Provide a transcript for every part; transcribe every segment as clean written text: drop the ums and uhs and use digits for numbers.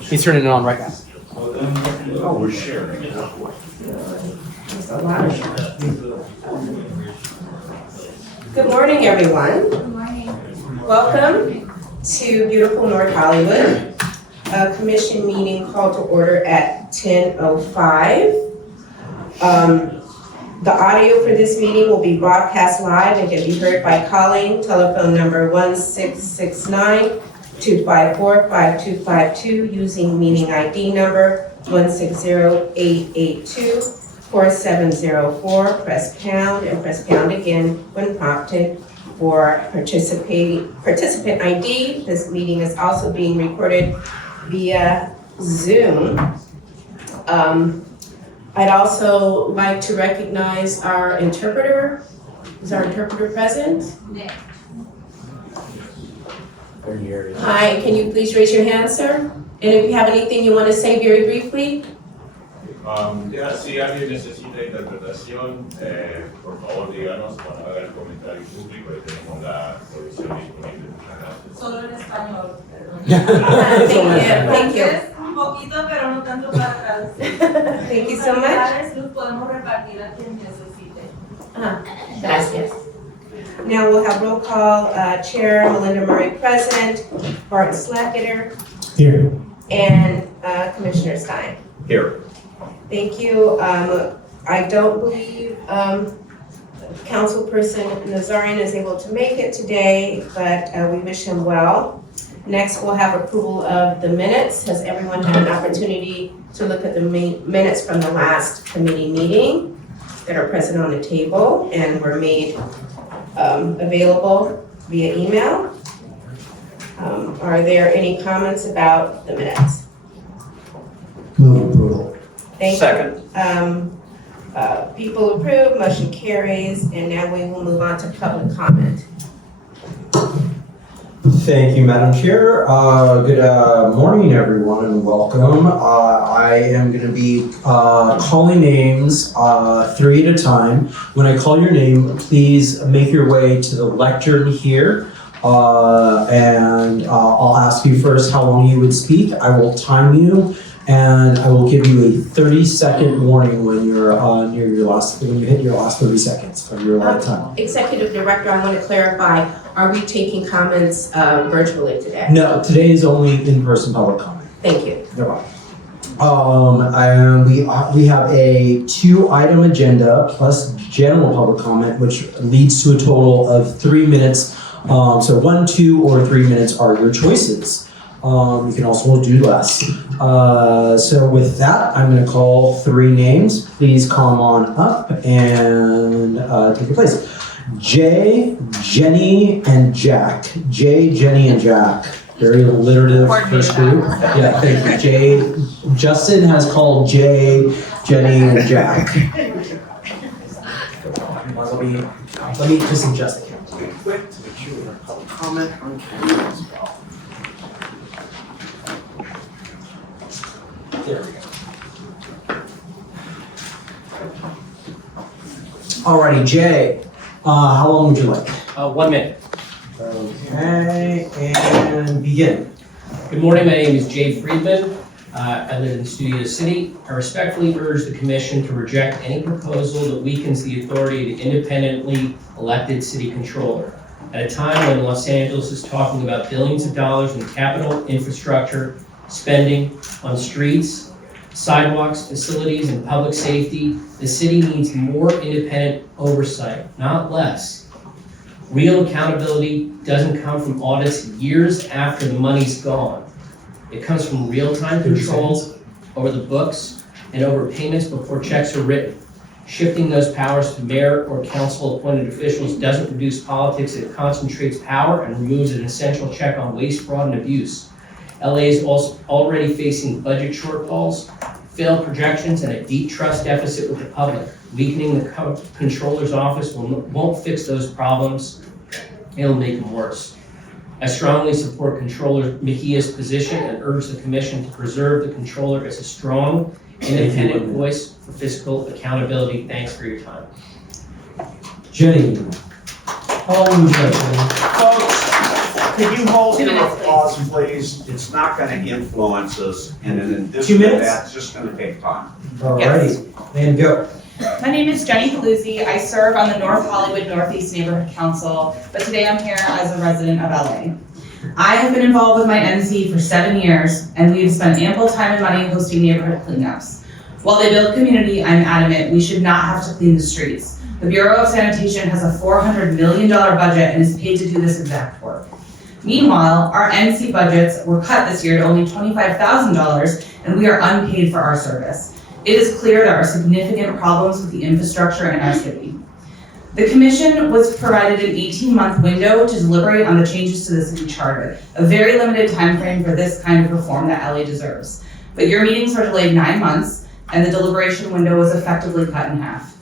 He's turning it on right now. Oh, we're sharing. Good morning, everyone. Good morning. Welcome to beautiful North Hollywood. A commission meeting called to order at 10:05. The audio for this meeting will be broadcast live and can be heard by calling telephone number 1-669-254-5252 using meeting ID number 160-882-4704. Press pound and press pound again when prompted for participant ID. This meeting is also being recorded via Zoom. I'd also like to recognize our interpreter. Is our interpreter present? Hi, can you please raise your hand, sir? And if you have anything you want to say very briefly? Si alguien necesita interpretación, por favor díganos cuando haga el comentario público y tenemos la solución disponible. Solo en español. Thank you. Un poquito, pero no tanto para traducir. Thank you so much. Los podemos repartir a quien necesite. Gracias. Now we'll have roll call. Chair Melinda Murray present, Barton Schlageter. Here. And Commissioner Stein. Here. Thank you. I don't believe Councilperson Nazarian is able to make it today, but we wish him well. Next, we'll have approval of the minutes. Has everyone had an opportunity to look at the minutes from the last committee meeting that are present on the table and were made available via email? Are there any comments about the minutes? Move approval. Thank you. Second. People approve, motion carries, and now we will move on to public comment. Thank you, Madam Chair. Good morning, everyone, and welcome. I am going to be calling names 3 at a time. When I call your name, please make your way to the lectern here, and I'll ask you first how long you would speak. I will time you, and I will give you a 30-second warning when you're near your last, when you hit your last 30 seconds from your time. Executive Director, I want to clarify, are we taking comments virtually today? No, today is only in-person public comment. Thank you. You're welcome. And we have a 2-item agenda plus general public comment, which leads to a total of 3 minutes. So 1, 2, or 3 minutes are your choices. You can also do less. So with that, I'm going to call 3 names. Please come on up and take your place. Jay, Jenny, and Jack. Jay, Jenny, and Jack. Very alliterative first group. Yeah, thank you. Jay. Justin has called Jay, Jenny, and Jack. Let me just adjust the camera real quick to make sure we have public comment on camera as well. There we go. Alrighty, Jay. How long would you like? 1 minute. Okay, and begin. Good morning, my name is Jay Friedman. I live in Studio City. I respectfully urge the Commission to reject any proposal that weakens the authority of the independently elected City Controller. At a time when Los Angeles is talking about billions of dollars in capital infrastructure spending on streets, sidewalks, facilities, and public safety, the city needs more independent oversight, not less. Real accountability doesn't come from audits years after the money's gone. It comes from real-time control over the books and over payments before checks are written. Shifting those powers to mayor or council-appointed officials doesn't reduce politics, it concentrates power and removes an essential check on waste, fraud, and abuse. LA is also already facing budget shortfalls, failed projections, and a deep trust deficit with the public. Weakening the Controller's office won't fix those problems, it'll make them worse. I strongly support Controller Mejia's position and urge the Commission to preserve the Controller as a strong, independent voice for fiscal accountability. Thanks for your time. Jenny. How long would you like, Jenny? Folks, Can you hold 2 your minutes, please. applause, please? It's not gonna influence us, and in 2 addition to minutes? that, it's just gonna take time. Alrighty, and go. My name is Jenny Paluzzi. I serve on the North Hollywood Northeast Neighborhood Council, but today I'm here as a resident of LA. I have been involved with my NC for 7 years, and we've spent ample time and money hosting neighborhood cleanups. While they build community, I'm adamant we should not have to clean the streets. The Bureau of Sanitation has a $400 million budget and is paid to do this exact work. Meanwhile, our NC budgets were cut this year to only $25,000, and we are unpaid for our service. It is clear there are significant problems with the infrastructure in our city. The commission was provided an 18-month window to deliberate on the changes to the city charter, a very limited time frame for this kind of reform that LA deserves. But your meetings were delayed 9 months, and the deliberation window was effectively cut in half.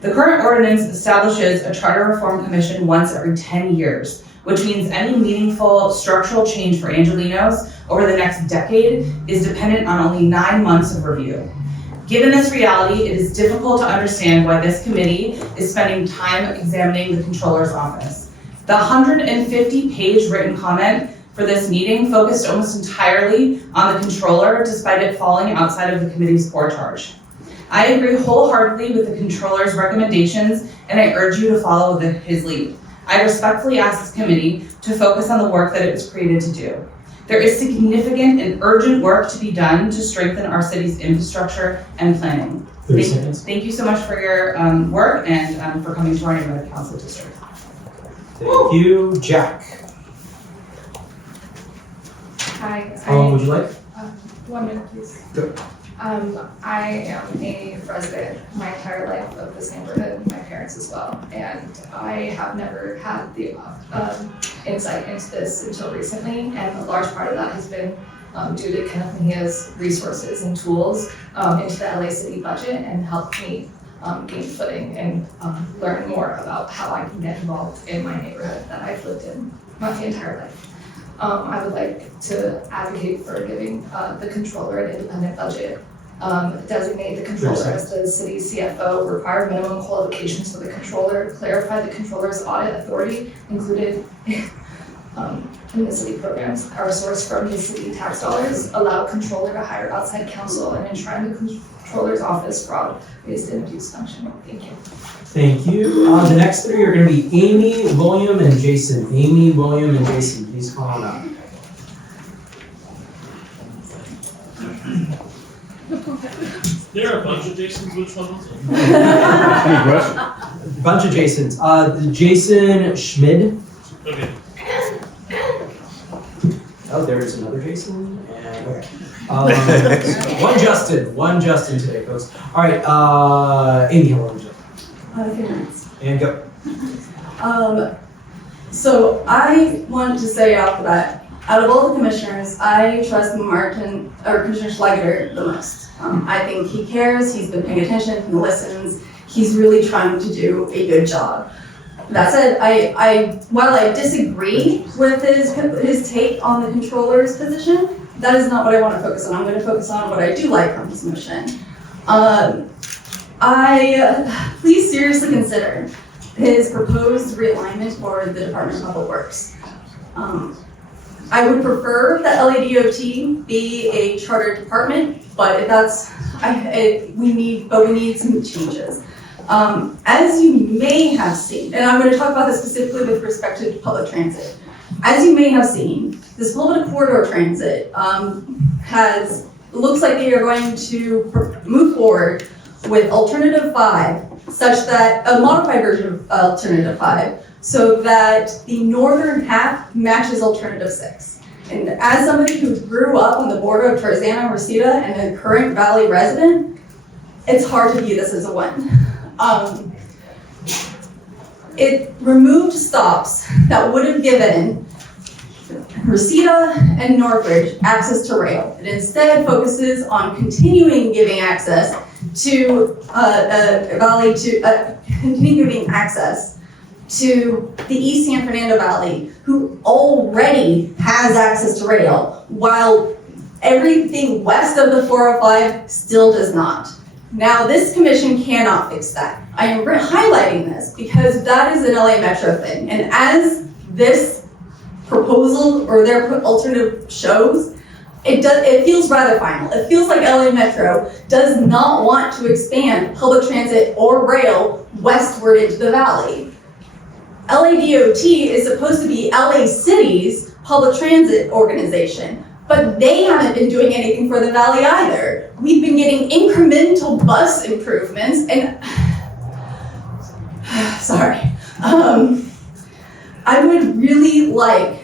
The current ordinance establishes a charter reform commission once every 10 years, which means any meaningful structural change for Angelenos over the next decade is dependent on only 9 months of review. Given this reality, it is difficult to understand why this committee is spending time examining the controller's office. The 150-page written comment for this meeting focused almost entirely on the controller, despite it falling outside of the committee's core charge. I agree wholeheartedly with the controller's recommendations, and I urge you to follow his lead. I respectfully ask this committee to focus on the work that it was created to do. There is significant and urgent work to be done to strengthen our city's infrastructure and planning. 30 seconds. Thank you so much for your work and for coming to our neighborhood council district. Thank you, Jack. Hi, How long would you like? 1 minute, please. Go. I am a resident my entire life of this neighborhood, my parents as well, and I have never had the insight into this until recently, and a large part of that has been due to Kenneth Mejia's resources and tools into the LA City budget and helped me gain footing and learn more about how I can get involved in my neighborhood that I've lived in my entire life. I would like to advocate for giving the controller an independent budget, designate the controller as the city's CFO, require minimum qualifications for the controller, clarify the controller's audit authority included in the city programs are sourced from his city tax dollars, allow controller to hire outside counsel, and enshrine the controller's office fraud-based and abuse function. Thank you. Thank you. The next three are going to be Amy, William, and Jason. Amy, William, and Jason, please come on up. There are a bunch of Jasons, which one was it? Bunch of Jasons. Jason Schmid. Okay. Oh, there's another Jason. And okay. One Justin today, folks. All right. Amy, how long is it? 3 minutes. And go. So I wanted to say off the bat, out of all the commissioners, I trust Commissioner Schlageter the most. I think he cares, he's been paying attention, he listens, he's really trying to do a good job. That said, while I disagree with his take on the controller's position, that is not what I want to focus on. I'm going to focus on what I do like from his mission. Please seriously consider his proposed realignment for the Department of Public Works. I would prefer that LADOT be a chartered department, but if that's, we need some changes. As you may have seen, and I'm going to talk about this specifically with respect to public transit. As you may have seen, this public corridor transit looks like they are going to move forward with Alternative 5, such that a modified version of Alternative 5, so that the northern half matches Alternative 6. And as somebody who grew up on the border of Tarzana and Reseda and a current Valley resident, it's hard to view this as a win. It removed stops that would have given Reseda and Northridge access to rail. It instead focuses on continuing giving access to continuing access to the East San Fernando Valley, who already has access to rail, while everything west of the 405 still does not. Now, this commission cannot fix that. I am highlighting this because that is an LA Metro thing, and as this proposal or their alternative shows, it feels rather final. It feels like LA Metro does not want to expand public transit or rail westward into the valley. LADOT is supposed to be LA City's public transit organization, but they haven't been doing anything for the valley either. We've been getting incremental bus improvements and, sorry. I would really like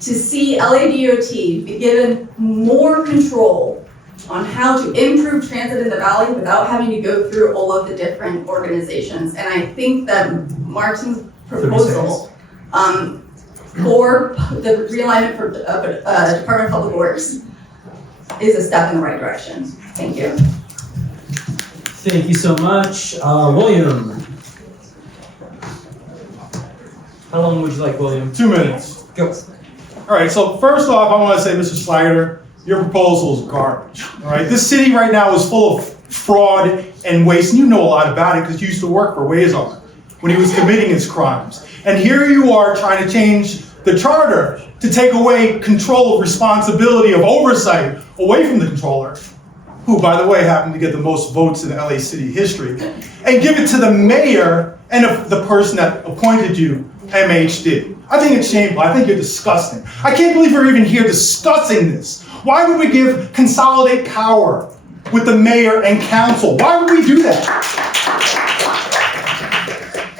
to see LADOT be given more control on how to improve transit in the valley without having to go through all of the different organizations. And I think that Martin's proposal for the realignment for Department of Public Works is a step in the right direction. Thank you. Thank you so much. William. How long would you like, William? 2 minutes. Go. All right, so first off, I want to say, Mr. Schlageter, your proposal is garbage. All right, this city right now is full of fraud and waste, and you know a lot about it because you used to work for Wazar when he was committing his crimes. And here you are trying to change the charter to take away control, responsibility of oversight away from the controller, who, by the way, happened to get the most votes in LA City history, and give it to the mayor and the person that appointed you, MHD. I think it's shameful. I think you're disgusting. I can't believe we're even here discussing this. Why would we consolidate power with the mayor and council? Why would we do that?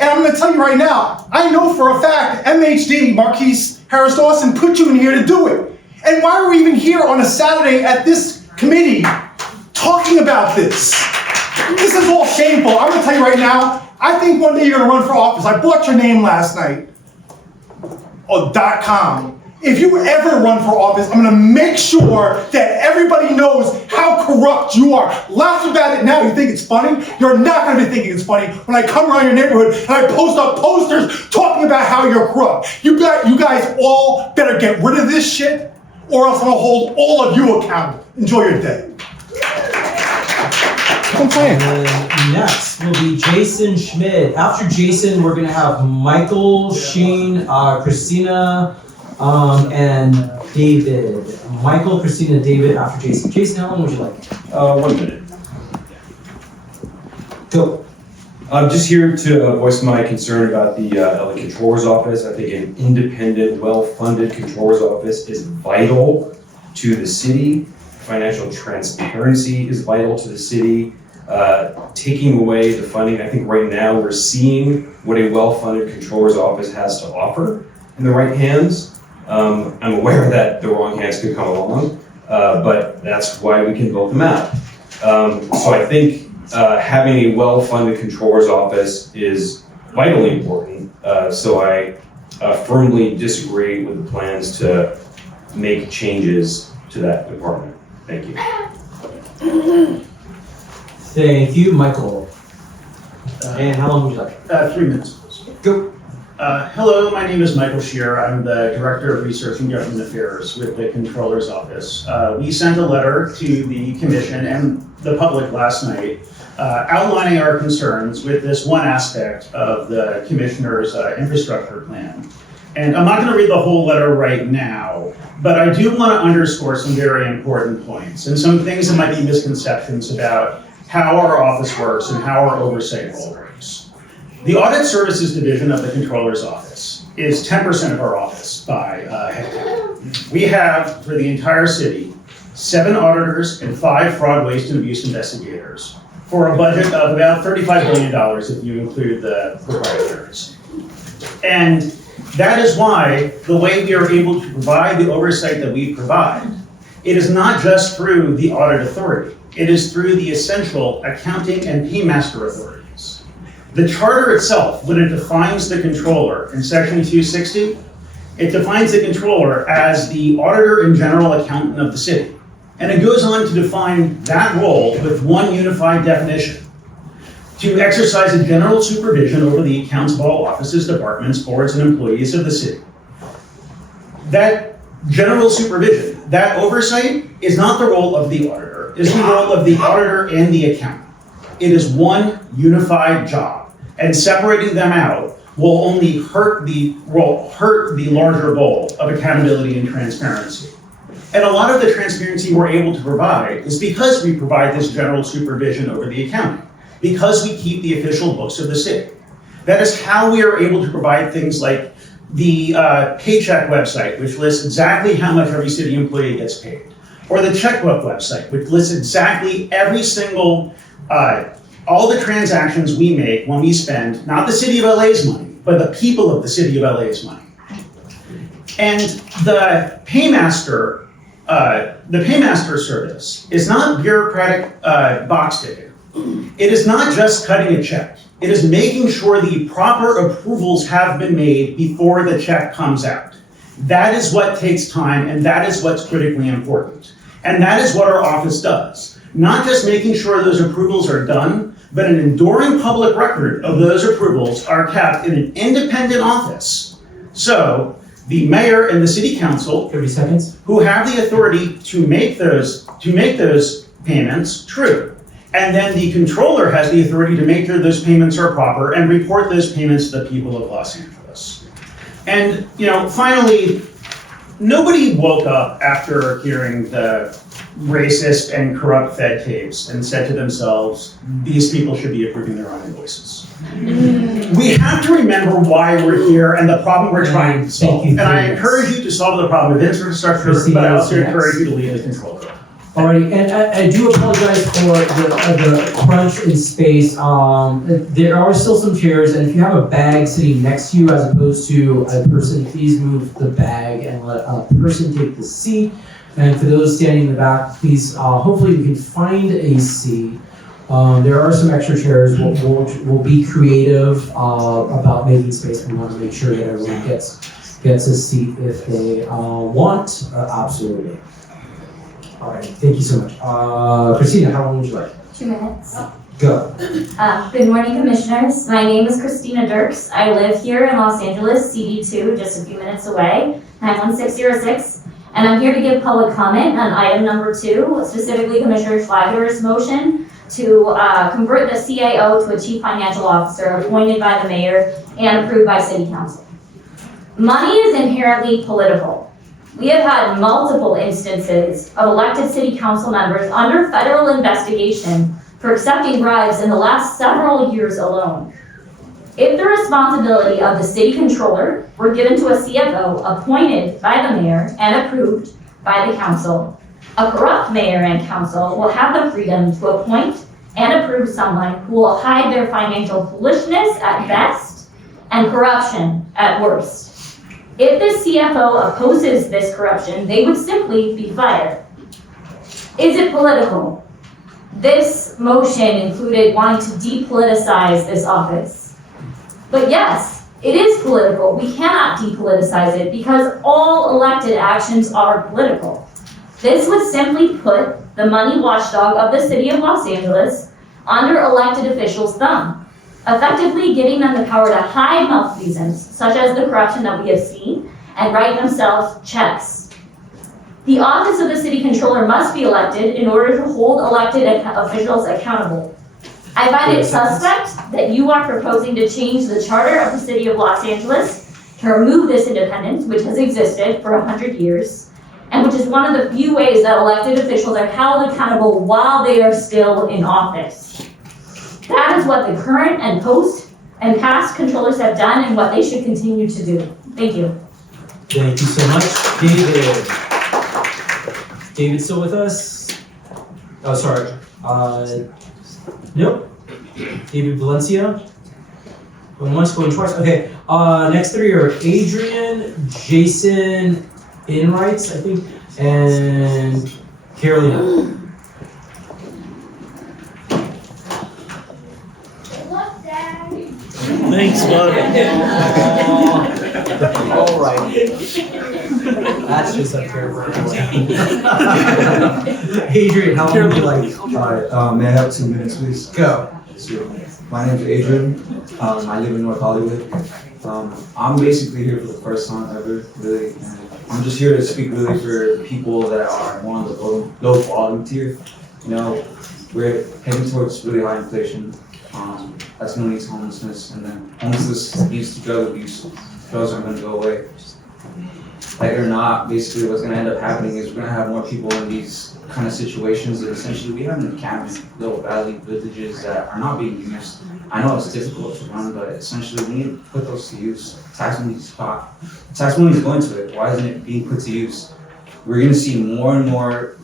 And I'm going to tell you right now, I know for a fact MHD, Marquise Harris Dawson, put you in here to do it. And why are we even here on a Saturday at this committee talking about this? This is all shameful. I'm going to tell you right now, I think one day you're going to run for office. I bought your name last night on .com. If you ever run for office, I'm going to make sure that everybody knows how corrupt you are. Laugh about it now. You think it's funny? You're not going to be thinking it's funny when I come around your neighborhood and I post up posters talking about how you're corrupt. You guys all better get rid of this shit, or else I'm going to hold all of you accountable. Enjoy your day. And next will be Jason Schmidt. After Jason, we're going to have Michael, Sheen, Christina, and David. Michael, Christina, David after Jason. Jason, how long would you like? 1 minute. Go. I'm just here to voice my concern about the LA Controller's Office. I think an independent, well-funded Controller's Office is vital to the city. Financial transparency is vital to the city. Taking away the funding, I think right now we're seeing what a well-funded Controller's Office has to offer in the right hands. I'm aware that the wrong hands could come along, but that's why we can vote them out. So I think having a well-funded Controller's Office is vitally important. So I firmly disagree with the plans to make changes to that department. Thank you. Thank you, Michael. And how long would you like? 3 minutes, please. Go. Hello, my name is Michael Shear. I'm the Director of Research and Government Affairs with the Controller's Office. We sent a letter to the Commission and the public last night outlining our concerns with this one aspect of the Commissioner's infrastructure plan. And I'm not going to read the whole letter right now, but I do want to underscore some very important points and some things that might be misconceptions about how our office works and how our oversight role works. The Audit Services Division of the Controller's Office is 10% of our office by headcount. We have, for the entire city, 7 auditors and 5 fraud, waste, and abuse investigators for a budget of about $35 billion if you include the proprietaries. And that is why the way we are able to provide the oversight that we provide, it is not just through the audit authority. It is through the essential accounting and paymaster authorities. The charter itself, when it defines the controller in section 260, it defines the controller as the auditor and general accountant of the city. And it goes on to define that role with one unified definition: to exercise a general supervision over the accounts of all offices, departments, boards, and employees of the city. That general supervision, that oversight, is not the role of the auditor. It is the role of the auditor and the accountant. It is one unified job, and separating them out will only hurt the larger goal of accountability and transparency. And a lot of the transparency we're able to provide is because we provide this general supervision over the accounting, because we keep the official books of the city. That is how we are able to provide things like the paycheck website, which lists exactly how much every city employee gets paid, or the checkbook website, which lists exactly every single, all the transactions we make when we spend, not the City of LA's money, but the people of the City of LA's money. And the Paymaster service is not bureaucratic box ticking. It is not just cutting a check. It is making sure the proper approvals have been made before the check comes out. That is what takes time, and that is what's critically important. And that is what our office does. Not just making sure those approvals are done, but an enduring public record of those approvals are kept in an independent office. So the mayor and the city council, 30 seconds, who have the authority to make those payments true. And then the controller has the authority to make sure those payments are proper and report those payments to the people of Los Angeles. And, finally, nobody woke up after hearing the racist and corrupt Fed tapes and said to themselves, these people should be approving their own invoices. We have to remember why we're here and the problem we're trying to solve. And I encourage you to solve the problem of infrastructure, but I also encourage you to leave the control room. Alrighty, and I do apologize for the crunch in space. There are still some chairs, and if you have a bag sitting next to you as opposed to a person, please move the bag and let a person take the seat. And for those standing in the back, please, hopefully you can find a seat. There are some extra chairs. We'll be creative about making space. We want to make sure that everyone gets a seat if they want. Absolutely. All right, thank you so much. Christina, how long would you like? 2 minutes. Go. Good morning, commissioners. My name is Christina Dirks. I live here in Los Angeles, CD2, just a few minutes away, 91606. And I'm here to give public comment on item number 2, specifically Commissioner Schlageter's motion to convert the CAO to a chief financial officer appointed by the mayor and approved by city council. Money is inherently political. We have had multiple instances of elected city council members under federal investigation for accepting bribes in the last several years alone. If the responsibility of the city controller were given to a CFO appointed by the mayor and approved by the council, a corrupt mayor and council will have the freedom to appoint and approve someone who will hide their financial foolishness at best and corruption at worst. If the CFO opposes this corruption, they would simply be fired. Is it political? This motion included wanting to depoliticize this office. But yes, it is political. We cannot depoliticize it because all elected actions are political. This would simply put the money watchdog of the city of Los Angeles under elected officials' thumb, effectively giving them the power to hide malfeasance, such as the corruption that we have seen, and write themselves checks. The office of the city controller must be elected in order to hold elected officials accountable. I find it suspect that you are proposing to change the charter of the city of Los Angeles to remove this independence, which has existed for 100 years, and which is one of the few ways that elected officials are held accountable while they are still in office. That is what the current and post and past controllers have done and what they should continue to do. Thank you. Thank you so much. David. David still with us? Oh, sorry. Nope. David Valencia. Going once, going twice. Okay. Next 3 are Adrian, Jason Enrights, I think, and Carolina. Thanks, bud. All right. That's just unfair for everyone. Adrian, how long would you like? All right, may I have 2 minutes, please? Go. Sure. My name is Adrian. I live in North Hollywood. I'm basically here for the first time ever, really. And I'm just here to speak really for people that are more on the low volume tier. We're heading towards really high inflation. that's gonna lead to homelessness, and then homelessness leads to drug abuse. Drugs aren't gonna go away. Like it or not, basically what's gonna end up happening is we're gonna have more people in these kind of situations that essentially we have encampment, little valley villages that are not being used. I know it's difficult to run, but essentially we need to put those to use. Tax money is going to it. Why isn't it being put to use? We're gonna see more and more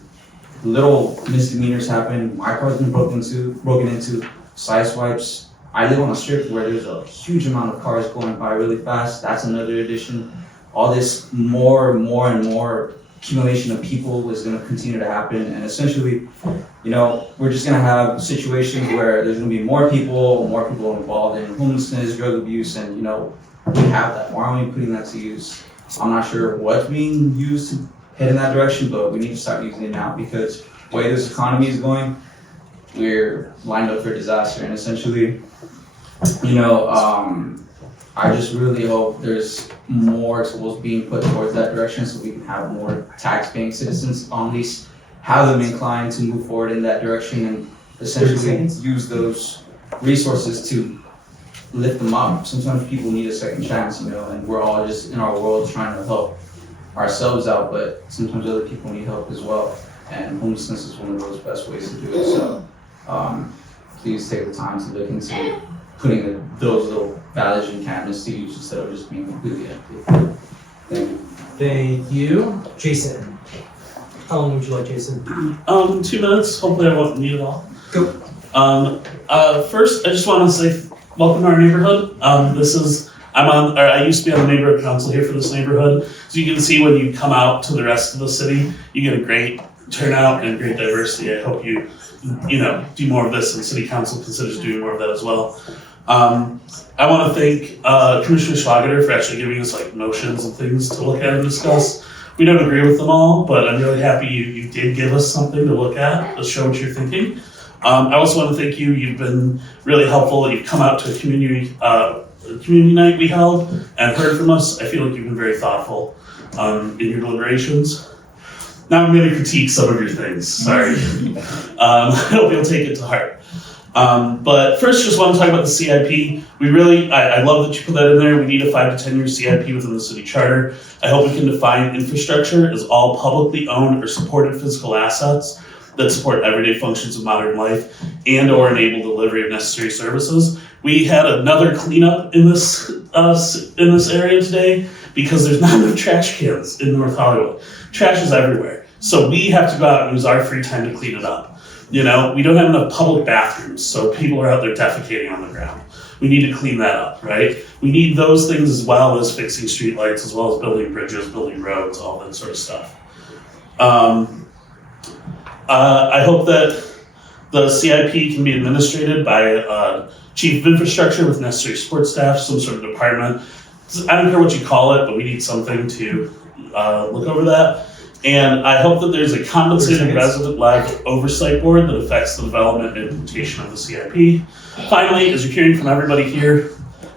little misdemeanors happen. My car's been broken into, side swipes. I live on a strip where there's a huge amount of cars going by really fast. That's another addition. All this more and more accumulation of people is going to continue to happen, and essentially, we're just going to have situations where there's going to be more people involved in homelessness, drug abuse, and we have that. Why aren't we putting that to use? I'm not sure what's being used to head in that direction, but we need to start using it now because the way this economy is going, we're lined up for disaster, and essentially, I just really hope there's more tools being put towards that direction so we can have more tax-paying citizens, at least have them inclined to move forward in that direction and essentially use those resources to lift them up. Sometimes people need a second chance, and we're all just in our world trying to help ourselves out, but sometimes other people need help as well. And homelessness is one of those best ways to do it. So please take the time to look into putting those little valleys encampments to use instead of just being completely empty. Thank you. Thank you. Jason. How long would you like, Jason? 2 minutes. Hopefully I won't need it all. Go. First, I just want to say welcome to our neighborhood. I used to be on the neighborhood council here for this neighborhood. So you can see when you come out to the rest of the city, you get a great turnout and great diversity. I hope you do more of this, and city council considers doing more of that as well. I want to thank Commissioner Schlageter for actually giving us motions and things to look at and discuss. We don't agree with them all, but I'm really happy you did give us something to look at to show what you're thinking. I also want to thank you. You've been really helpful. You've come out to a community night we held and heard from us. I feel like you've been very thoughtful in your deliberations. Now I'm going to critique some of your things. Sorry. I hope you'll take it to heart. But first, just want to talk about the CIP. I love that you put that in there. We need a 5 to 10 year CIP within the city charter. I hope we can define infrastructure as all publicly owned or supported physical assets that support everyday functions of modern life and or enable delivery of necessary services. We had another cleanup in this area today because there's not enough trash cans in North Hollywood. Trash is everywhere. So we have to go out and use our free time to clean it up. We don't have enough public bathrooms, so people are out there defecating on the ground. We need to clean that up, right? We need those things as well as fixing streetlights, as well as building bridges, building roads, all that sort of stuff. I hope that the CIP can be administrated by a chief of infrastructure with necessary support staff, some sort of department. I don't care what you call it, but we need something to look over that. And I hope that there's a compensated resident-led oversight board that affects the development and implementation of the CIP. Finally, as you're hearing from everybody here,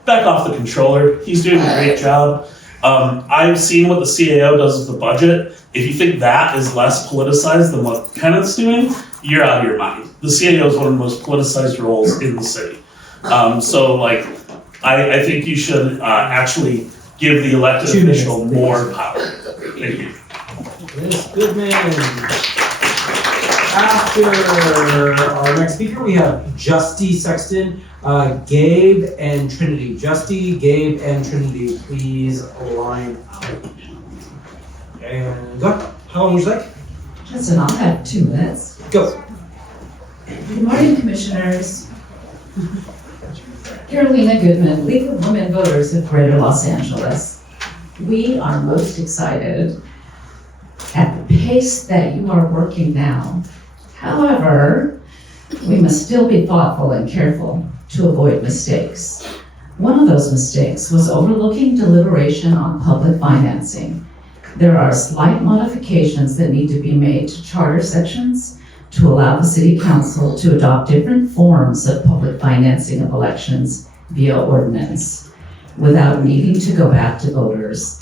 back off the controller. He's doing a great job. I've seen what the CAO does with the budget. If you think that is less politicized than what Kenneth's doing, you're out of your mind. The CAO is one of the most politicized roles in the city. I think you should actually give the elected official more power. Thank you. Yes, good man. After our next speaker, we have Justy Sexton, Gabe, and Trinity. Justy, Gabe, and Trinity, please line up. And go. How long would you like? Listen, I'll have 2 minutes. Go. Good morning, commissioners. Carolina Goodman, League of Women Voters of Greater Los Angeles. We are most excited at the pace that you are working now. However, we must still be thoughtful and careful to avoid mistakes. One of those mistakes was overlooking deliberation on public financing. There are slight modifications that need to be made to charter sections to allow the city council to adopt different forms of public financing of elections via ordinance without needing to go back to voters.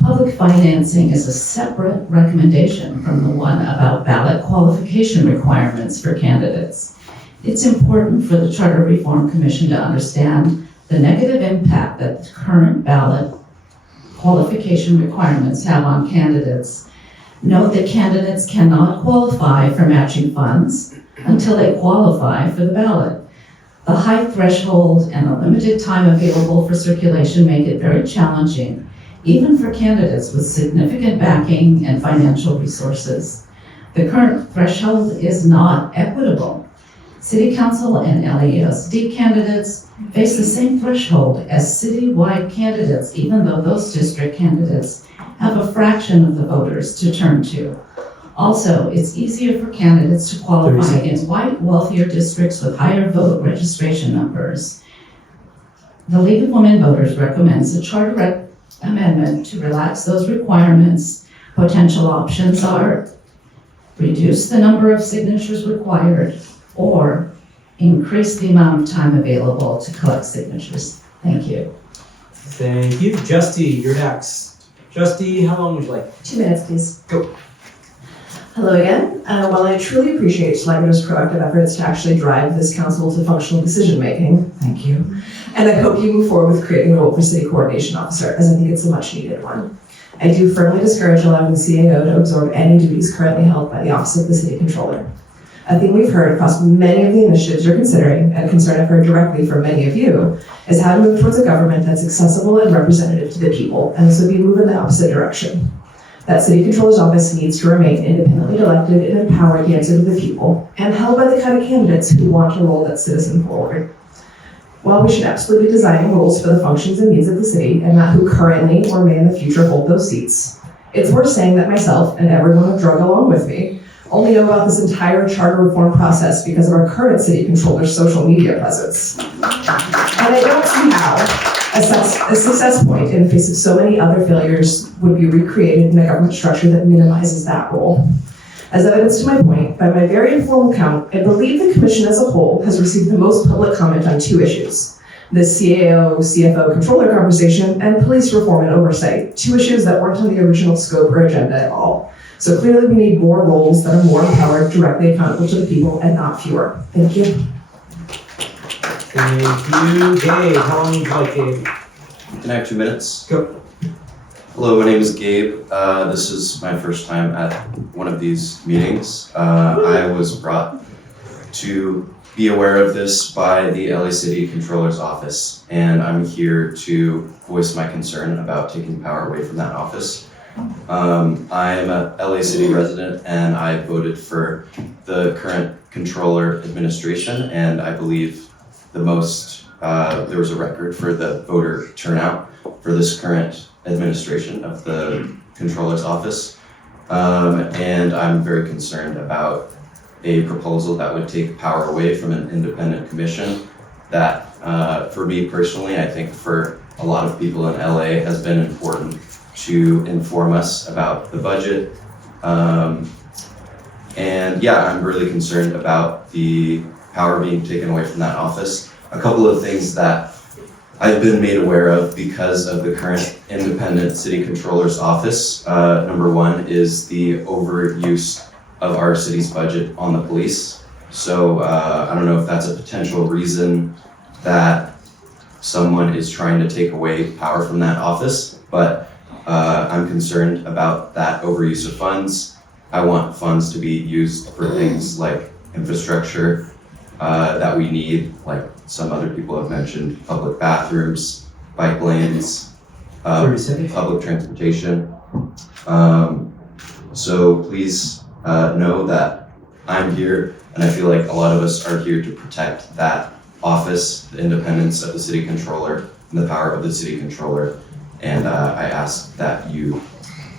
Public financing is a separate recommendation from the one about ballot qualification requirements for candidates. It's important for the Charter Reform Commission to understand the negative impact that the current ballot qualification requirements have on candidates. Note that candidates cannot qualify for matching funds until they qualify for the ballot. The high threshold and the limited time available for circulation make it very challenging, even for candidates with significant backing and financial resources. The current threshold is not equitable. City Council and LAUSD candidates face the same threshold as citywide candidates, even though those district candidates have a fraction of the voters to turn to. Also, it's easier for candidates to qualify in white, wealthier districts with higher vote registration numbers. The League of Women Voters recommends a charter amendment to relax those requirements. Potential options are reduce the number of signatures required or increase the amount of time available to collect signatures. Thank you. Thank you. Justy, you're next. Justy, how long would you like? 2 minutes, please. Go. Hello again. While I truly appreciate Schlageter's proactive efforts to actually drive this council to functional decision-making, thank you, and I hope you move forward with creating a role for City Coordination Officer, as I think it's a much-needed one. I do firmly discourage allowing the CAO to absorb any duties currently held by the Office of the City Controller. A thing we've heard across many of the initiatives you're considering, and a concern I've heard directly from many of you, is how to move towards a government that's accessible and representative to the people, and this would be a move in the opposite direction. That City Controller's Office needs to remain independently elected and empowered to answer to the people, and held by the kind of candidates who want to roll that citizen forward. While we should absolutely be designing rules for the functions and needs of the city, and not who currently or may in the future hold those seats, it's worth saying that myself and everyone who drug along with me only know about this entire charter reform process because of our current City Controller's social media presence. And I don't see how a success point in the face of so many other failures would be recreated in a government structure that minimizes that role. As evidence to my point, by my very informal count, I believe the Commission as a whole has received the most public comment on 2 issues: the CAO, CFO controller conversation, and police reform and oversight, 2 issues that weren't on the original scope or agenda at all. So clearly we need more roles that are more empowered, directly accountable to the people, and not fewer. Thank you. Thank you. Gabe, how long would you like, Gabe? Can I have 2 minutes? Go. Hello, my name is Gabe. This is my first time at one of these meetings. I was brought to be aware of this by the LA City Controller's Office, and I'm here to voice my concern about taking power away from that office. I am a LA City resident, and I voted for the current controller administration, and I believe there was a record for the voter turnout for this current administration of the controller's office. And I'm very concerned about a proposal that would take power away from an independent commission that, for me personally, I think for a lot of people in LA has been important to inform us about the budget. And yeah, I'm really concerned about the power being taken away from that office. A couple of things that I've been made aware of because of the current independent city controller's office. Number 1 is the overuse of our city's budget on the police. So I don't know if that's a potential reason that someone is trying to take away power from that office, but I'm concerned about that overuse of funds. I want funds to be used for things like infrastructure that we need, like some other people have mentioned, public bathrooms, bike lanes, public transportation. So please know that I'm here, and I feel like a lot of us are here to protect that office, the independence of the city controller, and the power of the city controller. And I ask that you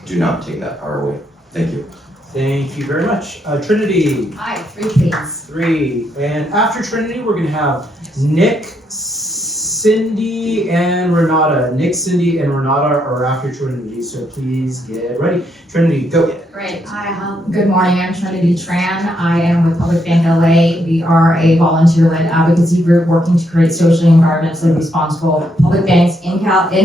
do not take that power away. Thank you. Thank you very much. Trinity. Hi, 3 please. 3. And after Trinity, we're going to have Nick, Cindy, and Renata. Nick, Cindy, and Renata are after Trinity, so please get ready. Trinity, go. Great. Hi, good morning. I'm Trinity Tran. I am with Public Bank LA. We are a volunteer-led advocacy group working to create socially environmentally responsible public banks in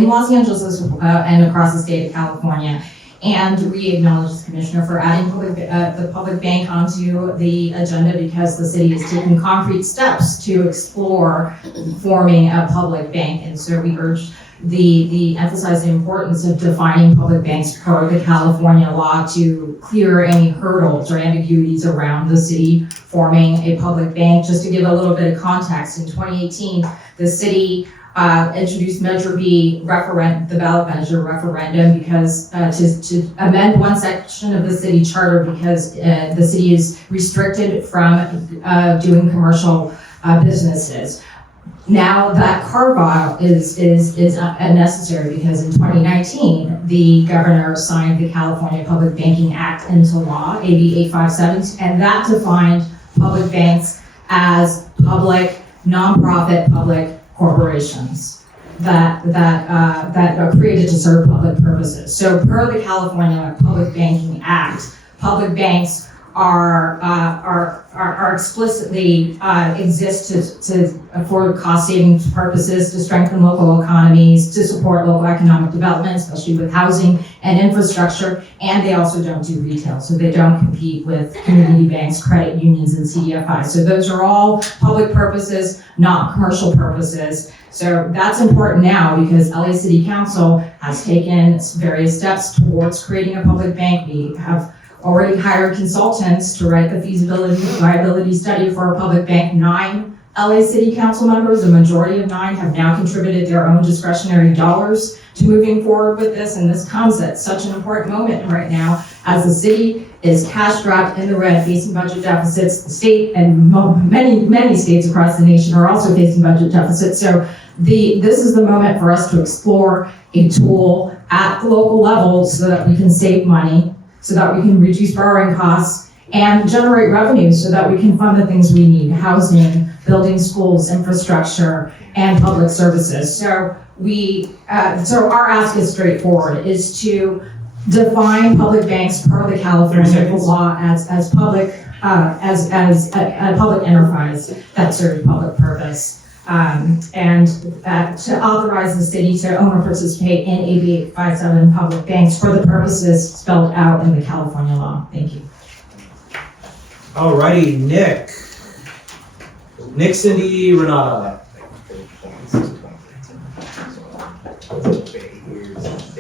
Los Angeles and across the state of California. and re-acknowledge the Commissioner for adding the public bank onto the agenda because the city is taking concrete steps to explore forming a public bank. And so we urge emphasize the importance of defining public banks per the California law to clear any hurdles or ambiguities around the city forming a public bank. Just to give a little bit of context, in 2018, the city introduced Measure B the ballot measure referendum because to amend one section of the city charter because the city is restricted from doing commercial businesses. Now that carve-out is unnecessary because in 2019, the governor signed the California Public Banking Act into law, AB 857, and that defined public banks as public, nonprofit public corporations that are created to serve public purposes. So per the California Public Banking Act, public banks are explicitly exist for cost savings purposes, to strengthen local economies, to support local economic development, especially with housing and infrastructure, and they also don't do retail, so they don't compete with community banks, credit unions, and CDFI. So those are all public purposes, not commercial purposes. So that's important now because LA City Council has taken various steps towards creating a public bank. We have already hired consultants to write the feasibility and viability study for a public bank. 9 LA City Council members, a majority of 9, have now contributed their own discretionary dollars to moving forward with this, and this comes at such an important moment right now as the city is cash strapped in the red, facing budget deficits. The state and many states across the nation are also facing budget deficits. So this is the moment for us to explore a tool at the local level so that we can save money, so that we can reduce borrowing costs and generate revenue so that we can fund the things we need: housing, building schools, infrastructure, and public services. So so our ask is straightforward, is to define public banks per the California law as public, as a public enterprise that serves public purpose. And to authorize the city to own or participate in AB 857 public banks for the purposes spelled out in the California law. Thank you. Alrighty, Nick, Cindy, Renata.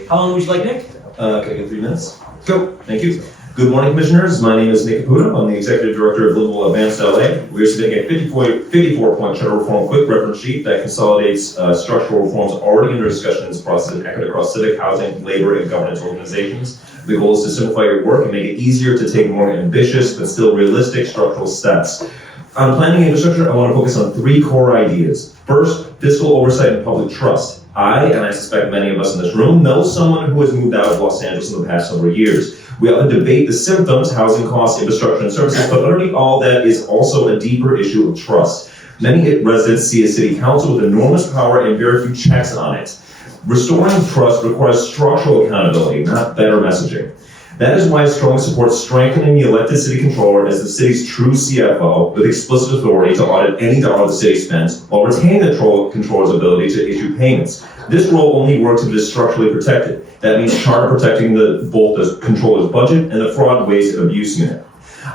How long would you like, Nick? Can I get 3 minutes? Go. Thank you. Good morning, Commissioners. My name is Nick Caputo. I'm the Executive Director of Livable Advanced LA. We are submitting a 54-point charter reform quick reference sheet that consolidates structural reforms already under discussion in this process and echoed across civic, housing, labor, and governance organizations. The goal is to simplify your work and make it easier to take more ambitious but still realistic structural steps. On planning infrastructure, I want to focus on 3 core ideas. First, fiscal oversight and public trust. I suspect many of us in this room, know someone who has moved out of Los Angeles in the past several years. We often debate the symptoms, housing costs, infrastructure, and services, but underneath all that is also a deeper issue of trust. Many residents see a city council with enormous power and very few checks on it. Restoring trust requires structural accountability, not better messaging. That is why I strongly support strengthening the elected city controller as the city's true CFO with explicit authority to audit any dollar the city spends while retaining the controller's ability to issue payments. This role only works if it is structurally protected. That means charter protecting both the controller's budget and the fraud, waste, and abuse unit.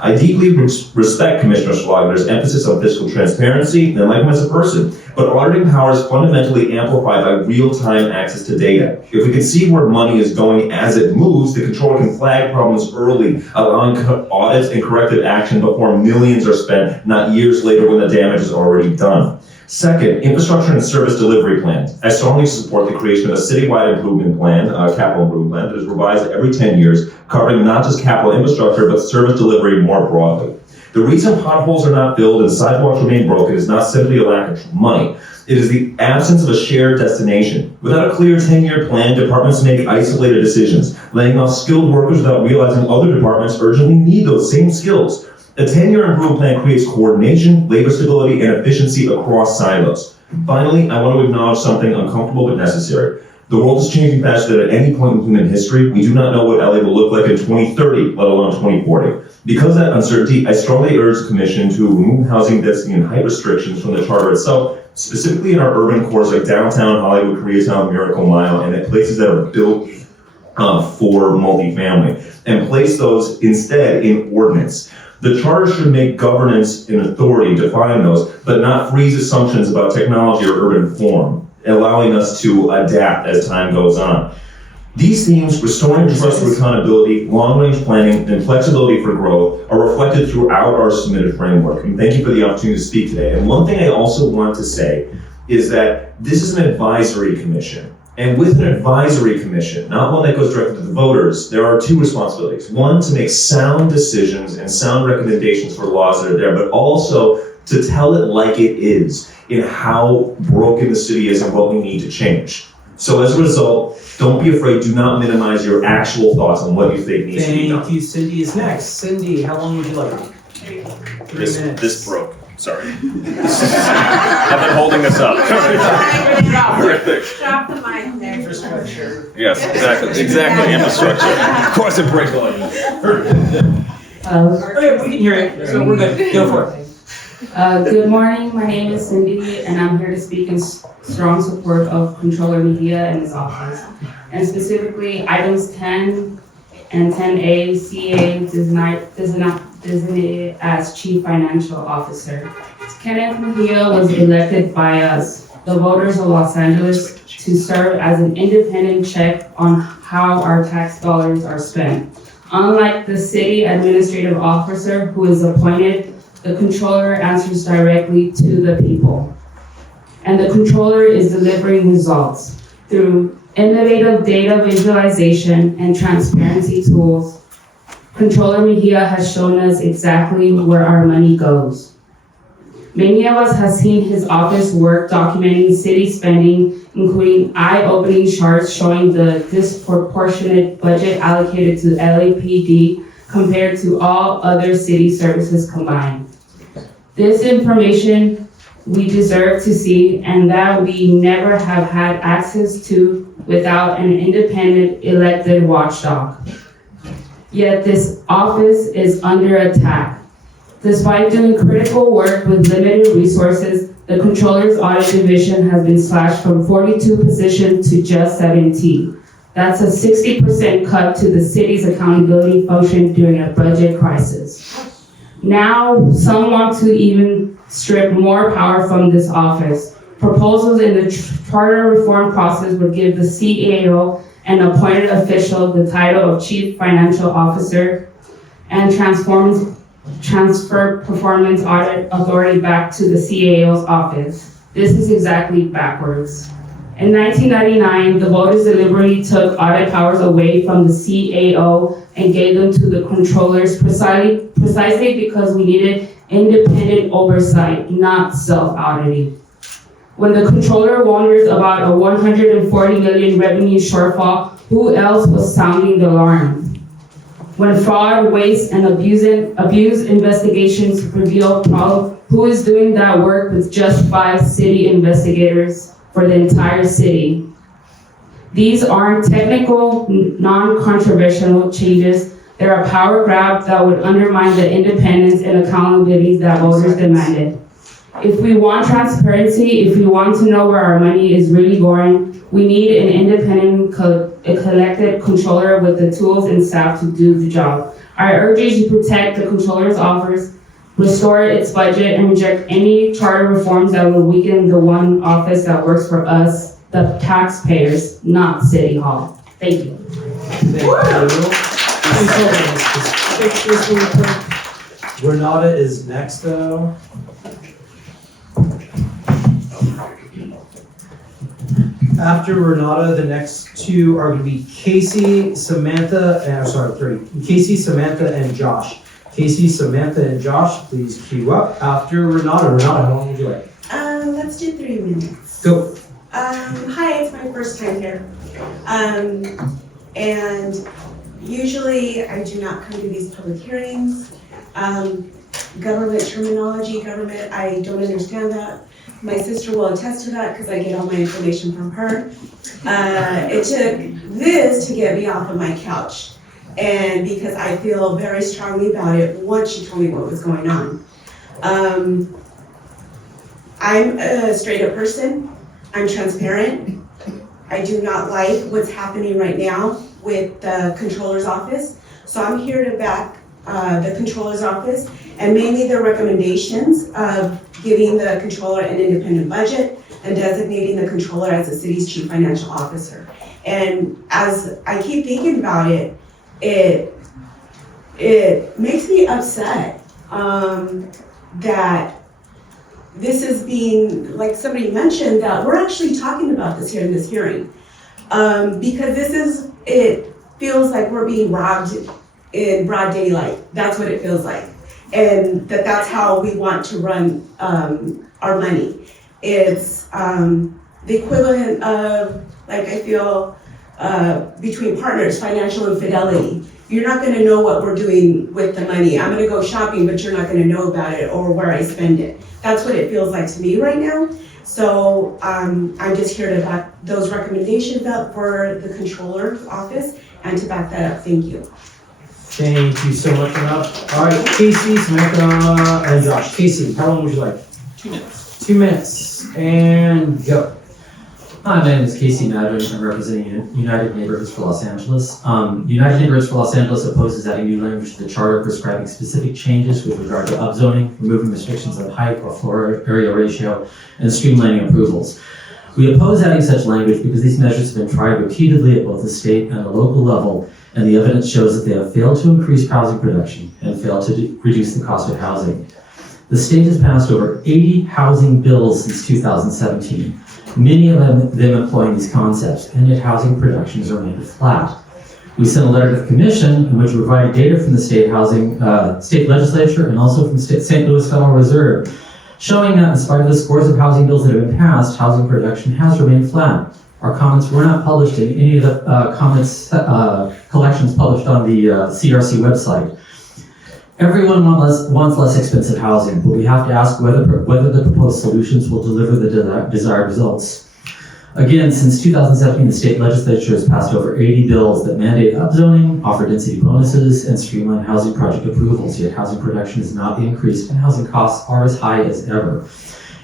I deeply respect Commissioner Schlageter's emphasis on fiscal transparency and like him as a person, but auditing power is fundamentally amplified by real-time access to data. If we can see where money is going as it moves, the controller can flag problems early, allowing audits and corrective action before millions are spent, not years later when the damage is already done. Second, infrastructure and service delivery plans. I strongly support the creation of a citywide improvement plan, capital improvement plan, that is revised every 10 years, covering not just capital infrastructure, but service delivery more broadly. The reason potholes are not filled and sidewalks remain broken is not simply a lack of money. It is the absence of a shared destination. Without a clear 10-year plan, departments make isolated decisions, laying off skilled workers without realizing other departments urgently need those same skills. A 10-year improvement plan creates coordination, labor stability, and efficiency across silos. Finally, I want to acknowledge something uncomfortable but necessary. The world is changing faster than at any point in human history. We do not know what LA will look like in 2030, let alone 2040. Because of that uncertainty, I strongly urge the Commission to remove housing density and height restrictions from the charter itself, specifically in our urban cores like downtown, Hollywood, Koreatown, Miracle Mile, and at places that are built for multifamily and place those instead in ordinance. The charter should make governance and authority define those, but not freeze assumptions about technology or urban form, allowing us to adapt as time goes on. These themes, restoring trust through accountability, long-range planning, and flexibility for growth, are reflected throughout our submitted framework. And thank you for the opportunity to speak today. And one thing I also want to say is that this is an advisory commission. And with an advisory commission, not one that goes directly to the voters, there are two responsibilities. One, to make sound decisions and sound recommendations for laws that are there, but also to tell it like it is in how broken the city is and what we need to change. So as a result, don't be afraid, do not minimize your actual thoughts on what you think needs to be done. Thank you. Cindy is next. Cindy, how long would you like? 3 minutes. This broke. Sorry. I've been holding this up. Drop the mic there. Infrastructure. Yes, exactly. Infrastructure. Of course it breaks. Okay, we can hear it, so we're good. Go for it. Good morning, my name is Cindy, and I'm here to speak in strong support of Controller Mejia and his office. And specifically, items 10 and 10A, CA designated as Chief Financial Officer. Kenneth Mejia was elected by us, the voters of Los Angeles, to serve as an independent check on how our tax dollars are spent. Unlike the city administrative officer who is appointed, the controller answers directly to the people. And the controller is delivering results through innovative data visualization and transparency tools. Controller Mejia has shown us exactly where our money goes. Many of us have seen his office work documenting city spending, including eye-opening charts showing the disproportionate budget allocated to LAPD compared to all other city services combined. This information we deserve to see and that we never have had access to without an independent elected watchdog. Yet this office is under attack. Despite doing critical work with limited resources, the Controller's Audit Division has been slashed from 42 positions to just 17. That's a 60% cut to the city's accountability function during a budget crisis. Now, some want to even strip more power from this office. Proposals in the charter reform process would give the CAO an appointed official the title of Chief Financial Officer and transfer performance audit authority back to the CAO's office. This is exactly backwards. In 1999, the voters deliberately took audit powers away from the CAO and gave them to the controllers precisely because we needed independent oversight, not self-auditing. When the controller wonders about a 140 million revenue shortfall, who else was sounding the alarm? When fraud, waste, and abuse investigations reveal problems, who is doing that work with just 5 city investigators for the entire city? These aren't technical, non-controversial changes. They're a power grab that would undermine the independence and accountability that voters demanded. If we want transparency, if we want to know where our money is really going, we need an independent, collected controller with the tools and staff to do the job. I urge you to protect the controller's office, restore its budget, and reject any charter reforms that will weaken the one office that works for us, the taxpayers, not City Hall. Thank you. Renata is next, though. After Renata, the next two are going to be Casey, Samantha, Casey, Samantha, and Josh. Casey, Samantha, and Josh, please queue up. After Renata, how long would you like? Let's do 3 minutes. Go. Hi, it's my first time here. And usually I do not come to these public hearings. Government terminology, I don't understand that. My sister will attest to that because I get all my information from her. It took this to get me off of my couch. And because I feel very strongly about it once she told me what was going on. I'm a straight up person. I'm transparent. I do not like what's happening right now with the controller's office. So I'm here to back the controller's office and mainly their recommendations of giving the controller an independent budget and designating the controller as the city's chief financial officer. And as I keep thinking about it, it makes me upset that this is being, like somebody mentioned, that we're actually talking about this here in this hearing. Because it feels like we're being robbed in broad daylight. That's what it feels like. And that's how we want to run our money. It's the equivalent of, like, I feel, between partners, financial infidelity. You're not gonna know what we're doing with the money. I'm gonna go shopping, but you're not gonna know about it or where I spend it. That's what it feels like to me right now. So I'm just here to back those recommendations up for the controller's office and to back that up. Thank you. Thank you so much for that. All right, Casey, Samantha, and Josh. Casey, how long would you like? 2 minutes. 2 minutes, and go. Hi, my name is Casey Madden. I'm representing United Neighborhoods for Los Angeles. United Neighborhoods for Los Angeles opposes adding new language to the charter prescribing specific changes with regard to upzoning, removing restrictions on height or floor area ratio, and streamlining approvals. We oppose adding such language because these measures have been tried repeatedly at both the state and the local level, and the evidence shows that they have failed to increase housing production and failed to reduce the cost of housing. The state has passed over 80 housing bills since 2017. Many of them employing these concepts, and yet housing production has remained flat. We sent a letter to the commission in which we provided data from the state legislature and also from the St. Louis Federal Reserve, showing that in spite of the scores of housing bills that have been passed, housing production has remained flat. Our comments were not published in any of the comments collections published on the CRC website. Everyone wants less expensive housing, but we have to ask whether the proposed solutions will deliver the desired results. Again, since 2017, the state legislature has passed over 80 bills that mandate upzoning, offer density bonuses, and streamline housing project approvals, yet housing production has not increased and housing costs are as high as ever.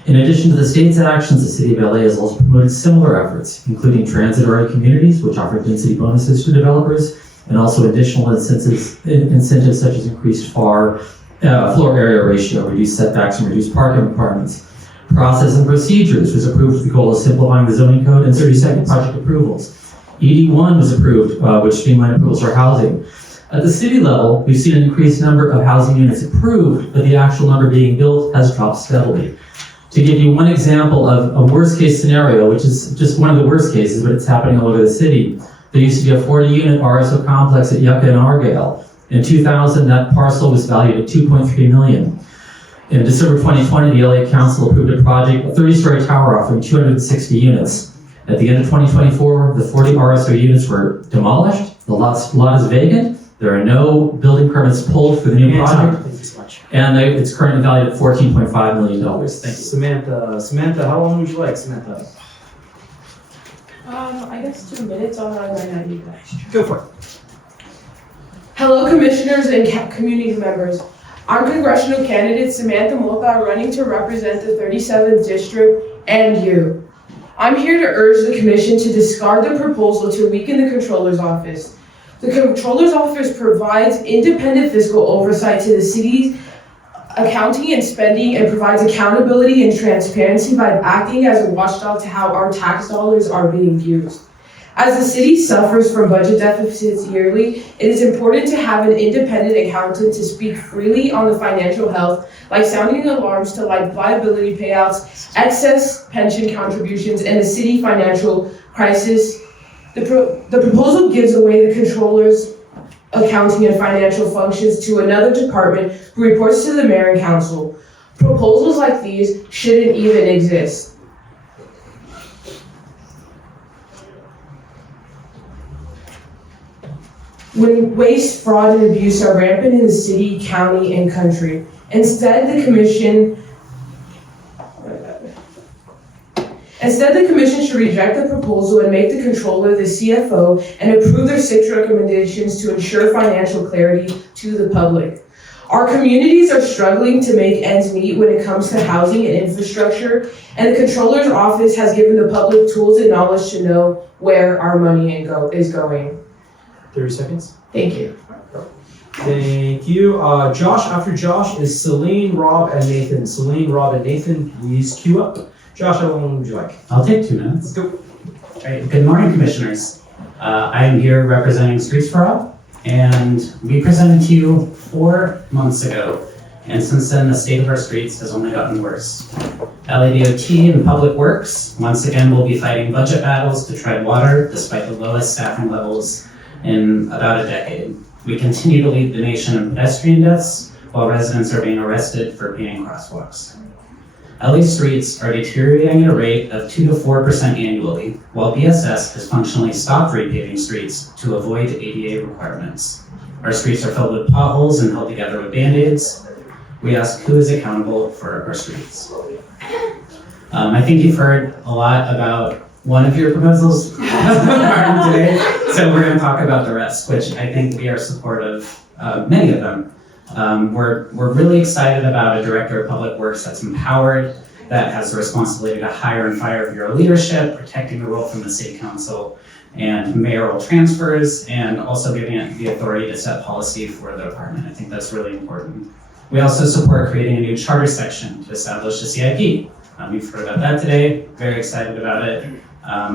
In addition to the state's actions, the City of LA has also promoted similar efforts, including transitory communities, which offer density bonuses to developers, and also additional incentives such as increased floor area ratio, reduced setbacks, and reduced parking requirements. Process and procedures was approved with the goal of simplifying the zoning code and 30-second project approvals. ED1 was approved, which streamlined approvals for housing. At the city level, we've seen an increased number of housing units approved, but the actual number being built has dropped steadily. To give you one example of a worst-case scenario, which is just one of the worst cases, but it's happening all over the city, there used to be a 40-unit RSO complex at Yucca and Argyle. In 2000, that parcel was valued at $2.3 million. In December 2020, the LA Council approved a project, a 30-story tower offering 260 units. At the end of 2024, the 40 RSO units were demolished. The lot is vacant. There are no building permits pulled for the new project. Thank you so much. And it's currently valued at $14.5 million. Thank you. Samantha, how long would you like, Samantha? I guess 2 minutes. I'll run right now, you guys. Go for it. Hello, commissioners and community members. I'm congressional candidate Samantha Mota, running to represent the 37th district and you. I'm here to urge the commission to discard the proposal to weaken the controller's office. The controller's office provides independent fiscal oversight to the city's accounting and spending and provides accountability and transparency by acting as a watchdog to how our tax dollars are being used. As the city suffers from budget deficits yearly, it is important to have an independent accountant to speak freely on the financial health, like sounding alarms to liability payouts, excess pension contributions, and the city financial crisis. The proposal gives away the controller's accounting and financial functions to another department who reports to the mayor and council. Proposals like these shouldn't even exist. When waste, fraud, and abuse are rampant in the city, county, and country, instead the commission should reject the proposal and make the controller the CFO and approve their 6 recommendations to ensure financial clarity to the public. Our communities are struggling to make ends meet when it comes to housing and infrastructure, and the controller's office has given the public tools and knowledge to know where our money is going. 30 seconds. Thank you. Thank you. Josh, after Josh is Celine, Rob, and Nathan. Celine, Rob, and Nathan, please queue up. Josh, how long would you like? I'll take 2 minutes. Let's go. All right, good morning, commissioners. I am here representing Streets for All, and we presented to you 4 months ago. And since then, the state of our streets has only gotten worse. LADOT and Public Works, once again, will be fighting budget battles to tread water despite the lowest staffing levels in about a decade. We continue to lead the nation in pedestrian deaths while residents are being arrested for painting crosswalks. LA streets are deteriorating at a rate of 2 to 4% annually, while BSS has functionally stopped repaving streets to avoid ADA requirements. Our streets are filled with potholes and held together with Band-Aids. We ask who is accountable for our streets. I think you've heard a lot about one of your proposals today, so we're going to talk about the rest, which I think we are supportive of many of them. We're really excited about a director of public works that's empowered, that has the responsibility to hire and fire bureau leadership, protecting the role from the city council, and mayoral transfers, and also giving it the authority to set policy for the department. I think that's really important. We also support creating a new charter section to establish a CIP. You've heard about that today, very excited about it.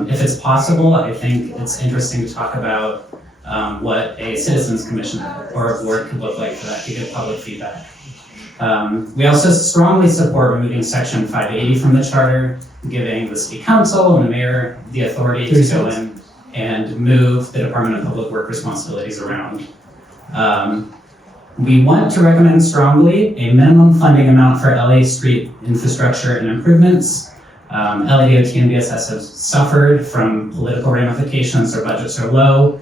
If it's possible, I think it's interesting to talk about what a citizens commission or a board could look like for that to give public feedback. We also strongly support removing section 580 from the charter, giving the city council and the mayor the authority to go in and move the Department of Public Work responsibilities around. We want to recommend strongly a minimum funding amount for LA street infrastructure and improvements. LADOT and BSS have suffered from political ramifications. Their budgets are low.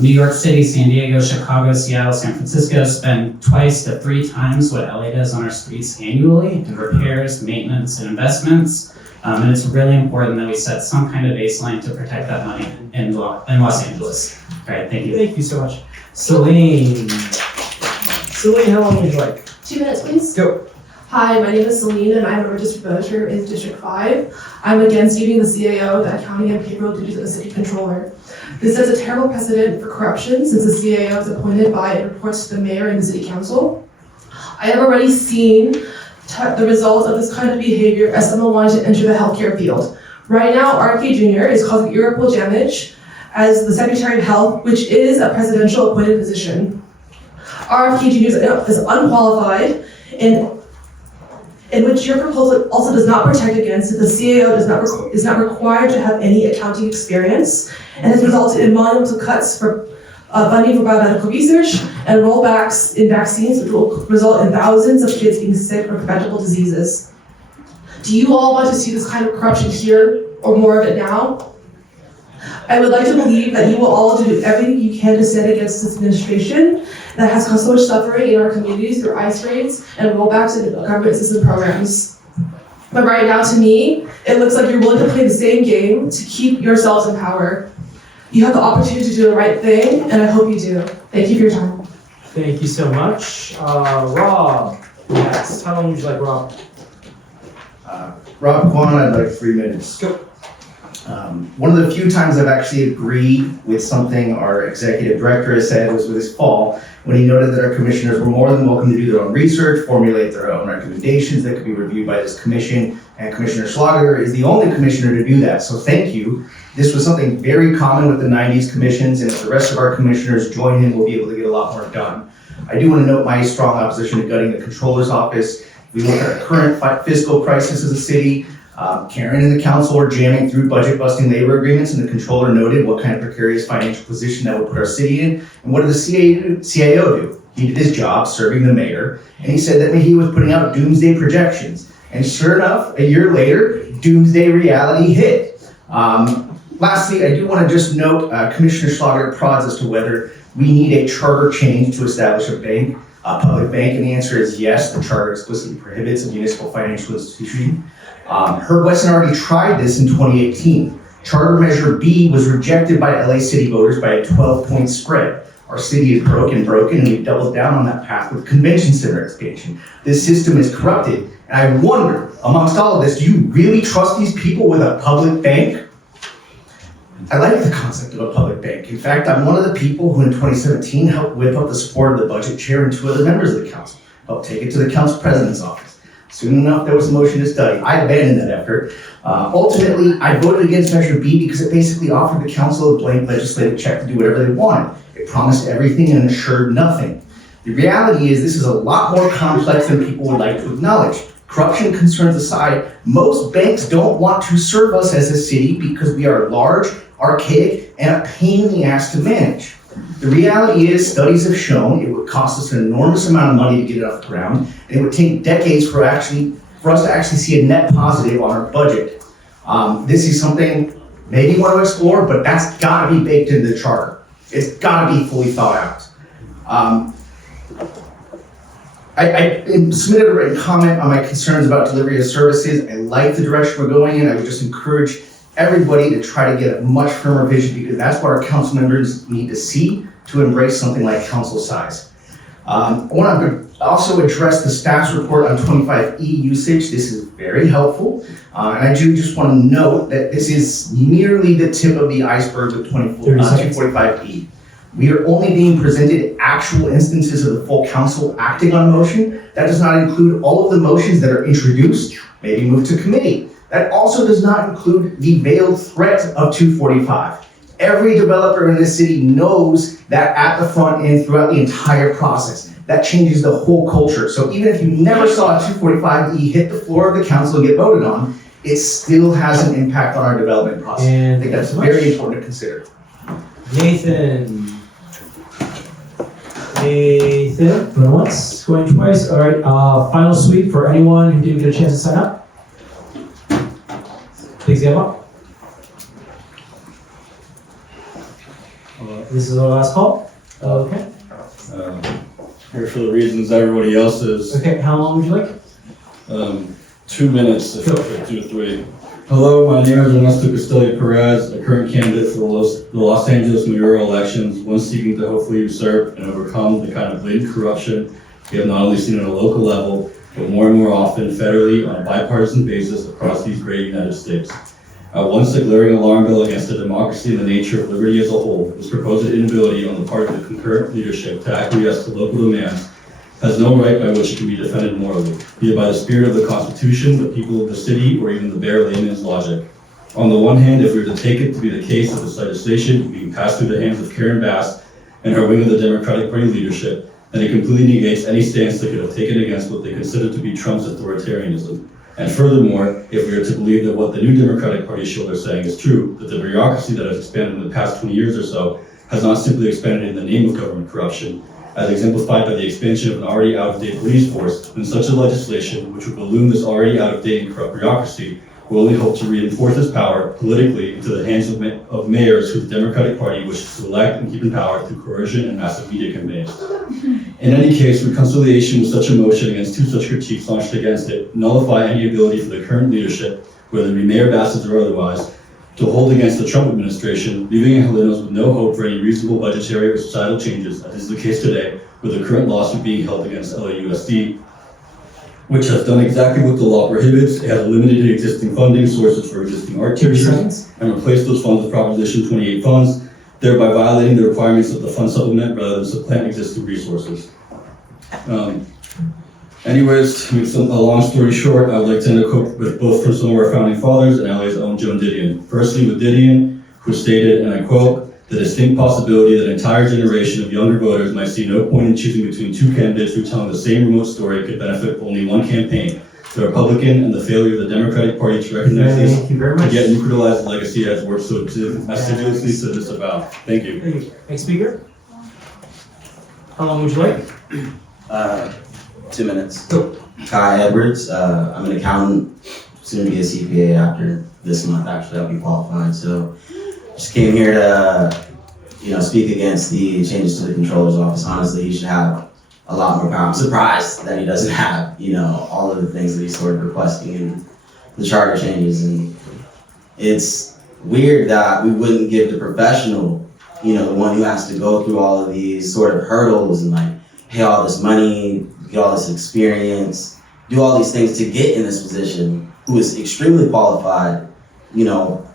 New York City, San Diego, Chicago, Seattle, San Francisco spend 2 to 3 times what LA does on our streets annually in repairs, maintenance, and investments. And it's really important that we set some kind of baseline to protect that money in Los Angeles. All right, thank you. Thank you so much. Celine. Celine, how long would you like? 2 minutes, please. Go. Hi, my name is Celine, and I'm a district manager in District 5. I'm against leaving the CAO, the accounting and payroll duties of the city controller. This sets a terrible precedent for corruption since the CAO is appointed by and reports to the mayor and the city council. I have already seen the results of this kind of behavior as someone wanting to enter the healthcare field. Right now, RFK Jr. is causing irreparable damage as the Secretary of Health, which is a presidential appointed position. RFK Jr. is unqualified, in which your proposal also does not protect against, that the CAO is not required to have any accounting experience, and has resulted in monumental cuts for funding for biomedical research and rollbacks in vaccines, which will result in thousands of kids being sick from preventable diseases. Do you all want to see this kind of corruption here, or more of it now? I would like to believe that you will all do everything you can to stand against this administration that has caused so much suffering in our communities through ICE raids and rollbacks in government assistance programs. But right now, to me, it looks like you're willing to play the same game to keep yourselves in power. You have the opportunity to do the right thing, and I hope you do. Thank you for your time. Thank you so much. Rob, next. How long would you like, Rob? Rob Kwan, I'd like 3 minutes. Go. One of the few times I've actually agreed with something our executive director has said was this fall, when he noted that our commissioners were more than welcome to do their own research, formulate their own recommendations that could be reviewed by this commission, and Commissioner Schlageter is the only commissioner to do that, so thank you. This was something very common with the 90s commissions, and if the rest of our commissioners join in, we'll be able to get a lot more done. I do want to note my strong opposition to gutting the controller's office. We look at our current fiscal crisis as a city. Karen and the council are jamming through budget-busting labor agreements, and the controller noted what kind of precarious financial position that would put our city in. And what did the CAO do? He did his job serving the mayor, and he said that he was putting out doomsday projections. And sure enough, a year later, doomsday reality hit. Lastly, I do want to just note Commissioner Schlageter prods as to whether we need a charter change to establish a bank, a public bank, and the answer is yes. The charter explicitly prohibits a municipal financial institution. Herb Weston already tried this in 2018. Charter Measure B was rejected by LA City voters by a 12-point spread. Our city is broken, and we've doubled down on that path with convention center expansion. This system is corrupted, and I wonder, amongst all of this, do you really trust these people with a public bank? I like the concept of a public bank. In fact, I'm one of the people who in 2017 helped whip up the support of the budget chair and 2 other members of the council, helped take it to the council president's office. Soon enough, there was a motion to study. I abandoned that effort. Ultimately, I voted against Measure B because it basically offered the council a blank legislative check to do whatever they wanted. It promised everything and assured nothing. The reality is this is a lot more complex than people would like to acknowledge. Corruption concerns aside, most banks don't want to serve us as a city because we are large, archaic, and a pain in the ass to manage. The reality is, studies have shown it would cost us an enormous amount of money to get it off the ground, and it would take decades for us to actually see a net positive on our budget. This is something maybe you want to explore, but that's got to be baked into the charter. It's got to be fully thought out. I submitted a written comment on my concerns about delivery of services. I like the direction we're going in. I would just encourage everybody to try to get a much firmer vision, because that's what our council members need to see to embrace something like council size. I want to also address the staff's report on 25E usage. This is very helpful. And I do just want to note that this is merely the tip of the iceberg with 245E. We are only being presented actual instances of the full council acting on a motion. That does not include all of the motions that are introduced, maybe moved to committee. That also does not include the veiled threat of 245. Every developer in this city knows that at the front end throughout the entire process. That changes the whole culture. So even if you never saw a 245E hit the floor of the council and get voted on, it still has an impact on our development process. And I think that's very important to consider. Nathan, going once, going twice. All right, final sweep for anyone who didn't get a chance to sign up. Please get up. This is our last call. Okay. Here for the reasons everybody else is. Okay, how long would you like? 2 minutes, if I could do 3. Hello, my name is Ernesto Castillo Perez, a current candidate for the Los Angeles mayoral elections, one seeking to hopefully usurp and overcome the kind of blatant corruption we have not only seen at a local level, but more and more often federally on a bipartisan basis across these great United States. At once a glaring alarm bell against the democracy and the nature of liberty as a whole, this proposed inability on the part of the concurrent leadership to acquiesce to local demands has no right by which it can be defended morally, be it by the spirit of the Constitution, the people of the city, or even the bare layman's logic. On the one hand, if we were to take it to be the case that this legislation being passed through the hands of Karen Bass and her wing of the Democratic Party leadership, then it completely negates any stance they could have taken against what they consider to be Trump's authoritarianism. And furthermore, if we are to believe that what the new Democratic Party shield are saying is true, that the bureaucracy that has expanded in the past 20 years or so has not simply expanded in the name of government corruption, as exemplified by the expansion of an already out-of-date police force, then such a legislation, which would balloon this already out-of-date and corrupt bureaucracy, will only hope to reinforce its power politically into the hands of mayors who the Democratic Party wishes to elect and keep in power through coercion and massive media campaigns. In any case, reconciliation with such a motion against 2 such critiques launched against it nullify any ability for the current leadership, whether it be Mayor Bassett or otherwise, to hold against the Trump administration, leaving Angelenos with no hope for any reasonable budgetary or societal changes, as is the case today, with the current lawsuit being held against LAUSD, which has done exactly what the law prohibits. It has eliminated existing funding sources for existing art teachers and replaced those funds with Proposition 28 funds, thereby violating the requirements of the fund supplement rather than supplant existing resources. Anyways, to make a long story short, I would like to end a quote with both from some of our founding fathers and LA's own Joan Didion. Firstly, with Didion, who stated, and I quote, "The distinct possibility that an entire generation of younger voters might see no point in choosing between 2 candidates who telling the same remote story could benefit only one campaign, the Republican, and the failure of the Democratic Party to recognize this, and yet neutralize the legacy it has worked so assiduously to disavow." Thank you. Thank you. Next speaker. How long would you like? 2 minutes. Kai Edwards. I'm an accountant, soon to be a CPA after this month. Actually, I'll be qualified. So, just came here to, speak against the changes to the controller's office. Honestly, he should have a lot more power. I'm surprised that he doesn't have, all of the things that he's sort of requesting in the charter changes. And it's weird that we wouldn't give the professional, the one who has to go through all of these sort of hurdles and pay all this money, get all this experience, do all these things to get in this position, who is extremely qualified,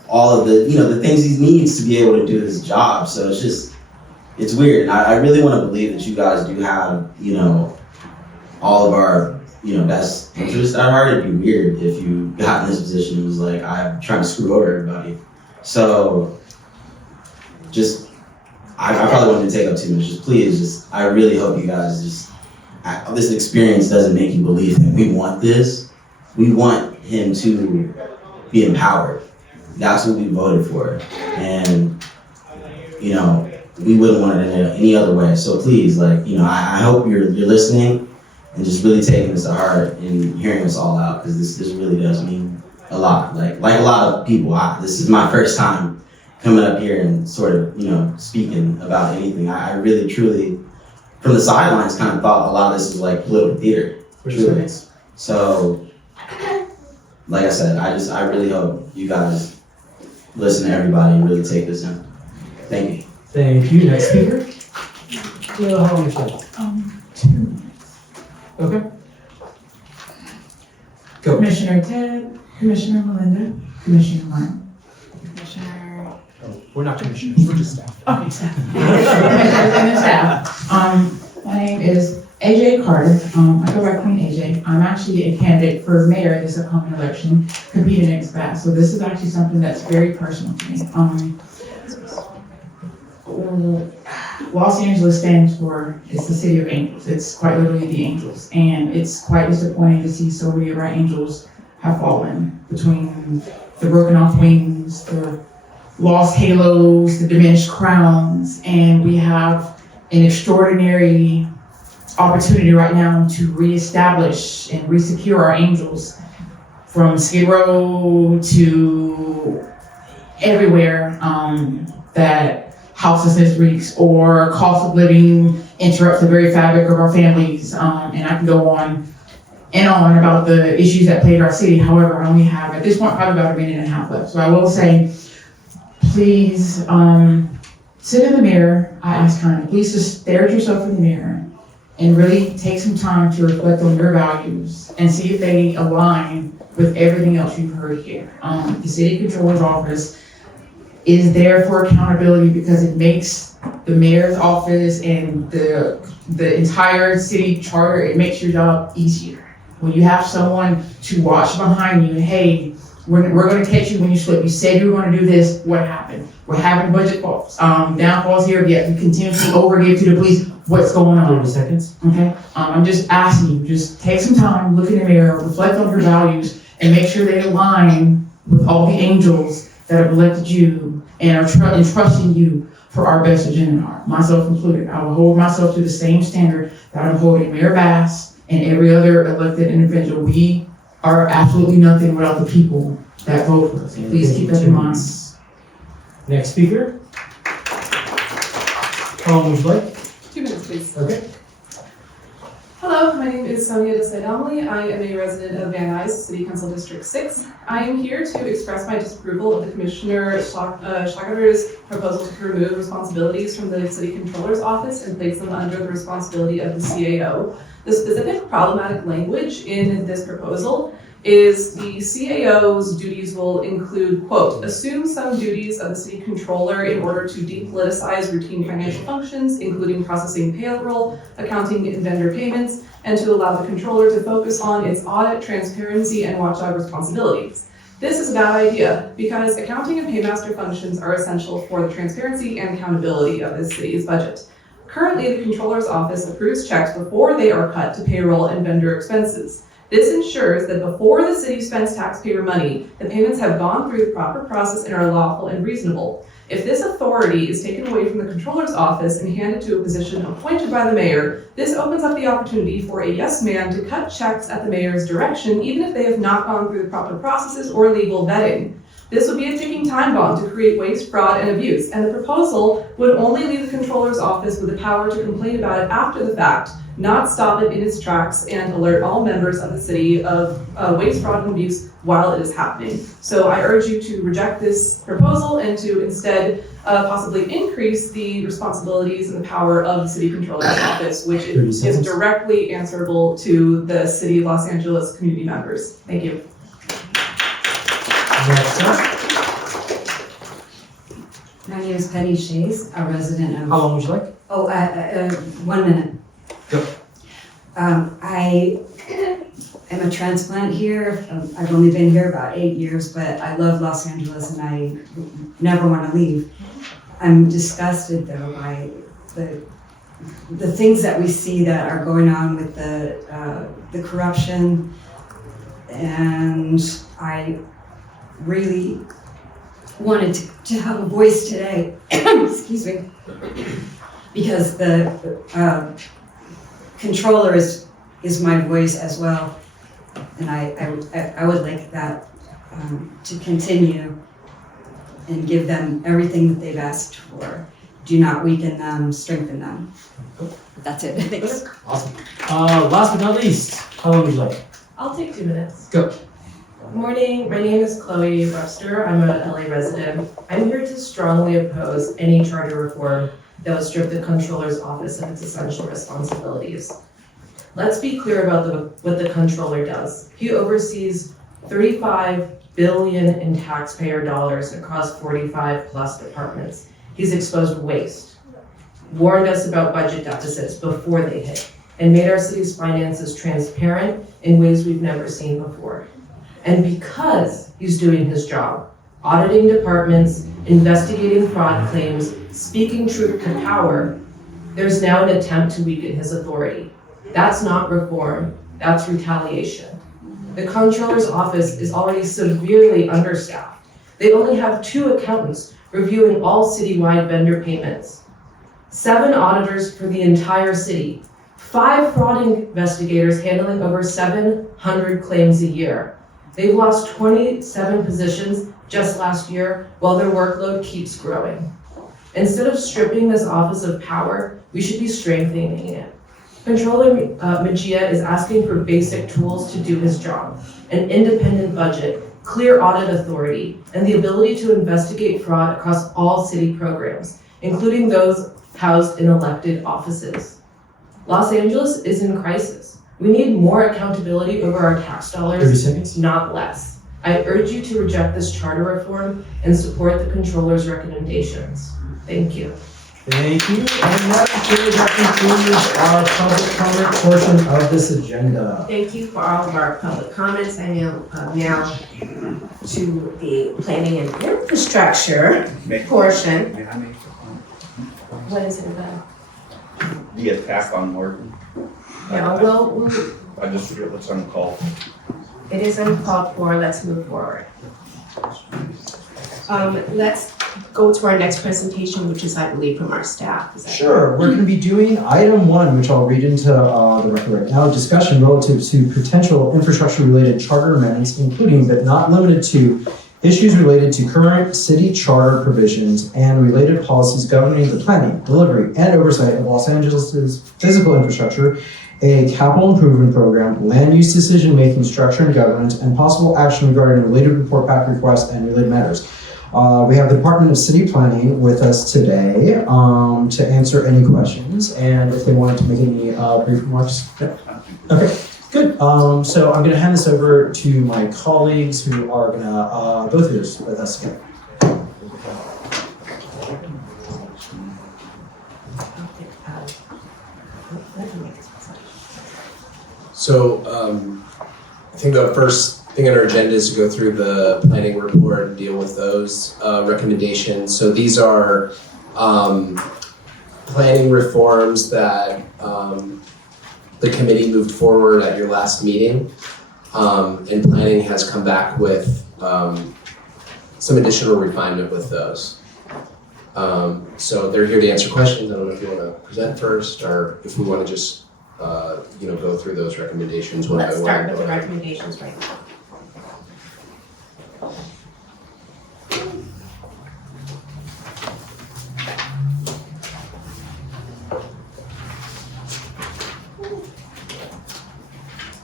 all of the, the things he needs to be able to do his job. So it's weird. And I really want to believe that you guys do have, all of our, best interests at heart. It'd be weird if you got in this position and was like, I'm trying to screw over everybody. So I probably wanted to take up too much. Please, I really hope you guys this experience doesn't make you believe that we want this. We want him to be empowered. That's what we voted for. And, we wouldn't want it any other way. So please, I hope you're listening and just really taking this to heart and hearing us all out, because this really does mean a lot. Like a lot of people, this is my first time coming up here and sort of, speaking about anything. I really, truly, from the sidelines, kind of thought a lot of this was like political theater. Truly. So, like I said, I really hope you guys listen to everybody and really take this in. Thank you. Thank you. Next speaker. How long is that? 2 minutes. Okay. Go. Commissioner Ted, Commissioner Melinda, Commissioner Martin. We're not commissioners, we're just staff. Okay, staff. Commissioners and the staff. My name is AJ Carter. I go by Queen AJ. I'm actually a candidate for mayor this upcoming election, competing against that. So this is actually something that's very personal to me. Los Angeles stands for, it's the city of angels. It's quite literally the angels. And it's quite disappointing to see so many of our angels have fallen between the broken off wings, the lost halos, the diminished crowns, and we have an extraordinary opportunity right now to reestablish and resecure our angels from Skid Row to everywhere that houselessness reeks or cost of living interrupts the very fabric of our families. And I can go on and on about the issues that plague our city. However, I only have, at this point, probably about a minute and a half left. So I will say, please sit in the mirror. I ask kindly, please just stare at yourself in the mirror and really take some time to reflect on your values and see if they align with everything else you've heard here. The City Controller's Office is there for accountability because it makes the mayor's office and the entire city charter, it makes your job easier. When you have someone to watch behind you, hey, we're going to catch you when you slip. You said you were going to do this. What happened? We're having budget falls, downfalls here. Yet we continuously overgive to the police. What's going on? 30 seconds. Okay. I'm just asking you, just take some time, look in the mirror, reflect on your values, and make sure they align with all the angels that have elected you and are trusting you for our best agenda, myself included. I will hold myself to the same standard that I'm holding Mayor Bass and every other elected individual. We are absolutely nothing without the people that vote for us. Please keep that in mind. Next speaker. How long would you like? 2 minutes, please. Okay. Hello, my name is Sonia Desai-Domley. I am a resident of Van Nuys, City Council District 6. I am here to express my disapproval of the Commissioner Schlageter's proposal to remove responsibilities from the City Controller's Office and place them under the responsibility of the CAO. The specific problematic language in this proposal is the CAO's duties will include, quote, assume some duties of the city controller in order to depoliticize routine financial functions, including processing payroll, accounting, and vendor payments, and to allow the controller to focus on its audit, transparency, and watchdog responsibilities. This is a bad idea because accounting and paymaster functions are essential for the transparency and accountability of the city's budget. Currently, the controller's office approves checks before they are cut to payroll and vendor expenses. This ensures that before the city spends taxpayer money, the payments have gone through the proper process and are lawful and reasonable. If this authority is taken away from the controller's office and handed to a position appointed by the mayor, this opens up the opportunity for a yes man to cut checks at the mayor's direction, even if they have not gone through the proper processes or legal vetting. This would be a ticking time bomb to create waste, fraud, and abuse, and the proposal would only leave the controller's office with the power to complain about it after the fact, not stop it in its tracks and alert all members of the city of waste, fraud, and abuse while it is happening. So I urge you to reject this proposal and to instead possibly increase the responsibilities and the power of the city controller's office, which is directly answerable to the City of Los Angeles community members. Thank you. Next up. My name is Penny Shays, a resident of. How long would you like? 1 minute. Go. I am a transplant here. I've only been here about 8 years, but I love Los Angeles and I never want to leave. I'm disgusted though by the things that we see that are going on with the corruption, and I really wanted to have a voice today. Excuse me. Because the controller is my voice as well, and I would like that to continue and give them everything that they've asked for. Do not weaken them, strengthen them. That's it. Thanks. Awesome. Last but not least, how long would you like? I'll take 2 minutes. Go. Morning, my name is Chloe Webster. I'm a LA resident. I'm here to strongly oppose any charter reform that would strip the controller's office of its essential responsibilities. Let's be clear about what the controller does. He oversees $35 billion in taxpayer dollars across 45 plus departments. He's exposed waste, warned us about budget deficits before they hit, and made our city's finances transparent in ways we've never seen before. And because he's doing his job, auditing departments, investigating fraud claims, speaking truth to power, there's now an attempt to weaken his authority. That's not reform, that's retaliation. The Comptroller's office is already severely understaffed. They only have 2 accountants reviewing all citywide vendor payments, 7 auditors for the entire city, 5 fraud investigators handling over 700 claims a year. They've lost 27 positions just last year while their workload keeps growing. Instead of stripping this office of power, we should be strengthening it. Controller Mejia is asking for basic tools to do his job, an independent budget, clear audit authority, and the ability to investigate fraud across all city programs, including those housed in elected offices. Los Angeles is in crisis. We need more accountability over our tax dollars, 30 seconds. Not less. I urge you to reject this charter reform and support the Controller's recommendations. Thank you. Thank you. And that concludes our public comment portion of this agenda. Thank you for all of our public comments. I am now to the planning and infrastructure portion. May I make a comment? What is it about? The attack on Morton. Yeah, we'll I just forget what's on the call. it is uncalled for. Let's move forward. Let's go to our next presentation, which is, I believe, from our staff. Is that Sure, we're going to be doing item 1, which I'll read into the record right now. Discussion relative to potential infrastructure-related charter amendments, including but not limited to issues related to current city charter provisions and related policies governing the planning, delivery, and oversight of Los Angeles' physical infrastructure, a capital improvement program, land use decision-making, structure and governance, and possible action regarding related report back requests and related matters. We have the Department of City Planning with us today to answer any questions, and if they wanted to make any brief remarks. Yeah. Okay, good. So I'm going to hand this over to my colleagues who are going to go through this with us again. So I think the first thing on our agenda is to go through the planning report and deal with those recommendations. So these are planning reforms that the committee moved forward at your last meeting, and planning has come back with some additional refinement with those. So they're here to answer questions. I don't know if you want to present first, or if we want to just go through those recommendations one by one. Let's start with the recommendations right now.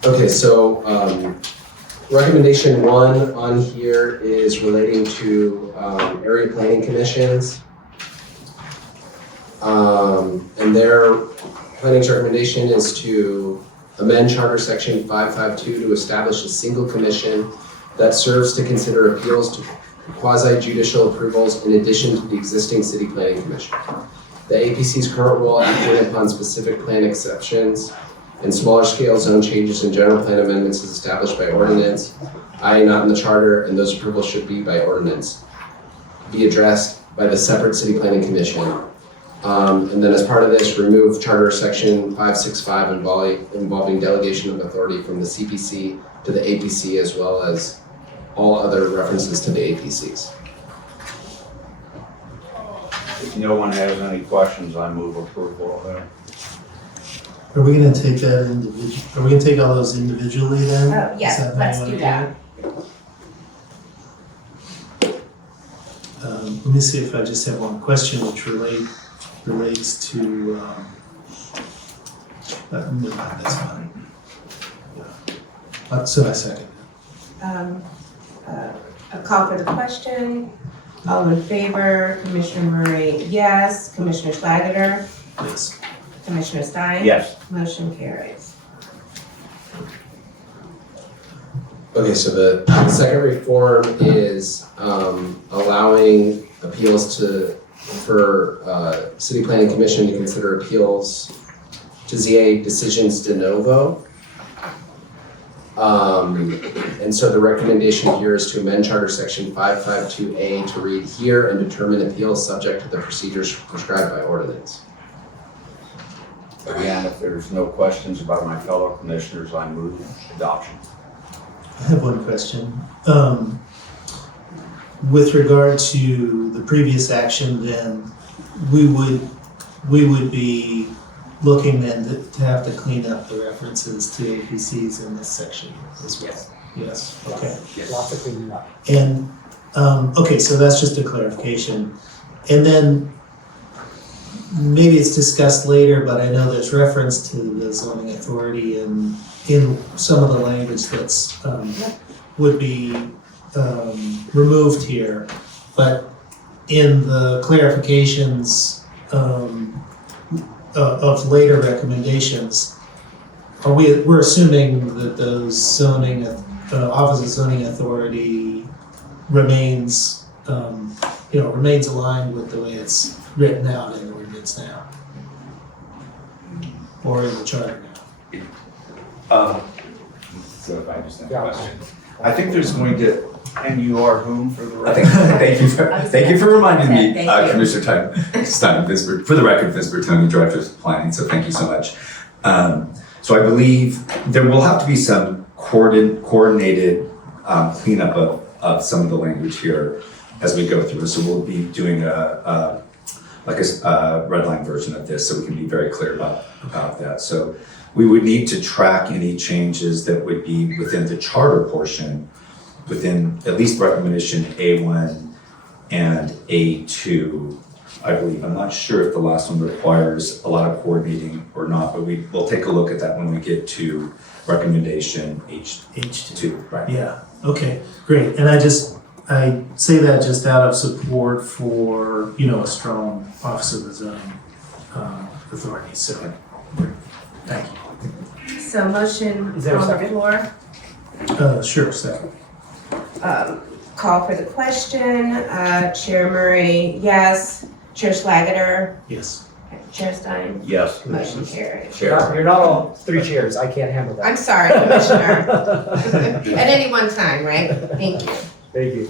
Okay, so recommendation 1 on here is relating to area planning commissions. And their planning's recommendation is to amend Charter Section 552 to establish a single commission that serves to consider appeals to quasi-judicial approvals in addition to the existing City Planning Commission. The APC's current role acting upon specific plan exceptions and smaller scale zone changes and general plan amendments is established by ordinance, i.e. not in the charter, and those approvals should be by ordinance, be addressed by the separate City Planning Commission. And then as part of this, remove Charter Section 565 involving delegation of authority from the CPC to the APC, as well as all other references to the APCs. If no one has any questions, I move approval of that. Are we gonna take that are we gonna take all those individually then? Yes, Is how let's you do wanna that. Let me see if I just have one question which relates to, no, that's fine. Yeah. So I second. A call for the question. All in favor, Commissioner Murray, yes. Commissioner Schlageter? Yes. Commissioner Stein? Yes. Motion carries. Okay, so the second reform is allowing appeals for City Planning Commission to consider appeals to ZA decisions de novo. And so the recommendation here is to amend Charter Section 552A to read here and determine appeals subject to the procedures prescribed by ordinance. Again, if there's no questions about my fellow commissioners, I move adoption. I have one question. With regard to the previous action, then we would be looking then to have to clean up the references to APCs in this section as well. Yes. Okay. Lots of cleaning up. And okay, so that's just a clarification. And then maybe it's discussed later, but I know there's reference to the zoning authority and in some of the language that's would be removed here. But in the clarifications of later recommendations, we're assuming that those zoning Office of Zoning Authority remains remains aligned with the way it's written out in the ordinance now, or in the charter now. So if I understand the question, I think there's going to. And you are whom for the record? Thank you for reminding me, Thank you. Commissioner Stein, for the record, Vince Bertoni, Director of Planning, so thank you so much. So I believe there will have to be some coordinated cleanup of some of the language here as we go through. So we'll be doing a red line version of this so we can be very clear about that. So we would need to track any changes that would be within the charter portion, within at least recommendation A1 and A2, I believe. I'm not sure if the last one requires a lot of coordinating or not, but we'll take a look at that when we get to recommendation H2, right? Yeah, okay, great. And I say that just out of support for, a strong Office of the Zoning Authority, so thank you. So motion Is there a on the second? floor. Sure, second. Call for the question. Chair Murray, yes. Chair Schlageter? Yes. Chair Stein? Yes. Motion carries. You're not all three chairs. I can't handle that. I'm sorry, Commissioner. At any one time, right? Thank you. Thank you.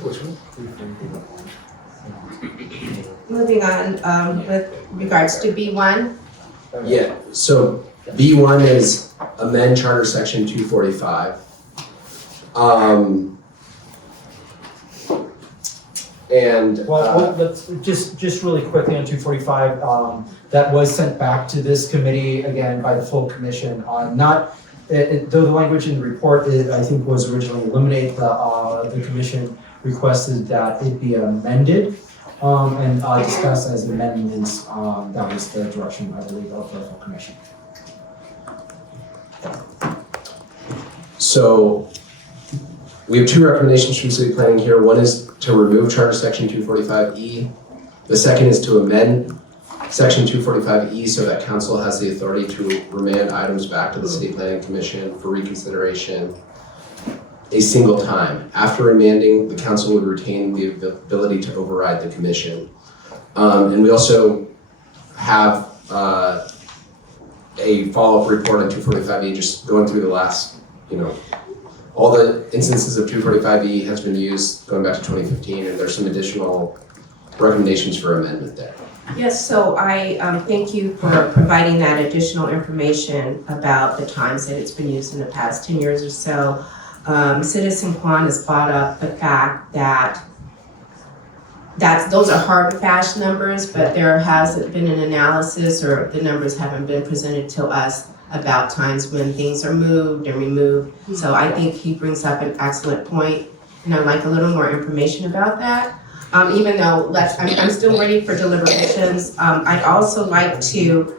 Which one? Moving on, with regards to B1. Yeah, so B1 is amend Charter Section 245. Well, let's just really quickly on 245, that was sent back to this committee again by the full commission on though the language in the report I think was originally eliminated, the commission requested that it be amended and discussed as amendments. That was the direction, I believe, of the full commission. So we have two recommendations from City Planning here. One is to remove Charter Section 245E. The second is to amend Section 245E so that council has the authority to remand items back to the City Planning Commission for reconsideration a single time. After remanding, the council would retain the ability to override the commission. And we also have a follow-up report on 245E, just going through the last, all the instances of 245E has been used going back to 2015, and there's some additional recommendations for amendment there. Yes, so I thank you for providing that additional information about the times that it's been used in the past 10 years or so. Citizen Kwan has brought up the fact that those are hard and fast numbers, but there hasn't been an analysis, or the numbers haven't been presented to us about times when things are moved and removed. So I think he brings up an excellent point, and I'd like a little more information about that. Even though I'm still waiting for deliberations, I'd also like to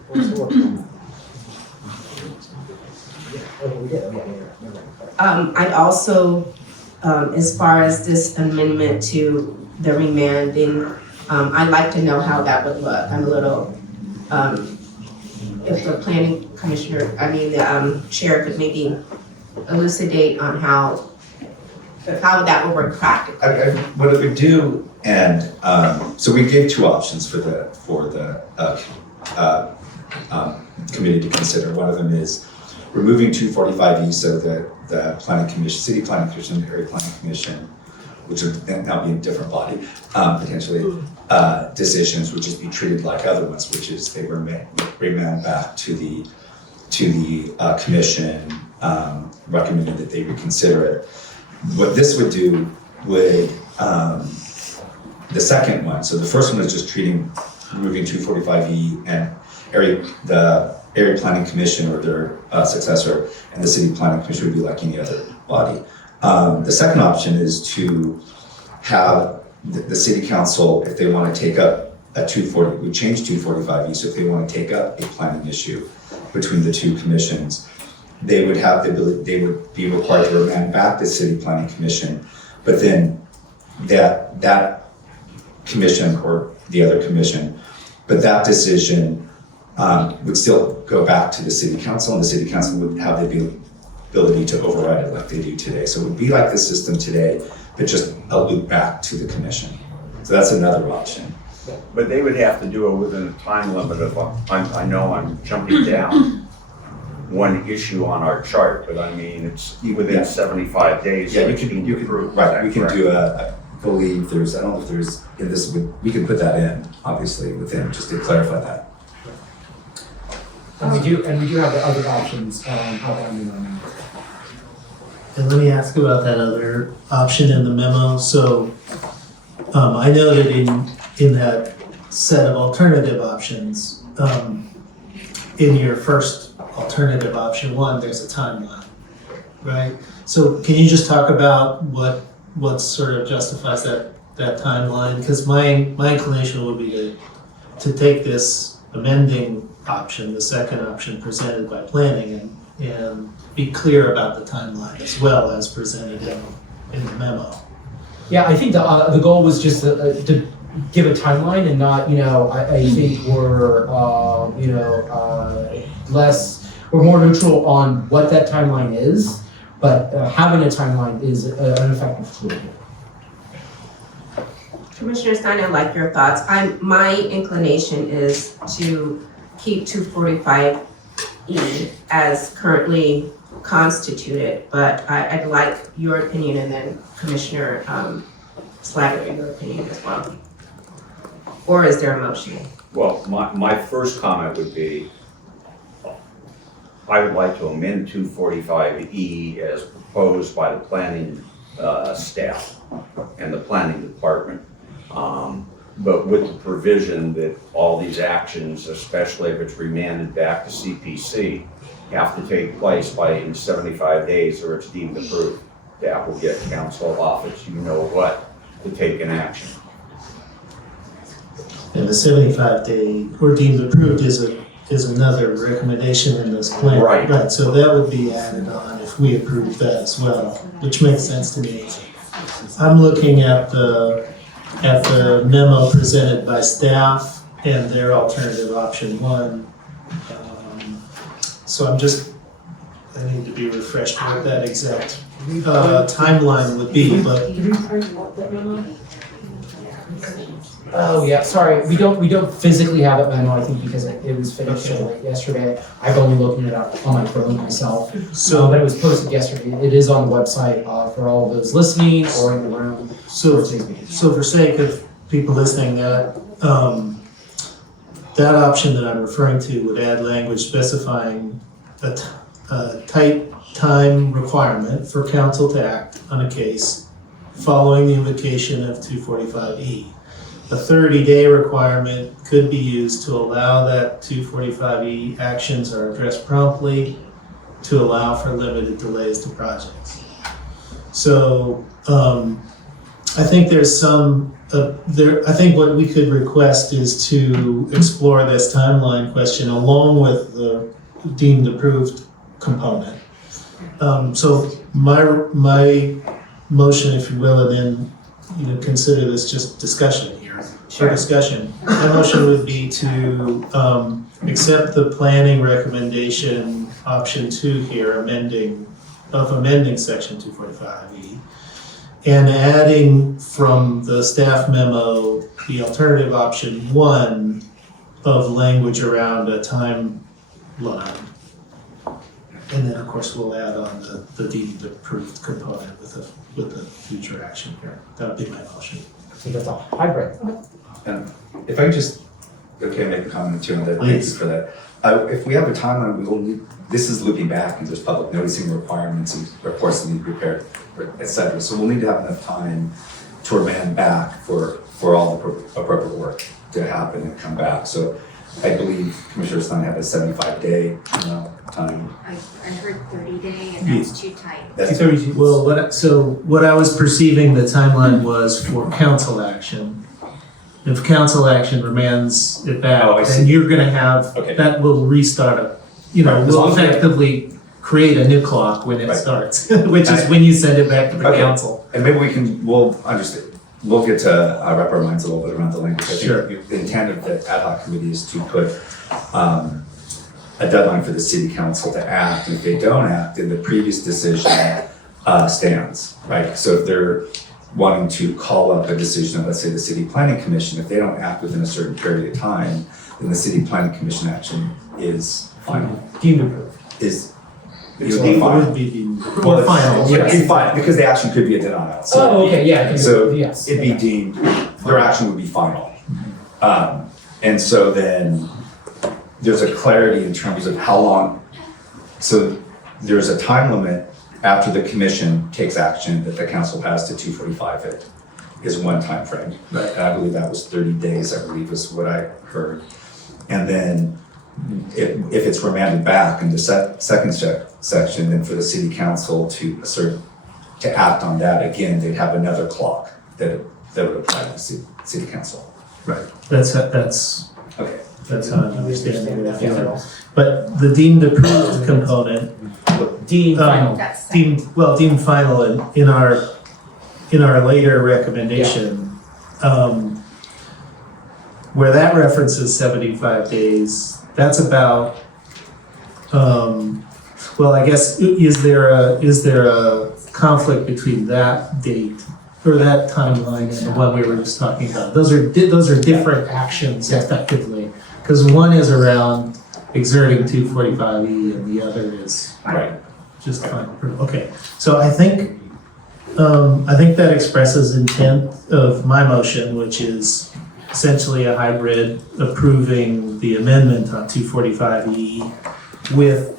as far as this amendment to the remanding, I'd like to know how that would look. I'm a little, if the planning commissioner, the chair could maybe elucidate on how that would work practically. What it would do, and so we gave two options for the committee to consider. One of them is removing 245E so that the planning commission, city planning commission, area planning commission, which would now be a different body, potentially, decisions would just be treated like other ones, which is they were remanded back to the commission, recommended that they reconsider it. What this would do would, the second one, so the first one is just removing 245E and the area planning commission or their successor, and the city planning commission would be like any other body. The second option is to have the city council, if they want to take up we change 245E, so if they want to take up a planning issue between the two commissions, they would have the ability, they would be required to remand back to city planning commission, but then that commission or the other commission, but that decision would still go back to the city council, and the city council would have the ability to override it like they do today. So it would be like the system today, but just a loop back to the commission. So that's another option. But they would have to do it within a time limit of, I know I'm jumping down one issue on our chart, but I mean, it's within 75 days. Yeah, you can approve. Right, we can do I believe there's, I don't know if there's, in this, we can put that in, obviously, within, just to clarify that. And we do have the other options outlined in our And let me ask about that other option in the memo. So I know that in that set of alternative options, in your first alternative option one, there's a timeline, right? So can you just talk about what sort of justifies that timeline? Because my inclination would be to take this amending option, the second option presented by planning, and be clear about the timeline as well as presented in the memo. Yeah, I think the goal was just to give a timeline and not, I think we're, we're more neutral on what that timeline is, but having a timeline is an effective tool. Commissioner Stein, I'd like your thoughts. My inclination is to keep 245E as currently constituted, but I'd like your opinion, and then Commissioner Schlageter, your opinion as well. Or is there a motion? Well, my first comment would be, I would like to amend 245E as proposed by the planning staff and the planning department. But with the provision that all these actions, especially if it's remanded back to CPC, have to take place in 75 days or it's deemed approved. That will get council office, to take an action. And the 75-day or deemed approved is another recommendation in this plan. Right, so that would be added on if we approve that as well, which makes sense to me. I'm looking at the memo presented by staff, and their alternative option 1. So I need to be refreshed what that exact timeline would be, but Oh, yeah, sorry, we don't physically have it memo, I think because it was finished so late yesterday. I've only looked it up on my phone myself. So- But it was posted yesterday. It is on the website, for all of those listening or in the room. So for sake of people listening, that option that I'm referring to would add language specifying a tight time requirement for council to act on a case following the invocation of 245E. A 30-day requirement could be used to allow that 245E actions are addressed promptly to allow for limited delays to projects. So I think there's some, I think what we could request is to explore this timeline question along with the deemed approved component. So my motion, if you will, and then consider this just discussion here. For discussion, my motion would be to accept the planning recommendation option 2 here, amending section 245E, and adding from the staff memo the alternative option 1 of language around a timeline. And then, of course, we'll add on the deemed approved component with the future action here. That would be my motion. So that's a hybrid. And if I could just, make a comment too on that, thank you Please. for that. If we have a timeline, we will need, this is looping back, and there's public noticing requirements and reports that need to be prepared, et cetera. So we'll need to have enough time to remand back for all the appropriate work to happen and come back. So I believe Commissioner Stein had a 75-day time. I heard 30-day, and that's too tight. That's Well, what I was perceiving the timeline was for council action. If council action remands it back, Oh, I then see. you're gonna have, Okay. that will restart Right, as will long as we- effectively create a new clock when it Right. starts, which is when you send it back to the Okay. council. And maybe we'll understand, we'll get to wrap our minds a little bit around the language. I Sure. think the intent of the ad hoc committee is to put a deadline for the city council to act. If they don't act, then the previous decision stands, right? So if they're wanting to call up a decision of, let's say, the city planning commission, if they don't act within a certain period of time, then the city planning commission action is final. Deemed approved. It would be final. Would be deemed, Well, or final, It'd be yes. fine, because the action could be a denial. So- Oh, okay, yeah. So yes. it'd be deemed, their action would be final. And so then there's a clarity in terms of how long, so there's a time limit after the commission takes action that the council has to 245 it, is one time frame. Right. And I believe that was 30 days, I believe is what I heard. And then if it's remanded back in the second section, then for the city council to act on that, again, they'd have another clock that would apply to the city council. Right, that's Okay. how I'm understanding it. Yeah. But the deemed approved component, Deemed final. deemed final in our later recommendation, where that references 75 days, that's about, well, I guess, is there a conflict between that date or that timeline and the one we were just talking about? Those are different actions effectively, because one is around exerting 245E and the other is Right. just fine. Okay, so I think that expresses intent of my motion, which is essentially a hybrid approving the amendment on 245E with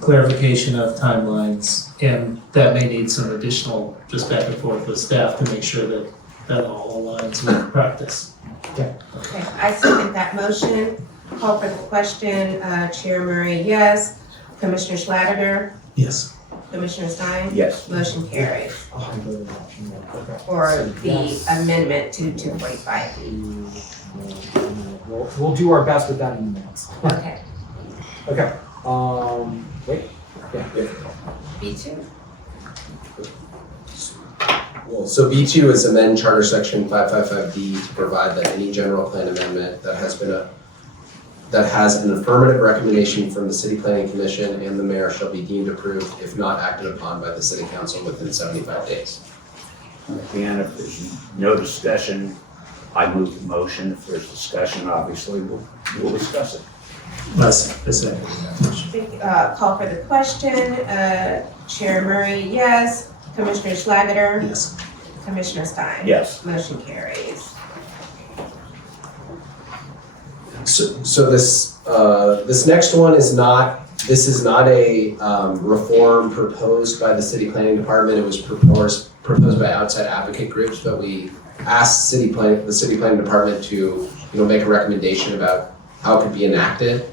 clarification of timelines, and that may need some additional just back and forth with staff to make sure that that all aligns with practice. Okay, I second that motion. Call for the question. Chair Murray, yes. Commissioner Schlageter? Yes. Commissioner Stein? Yes. Motion carries. For the amendment to 245E. We'll do our best with that in the minutes. Okay. Okay. Wait. Yeah. B2? Well, so B2 is amend Charter Section 555D to provide that any general plan amendment that has an affirmative recommendation from the City Planning Commission and the mayor shall be deemed approved if not acted upon by the City Council within 75 days. And if there's no discussion, I move the motion. If there's discussion, obviously, we'll discuss it. Call for the question. Chair Murray, yes. Commissioner Schlageter? Yes. Commissioner Stein? Yes. Motion carries. So this next one is not a reform proposed by the City Planning Department. It was proposed by outside advocate groups, but we asked the City Planning Department to make a recommendation about how it could be enacted.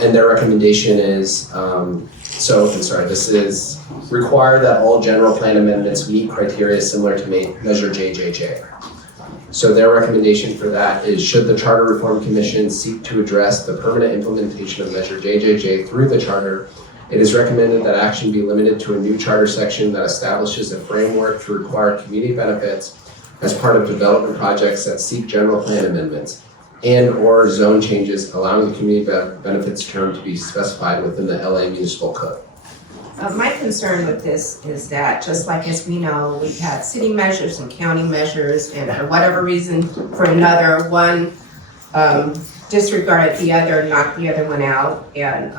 And their recommendation is, this is require that all general plan amendments meet criteria similar to Measure JJJ. So their recommendation for that is, should the Charter Reform Commission seek to address the permanent implementation of Measure JJJ through the Charter, it is recommended that action be limited to a new Charter section that establishes a framework to require community benefits as part of development projects that seek general plan amendments and/or zone changes, allowing the community benefits term to be specified within the LA Municipal Code. My concern with this is that, just like as we know, we've had city measures and county measures, and for whatever reason, for another, one disregarded the other, knocked the other one out, and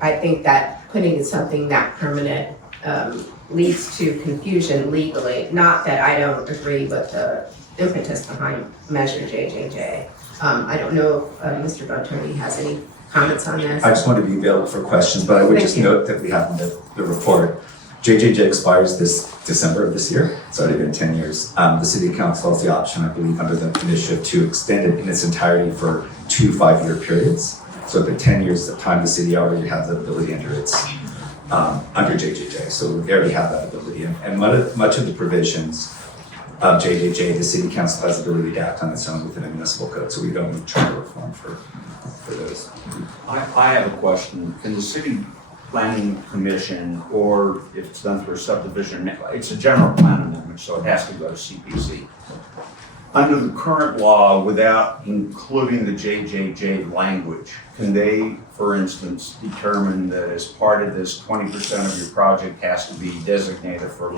I think that putting in something that permanent leads to confusion legally. Not that I don't agree with the impetus behind Measure JJJ. I don't know if Mr. Bertoni has any comments on this. I just want to be available for questions, but I would just note that we have in the report, JJJ expires this December of this year. It's already been 10 years. The City Council has the option, I believe, under the initiative to extend it in its entirety for 2 5-year periods. So at the 10 years of time, the city already has the ability under JJJ. So we already have that ability. And much of the provisions of JJJ, the City Council has the ability to act on its own within a municipal code. So we don't need charter reform for those. I have a question. Can the City Planning Commission, or if it's done through a subdivision, it's a general plan amendment, so it has to go to CPC. Under the current law, without including the JJJ language, can they, for instance, determine that as part of this 20% of your project has to be designated for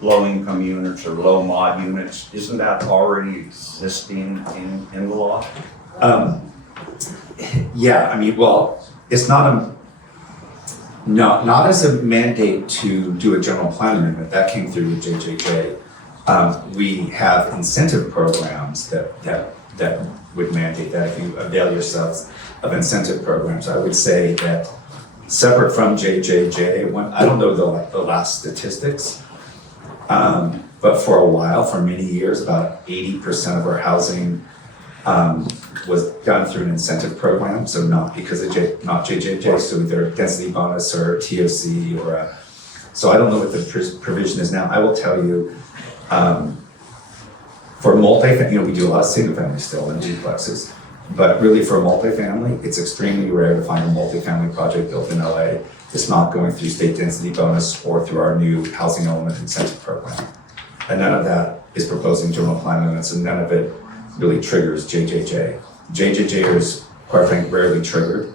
low-income units or low mod units? Isn't that already existing in the law? Yeah, I mean, well, it's not as a mandate to do a general plan amendment. That came through with JJJ. We have incentive programs that would mandate that if you avail yourselves of incentive programs. I would say that separate from JJJ, I don't know the last statistics, but for a while, for many years, about 80% of our housing was done through an incentive program, so not because of not JJJ, so either density bonus or TOC or so I don't know what the provision is now. I will tell you, for multifamily, we do a lot of single family still and duplexes, but really for multifamily, it's extremely rare to find a multifamily project built in LA that's not going through state density bonus or through our new housing element incentive program. And none of that is proposing general plan amendments, and none of it really triggers JJJ. JJJ is, quite frankly, rarely triggered,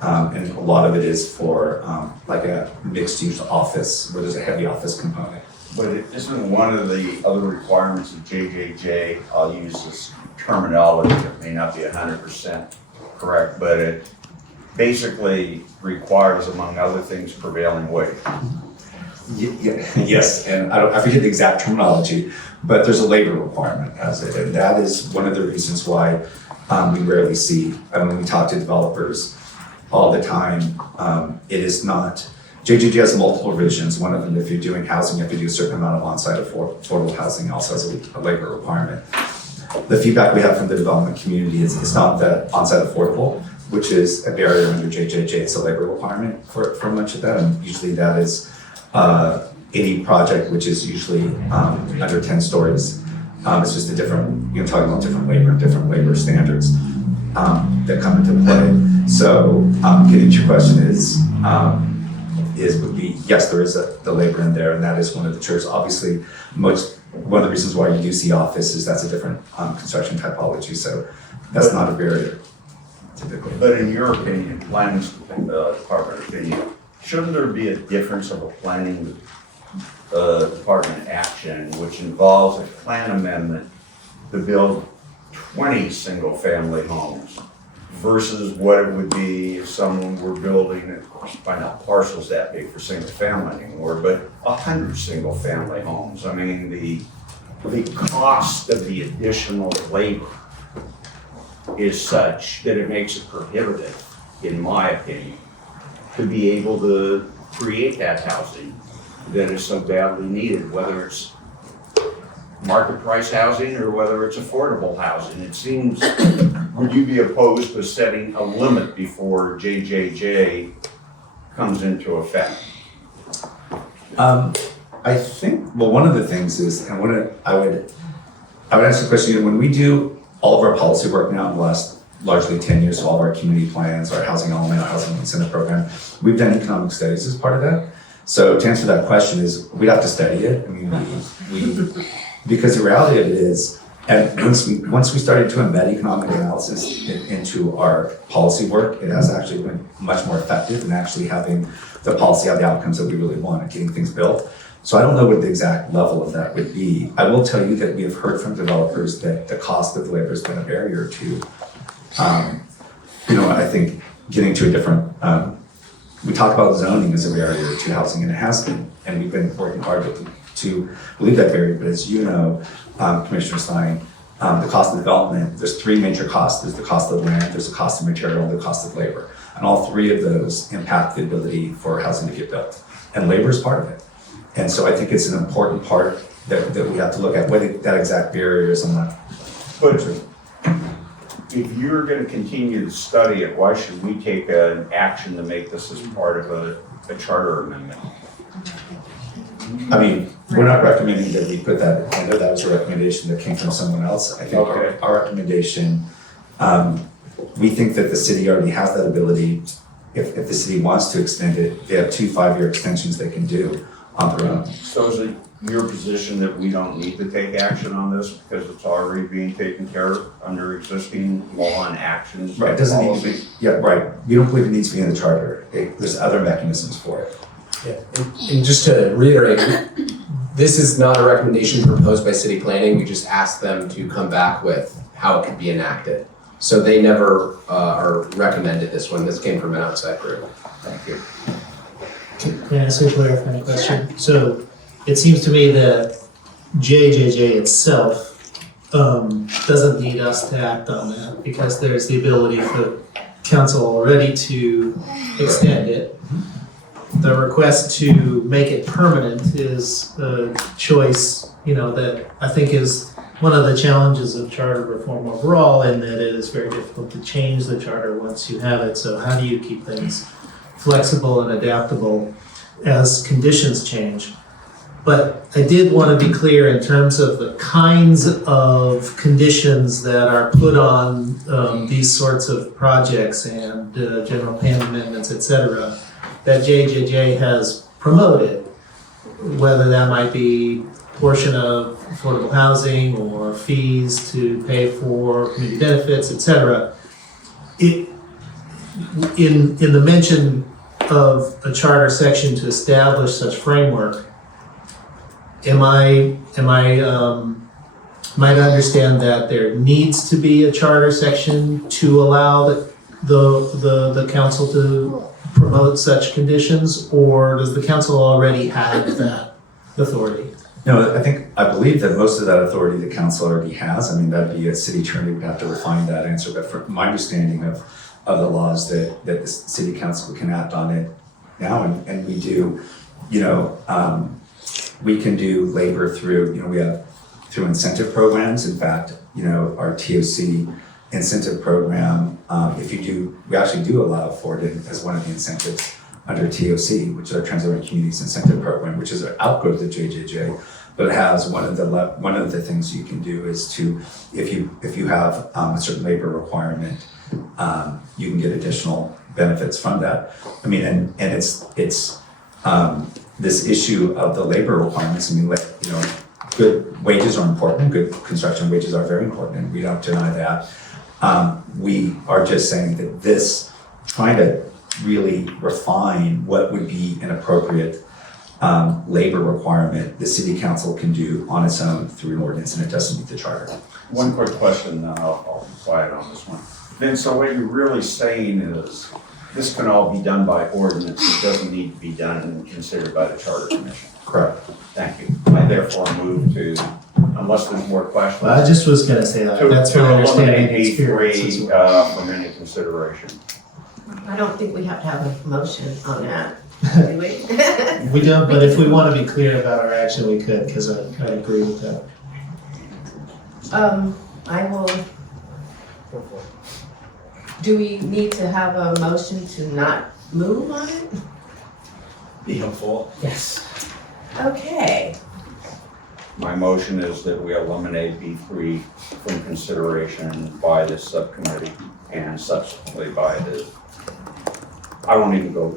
and a lot of it is for like a mixed-use office where there's a heavy office component. But it isn't one of the other requirements of JJJ, I'll use this terminology that may not be 100% correct, but it basically requires, among other things, prevailing wage. Yes, and I forget the exact terminology, but there's a labor requirement as it, and that is one of the reasons why we rarely see, when we talk to developers all the time, it is not, JJJ has multiple provisions. One of them, if you're doing housing, you have to do a certain amount of on-site affordable housing, also has a labor requirement. The feedback we have from the development community is it's not that on-site affordable, which is a barrier under JJJ, it's a labor requirement for much of that, and usually that is any project which is usually under 10 stories. It's just a different, you're talking about different labor standards that come into play. So getting to your question is, would be, yes, there is the labor in there, and that is one of the triggers. Obviously, one of the reasons why you do see office is that's a different construction typology, so that's not a barrier typically. But in your opinion, planning department opinion, shouldn't there be a difference of a planning department action which involves a plan amendment to build 20 single-family homes versus what it would be if someone were building, of course, probably not parcels that big for single-family anymore, but 100 single-family homes? I mean, the cost of the additional labor is such that it makes it prohibitive, in my opinion, to be able to create that housing that is so badly needed, whether it's market price housing or whether it's affordable housing. It seems, would you be opposed to setting a limit before JJJ comes into effect? I think, well, one of the things is, and I would ask the question, when we do all of our policy work now in the last largely 10 years, so all of our community plans, our housing element, our housing incentive program, we've done economic studies as part of that. So to answer that question is, we'd have to study it. I mean, because the reality of it is, and once we started to embed economic analysis into our policy work, it has actually been much more effective in actually having the policy have the outcomes that we really want and getting things built. So I don't know what the exact level of that would be. I will tell you that we have heard from developers that the cost of labor has been a barrier to, I think getting to a different, we talk about zoning as a barrier to housing, and it has been, and we've been working hard to relieve that barrier. But as you know, Commissioner Stein, the cost of development, there's three major costs. There's the cost of land, there's the cost of material, and the cost of labor. And all three of those impact the ability for housing to get built. And labor is part of it. And so I think it's an important part that we have to look at what that exact barrier is. But if you're going to continue to study it, why should we take an action to make this as part of a charter amendment? I mean, we're not recommending that we put that, I know that was a recommendation that came from someone else. I think our recommendation, we think that the city already has that ability. If the city wants to extend it, they have 2 5-year extensions they can do on their own. So is it your position that we don't need to take action on this because it's already being taken care of under existing law and actions? Right, it doesn't need to be, yeah, right. We don't believe it needs to be in the charter. There's other mechanisms for it. Yeah, and just to reiterate, this is not a recommendation proposed by city planning. We just asked them to come back with how it could be enacted. So they never are recommended this one. This came from an outside group. Thank you. Can I ask a clarifying question? Sure. So it seems to me that JJJ itself doesn't need us to act on that because there's the ability for council already to extend it. The request to make it permanent is a choice, that I think is one of the challenges of charter reform overall, in that it is very difficult to change the charter once you have it. So how do you keep things flexible and adaptable as conditions change? But I did want to be clear in terms of the kinds of conditions that are put on these sorts of projects and general plan amendments, et cetera, that JJJ has promoted, whether that might be portion of affordable housing or fees to pay for community benefits, et cetera. In the mention of a charter section to establish such framework, am I to understand that there needs to be a charter section to allow the council to promote such conditions, or does the council already have that authority? No, I believe that most of that authority the council already has. I mean, that'd be a city attorney would have to refine that answer, but from my understanding of the laws that the city council can act on it now, and we do, we can do labor through, we have through incentive programs. In fact, our TOC incentive program, we actually do allow for it as one of the incentives under TOC, which is our Transit Communities Incentive Program, which is an outgrowth of JJJ, but it has one of the things you can do is to, if you have a certain labor requirement, you can get additional benefits from that. I mean, and it's this issue of the labor requirements. I mean, good wages are important, good construction wages are very important, and we don't deny that. We are just saying that this, trying to really refine what would be an appropriate labor requirement, the city council can do on its own through an ordinance, and it doesn't meet the charter. One quick question, then I'll be quiet on this one. Then, so what you're really saying is, this can all be done by ordinance, it doesn't need to be done and considered by the Charter Commission? Correct. Thank you. I therefore move to, unless there's more questions. Well, I just was gonna say that, that's my understanding and experience as eliminate well. B3 from any consideration. I don't think we have to have a motion on that, do we? We don't, but if we wanna be clear about our action, we could, because I agree with that. I will. Do we need to have a motion to not move on it? Be helpful. Yes. Okay. My motion is that we eliminate B3 from consideration by this subcommittee and subsequently by the, I won't even go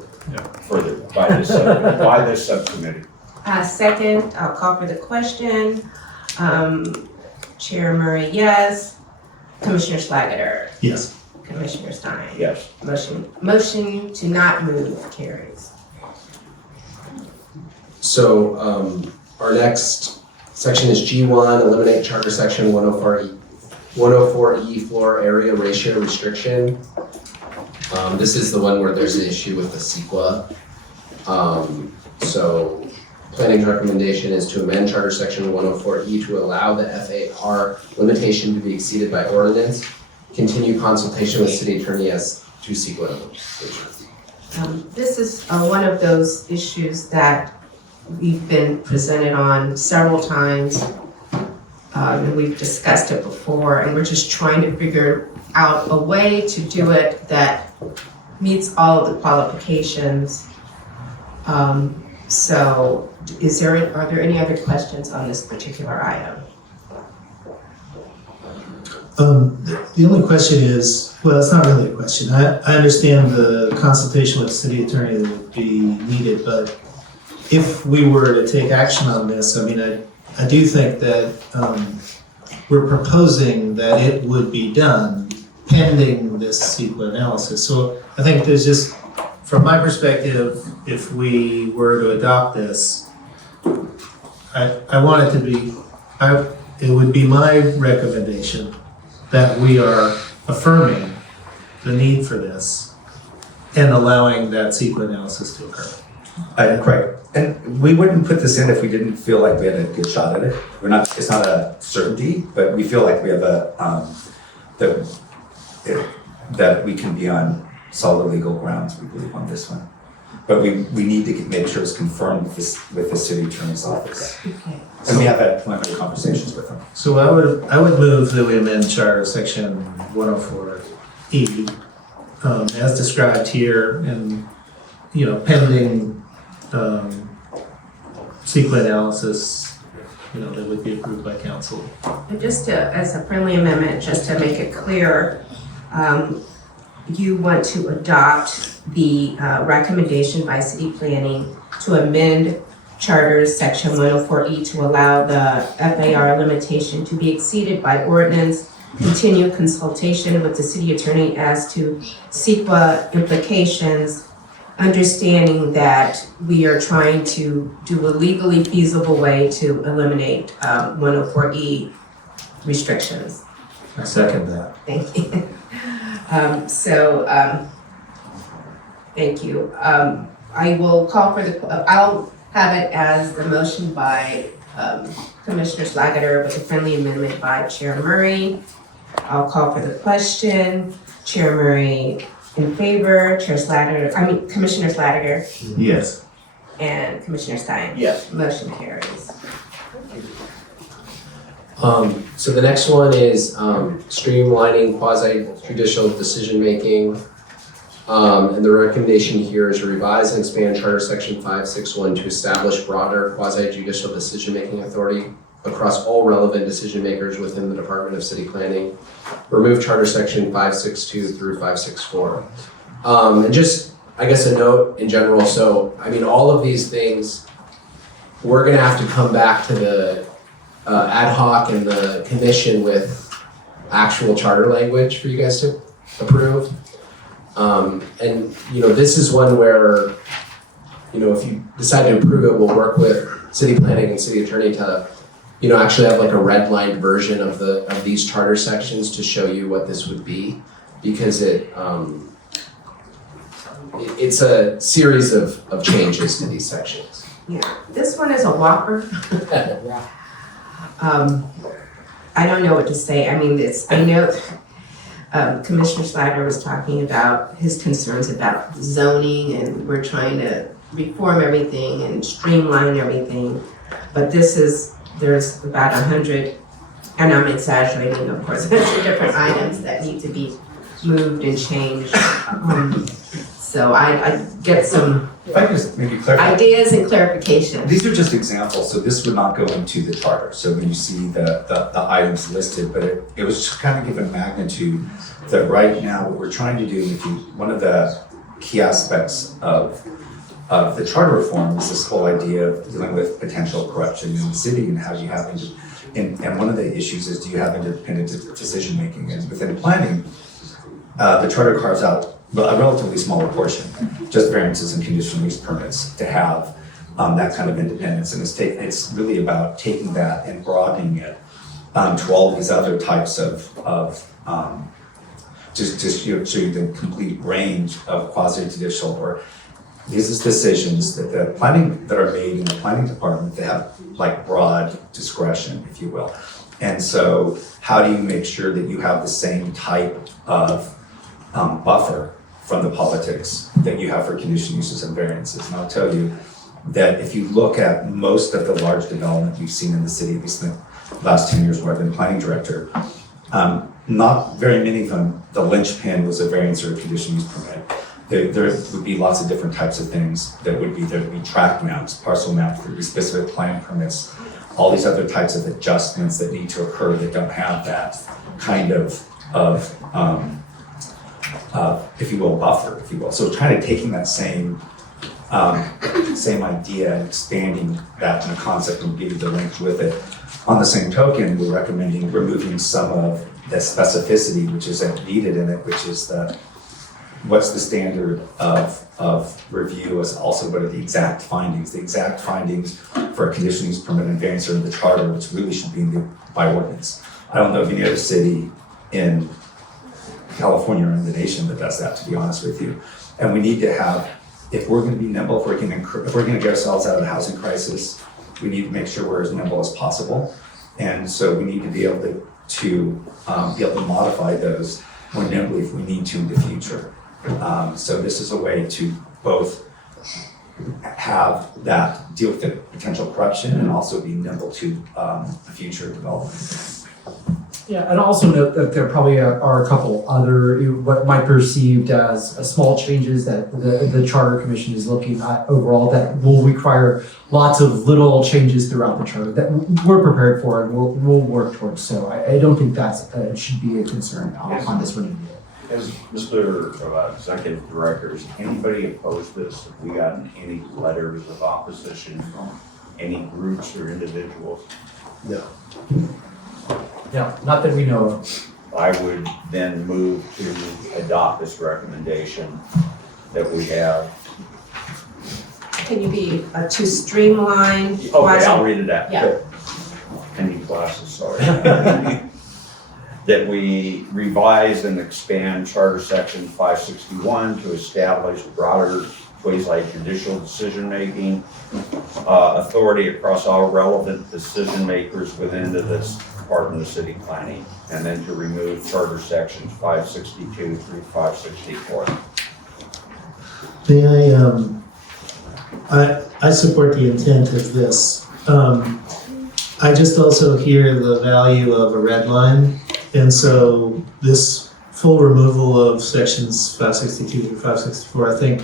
further, by this subcommittee. Second, I'll call for the question. Chair Murray, yes. Commissioner Schlageter. Yes. Commissioner Stein. Yes. Motion to not move carries. So our next section is G1, eliminate charter section 104E floor area ratio restriction. This is the one where there's an issue with the CEQA. So planning's recommendation is to amend charter section 104E to allow the FAR limitation to be exceeded by ordinance. Continue consultation with city attorney as to CEQA implementation. This is one of those issues that we've been presented on several times, and we've discussed it before, and we're just trying to figure out a way to do it that meets all of the qualifications. So are there any other questions on this particular item? The only question is, well, it's not really a question. I understand the consultation with the city attorney that would be needed, but if we were to take action on this, I mean, I do think that we're proposing that it would be done pending this CEQA analysis. So I think there's just, from my perspective, if we were to adopt this, I want it to be, it would be my recommendation that we are affirming the need for this and allowing that CEQA analysis to occur. Correct. And we wouldn't put this in if we didn't feel like we had a good shot at it. It's not a certainty, but we feel like we have that we can be on solid legal grounds, we believe, on this one. But we need to make sure it's confirmed with the city attorney's office. Okay. And we have had preliminary conversations with them. So I would move that we amend Charter Section 104E as described here, and pending CEQA analysis, that would be approved by council. And just as a friendly amendment, just to make it clear, you want to adopt the recommendation by city planning to amend Charter Section 104E to allow the FAR limitation to be exceeded by ordinance, continue consultation with the city attorney as to CEQA implications, understanding that we are trying to do a legally feasible way to eliminate 104E restrictions. I second that. Thank you. Thank you. I will call for I'll have it as the motion by Commissioner Schlageter with a friendly amendment by Chair Murray. I'll call for the question. Chair Murray in favor, Commissioner Schlageter. Yes. And Commissioner Stein. Yes. Motion carries. So the next one is streamlining quasi-judicial decision-making. And the recommendation here is to revise and expand Charter Section 561 to establish broader quasi-judicial decision-making authority across all relevant decision makers within the Department of City Planning. Remove Charter Section 562 through 564. And just I guess a note in general, so, I mean, all of these things, we're gonna have to come back to the ad hoc and the commission with actual charter language for you guys to approve. And, you know, this is one where, you know, if you decide to approve it, we'll work with city planning and city attorney to, you know, actually have like a redlined version of these charter sections to show you what this would be, because it's a series of changes to these sections. Yeah, this one is a whopper. I don't know what to say. I mean, I know Commissioner Schlageter was talking about his concerns about zoning, and we're trying to reform everything and streamline everything. But there's about 100, and I'm exaggerating, of course, 100 different items that need to be moved and changed. So I get some If I could just maybe clarify. ideas and clarification. These are just examples, so this would not go into the charter. So when you see the items listed, but it was just kind of given magnitude that right now what we're trying to do, one of the key aspects of the charter reform is this whole idea of dealing with potential corruption in the city and how you have, and one of the issues is, do you have independent decision making? And within planning, the charter carves out a relatively smaller portion, just variances and conditional use permits, to have that kind of independence. And it's really about taking that and broadening it to all these other types of just show you the complete range of quasi-judicial or these decisions that the planning that are made in the planning department, they have like broad discretion, if you will. And so how do you make sure that you have the same type of buffer from the politics that you have for conditional uses and variances? And I'll tell you that if you look at most of the large development you've seen in the city, at least in the last 10 years where I've been planning director, not very many of them, the linchpin was a variance or a conditional use permit. There would be lots of different types of things there would be tract maps, parcel maps, there would be specific plan permits, all these other types of adjustments that need to occur that don't have that kind of if you will, buffer, if you will. So kind of taking that same idea and expanding that in a concept and giving the link with it. On the same token, we're recommending removing some of the specificity which isn't needed in it, which is what's the standard of review, as also what are the exact findings. The exact findings for a conditional use permit and variance are in the charter, which really should be by ordinance. I don't know of any other city in California or in the nation that does that, to be honest with you. And we need to have, if we're going to be nimble, if we're going to get ourselves out of the housing crisis, we need to make sure we're as nimble as possible. And so we need to be able to modify those more nimbly if we need to in the future. So this is a way to both have that deal with the potential corruption and also be nimble to future development. Yeah, and also note that there probably are a couple other, what might be perceived as small changes that the Charter Commission is looking at overall that will require lots of little changes throughout the charter that we're prepared for and we'll work towards. So I don't think that should be a concern on this one. As Mr. Executive Director, is anybody opposed to this? Have we gotten any letters of opposition from any groups or individuals? No. Yeah, not that we know of. I would then move to adopt this recommendation that we have. Can you be to streamline? Okay, I'll read it out. Yeah. I need glasses, sorry. That we revise and expand Charter Section 561 to establish broader quasi-judicial decision-making authority across all relevant decision makers within this Department of City Planning, and then to remove Charter Sections 562 through 564. May I support the intent of this. I just also hear the value of a red line, and so this full removal of sections 562 through 564, I think,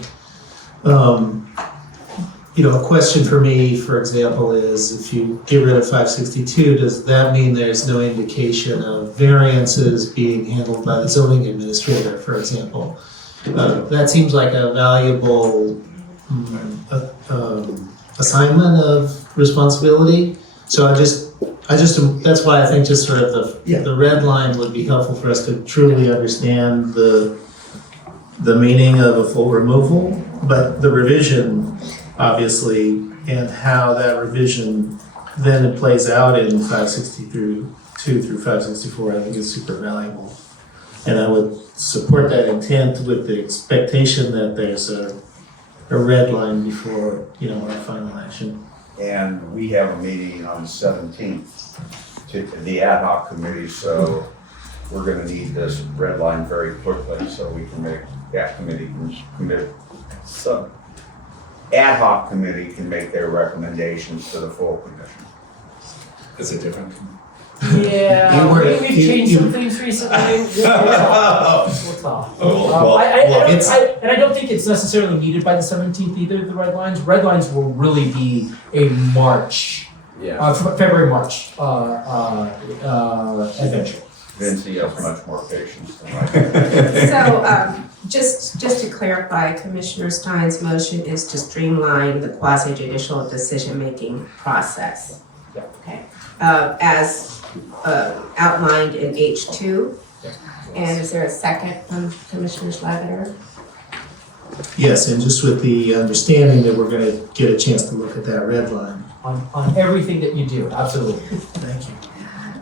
a question for me, for example, is if you get rid of 562, does that mean there's no indication of variances being handled by the zoning administrator, for example? That seems like a valuable assignment of responsibility. So that's why I think just sort of the red line would be helpful for us to truly understand the meaning of a full removal, but the revision, obviously, and how that revision then it plays out in 562 through 564, I think is super valuable. And I would support that intent with the expectation that there's a red line before, our final action. And we have a meeting on the 17th to the ad hoc committee, so we're gonna need this red line very quickly so we can make that ad hoc committee can make their recommendations to the full commission. Is it different? Yeah, we've changed some things recently. We'll talk. And I don't think it's necessarily needed by the 17th either, the red lines. Red lines will really be a March, February, March adventure. Vince, he has much more patience than I do. So, just to clarify, Commissioner Stein's motion is to streamline the quasi-judicial decision-making process. Okay. As outlined in H2. And is there a second from Commissioner Schlageter? Yes, and just with the understanding that we're going to get a chance to look at that red line. On everything that you do, absolutely. Thank you.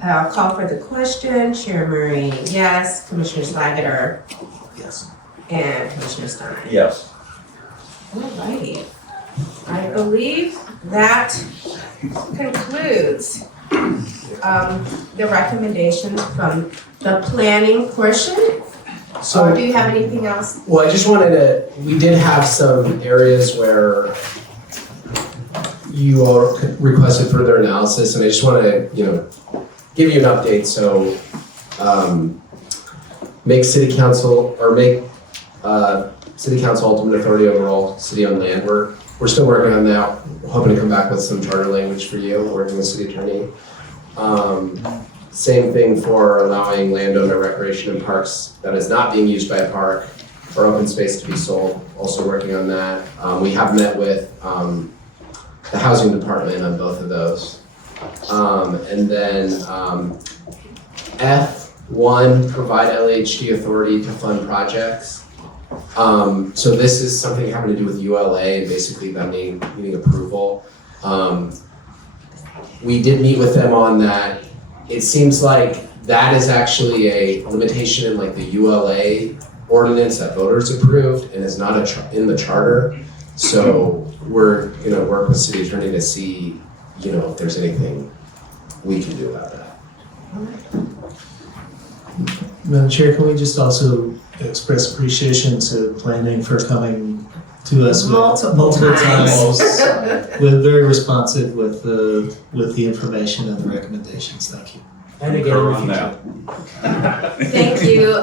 I'll call for the question. Chair Murray, yes. Commissioner Schlageter? Yes. And Commissioner Stein? Yes. All right. I believe that concludes the recommendations from the planning portion. So, or do you have anything else? Well, I just we did have some areas where you all requested further analysis, and I just want to, give you an update. So, make city council ultimate authority over all city-owned land work. We're still working on that. We're hoping to come back with some charter language for you, working with city attorney. Same thing for allowing landowner recreation in parks that is not being used by a park or open space to be sold. Also working on that. We have met with the housing department on both of those. And then F1, provide LHD authority to fund projects. So this is something having to do with ULA and basically them needing approval. We did meet with them on that. It seems like that is actually a limitation in like the ULA ordinance that voters approved and is not in the charter. So we're gonna work with city attorney to see, if there's anything we can do about that. Madam Chair, can we just also express appreciation to planning for coming to us multiple times with very responsive with the information and the recommendations. Thank you. And again, in the future.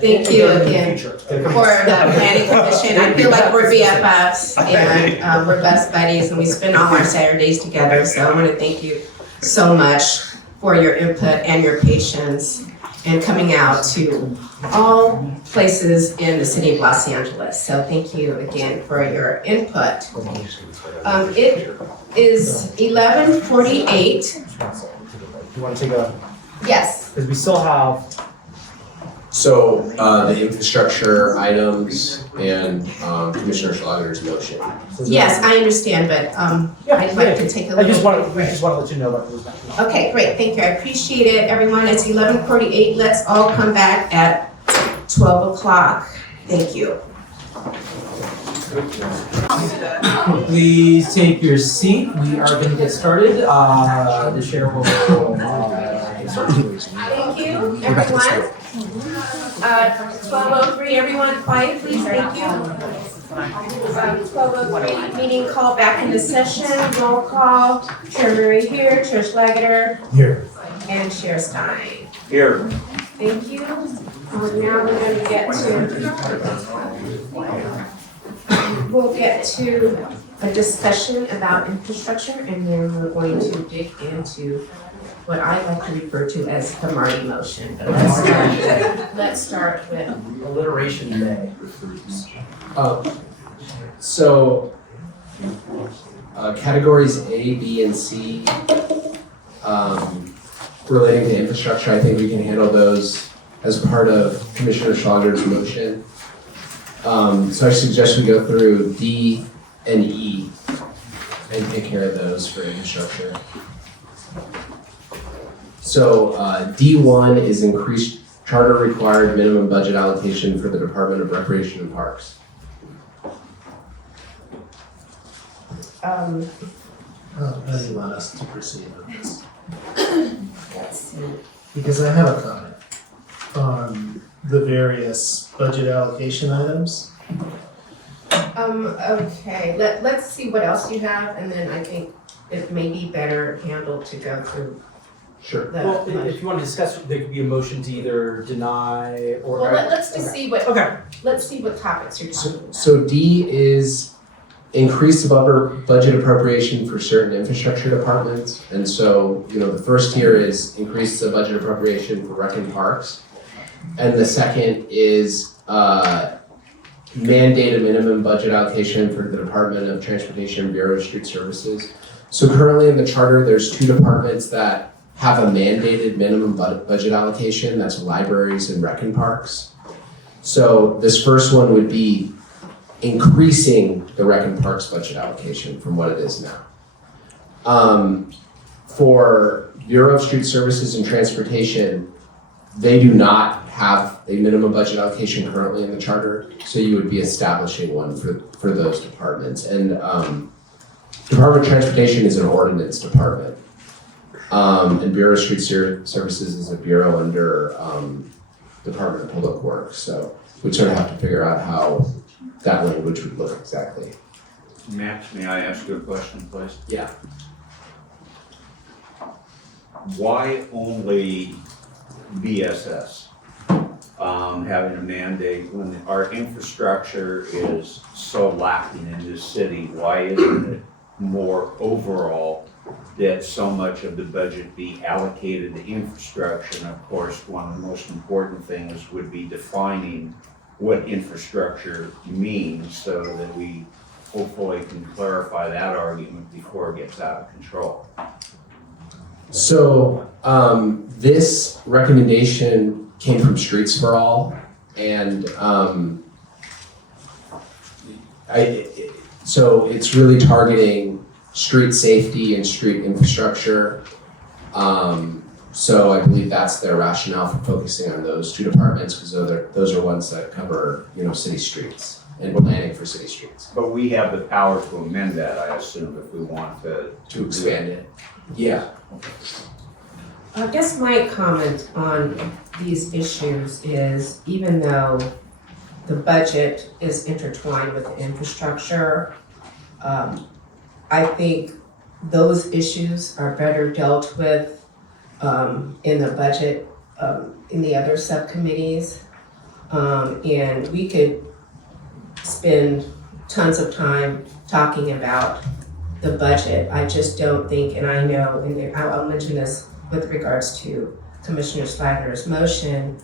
Thank you again for the planning commission. I feel like we're BFFs and we're best buddies and we spend all our Saturdays together. So I want to thank you so much for your input and your patience and coming out to all places in the city of Los Angeles. So thank you again for your input. It is 11:48. You want to take a? Yes. Because we still have. So the infrastructure items and Commissioner Schlageter's motion. Yes, I understand, but I'd like to take a I little. just want to let you know about those. Okay, great, thank you, I appreciate it, everyone. It's 11:48. Let's all come back at 12 o'clock. Thank you. Please take your seat. We are going to get started. The chair will get started. Thank you, everyone. 12:03, everyone quiet, please, thank you. 12:03, meeting call back into session, roll call. Chair Murray here, Chair Schlageter. Here. And Chair Stein. Here. Thank you. Now we're going to get to a discussion about infrastructure, and then we're going to dig into what I like to refer to as the Marty motion. But let's start with Alliteration Day. So, categories A, B, and C, relating to infrastructure, I think we can handle those as part of Commissioner Schlageter's motion. So I suggest we go through D and E and take care of those for infrastructure. So D1 is increased charter required minimum budget allocation for the Department of Recreation and Parks. How do you want us to proceed with this? let's see. Because I have a comment on the various budget allocation items. Okay, let's see what else you have, and then I think it may be better handled to go through. Sure. Well, if you want to discuss, there could be a motion to either deny or. Well, let's just see what. Okay. Let's see what topics you're talking about. So D is increase the budget appropriation for certain infrastructure departments. And so, the first here is increase the budget appropriation for rec and parks. And the second is mandated minimum budget allocation for the Department of Transportation, Bureau of Street Services. So currently in the charter, there's two departments that have a mandated minimum budget allocation, that's libraries and rec and parks. So this first one would be increasing the rec and parks budget allocation from what it is now. For Bureau of Street Services and Transportation, they do not have a minimum budget allocation currently in the charter, so you would be establishing one for those departments. And Department of Transportation is an ordinance department. And Bureau of Street Services is a bureau under Department of Public Works. So we sort of have to figure out how that language would look exactly. Max, may I ask you a question, please? Yeah. Why only BSS having a mandate when our infrastructure is so lacking in this city? Why isn't it more overall that so much of the budget be allocated to infrastructure? And of course, one of the most important things would be defining what infrastructure means so that we hopefully can clarify that argument before it gets out of control. So this recommendation came from Streets for All, and so it's really targeting street safety and street infrastructure. So I believe that's their rationale for focusing on those two departments, because those are ones that cover, city streets and planning for city streets. But we have the power to amend that, I assume, if we want to expand it. Yeah. I guess my comment on these issues is, even though the budget is intertwined with the infrastructure, I think those issues are better dealt with in the budget, in the other subcommittees. And we could spend tons of time talking about the budget. I just don't think, and I know, and I'll mention this with regards to Commissioner Schlageter's motion,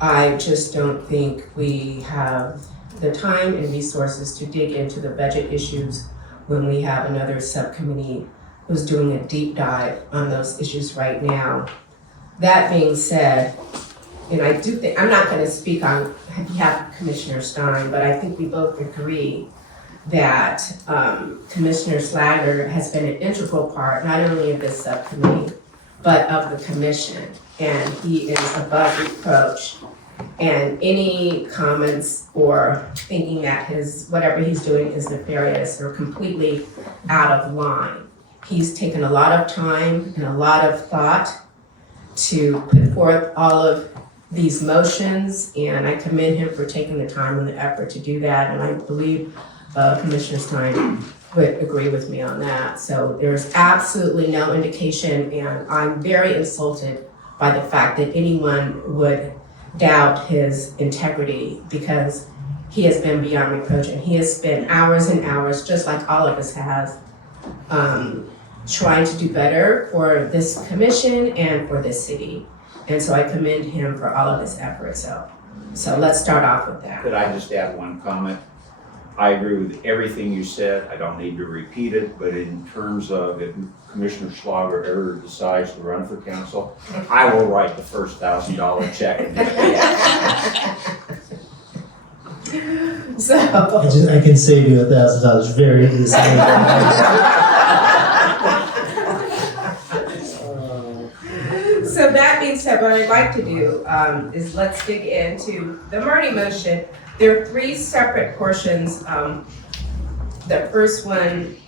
I just don't think we have the time and resources to dig into the budget issues when we have another subcommittee who's doing a deep dive on those issues right now. That being said, and I do think, I'm not going to speak on behalf of Commissioner Stein, but I think we both agree that Commissioner Schlageter has been an integral part, not only of this subcommittee, but of the commission, and he is above reproach. And any comments or thinking that whatever he's doing is nefarious or completely out of line. He's taken a lot of time and a lot of thought to put forth all of these motions, and I commend him for taking the time and the effort to do that, and I believe Commissioner Stein would agree with me on that. So there's absolutely no indication, and I'm very insulted by the fact that anyone would doubt his integrity, because he has been beyond reproach and he has spent hours and hours, just like all of us have, trying to do better for this commission and for this city. And so I commend him for all of his efforts. So let's start off with that. Could I just add one comment? I agree with everything you said. I don't need to repeat it, but in terms of if Commissioner Schlageter ever decides to run for council, I will write the first $1,000 check. So I can save you $1,000 very easily. So that being said, what I'd like to do is let's dig into the Marty motion. There are three separate portions. The first one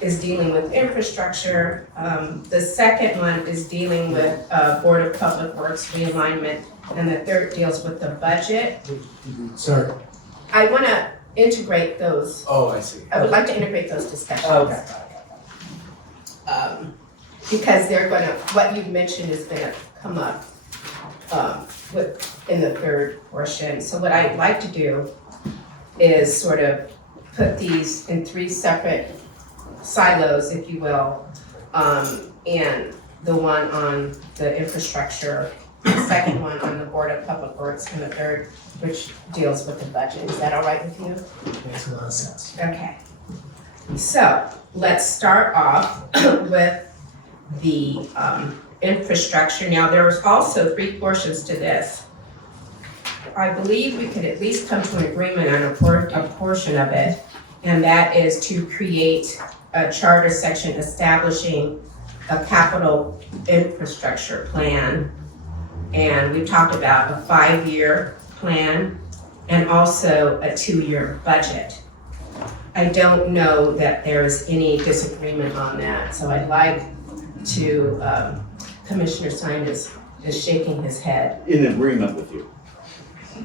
is dealing with infrastructure. The second one is dealing with Board of Public Works realignment. And the third deals with the budget. Sorry. I want to integrate those. Oh, I see. I would like to integrate those discussions. Okay. Because they're gonna, what you mentioned is gonna come up in the third portion. So what I'd like to do is sort of put these in three separate silos, if you will. And the one on the infrastructure, the second one on the Board of Public Works, and the third, which deals with the budget. Is that all right with you? Makes a lot of sense. Okay. So let's start off with the infrastructure. Now, there's also three portions to this. I believe we could at least come to an agreement on a portion of it, and that is to create a charter section establishing a capital infrastructure plan. And we talked about a 5-year plan and also a 2-year budget. I don't know that there is any disagreement on that, so I'd like to, Commissioner Stein is shaking his head. In agreement with you.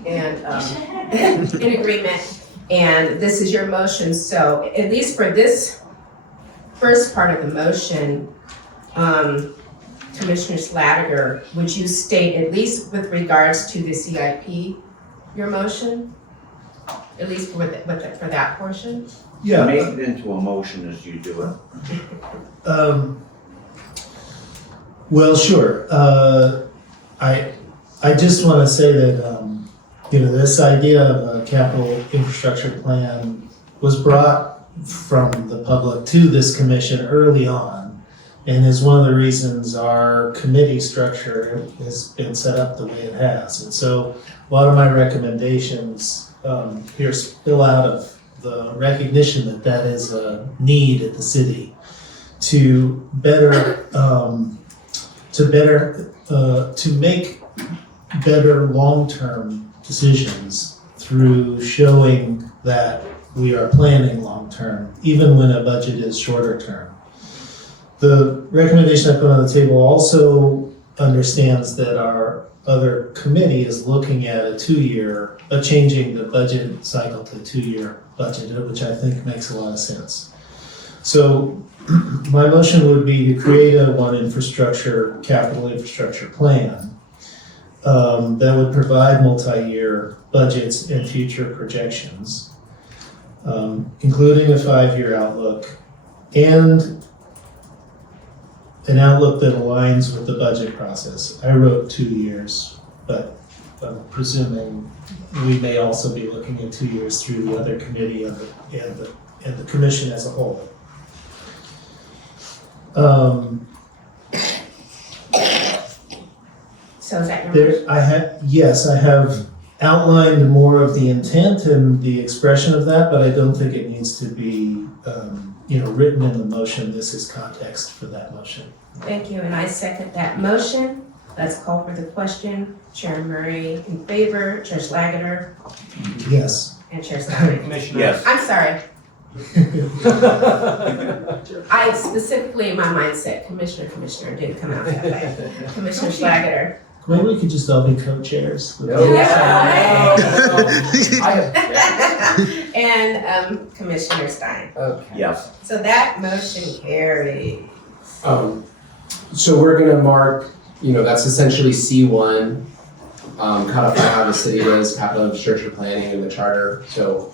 And in agreement, and this is your motion, so at least for this first part of the motion, Commissioner Schlageter, would you state, at least with regards to the CIP, your motion? At least for that portion? Yeah. Make it into a motion as you do it. Well, sure. I just want to say that this idea of a capital infrastructure plan was brought from the public to this commission early on, and is one of the reasons our committee structure has been set up the way it has. And so a lot of my recommendations here spill out of the recognition that that is a need at the city to make better long-term decisions through showing that we are planning long-term, even when a budget is shorter term. The recommendation I put on the table also understands that our other committee is looking at changing the budget cycle to 2-year budget, which I think makes a lot of sense. So my motion would be to create a capital infrastructure plan that would provide multi-year budgets and future projections, including a 5-year outlook and an outlook that aligns with the budget process. I wrote 2 years, but I'm presuming we may also be looking at 2 years through the other committee and the commission as a whole. So is that your motion? I have outlined more of the intent and the expression of that, but I don't think it needs to be, written in the motion. This is context for that motion. Thank you, and I second that motion. Let's call for the question. Chair Murray in favor, Chair Schlageter, Yes. and Chair Stein. Commissioner. Yes. I'm sorry. I specifically, in my mindset, Commissioner, didn't come out that way. Commissioner Schlageter. Maybe we could just all be co-chairs. And Commissioner Stein. Okay. Yes. So that motion carries. So we're gonna mark, that's essentially C1, codify how the city does capital infrastructure planning in the charter. So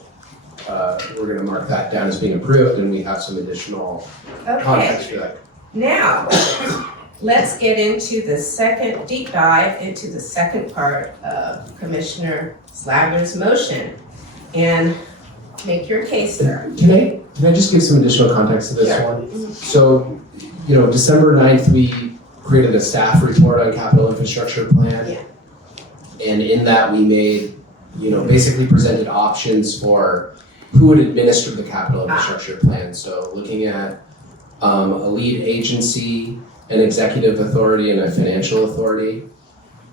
we're gonna mark that down as being approved, and we have some additional context for that. Now, let's get into the second deep dive into the second part of Commissioner Schlageter's motion and make your case there. Can I just give some additional context to this Sure. one? So, December 9th, we created a staff report on capital infrastructure plan. Yeah. And in that, we made, basically presented options for who would administer the capital infrastructure plan. So looking at a lead agency, an executive authority, and a financial authority.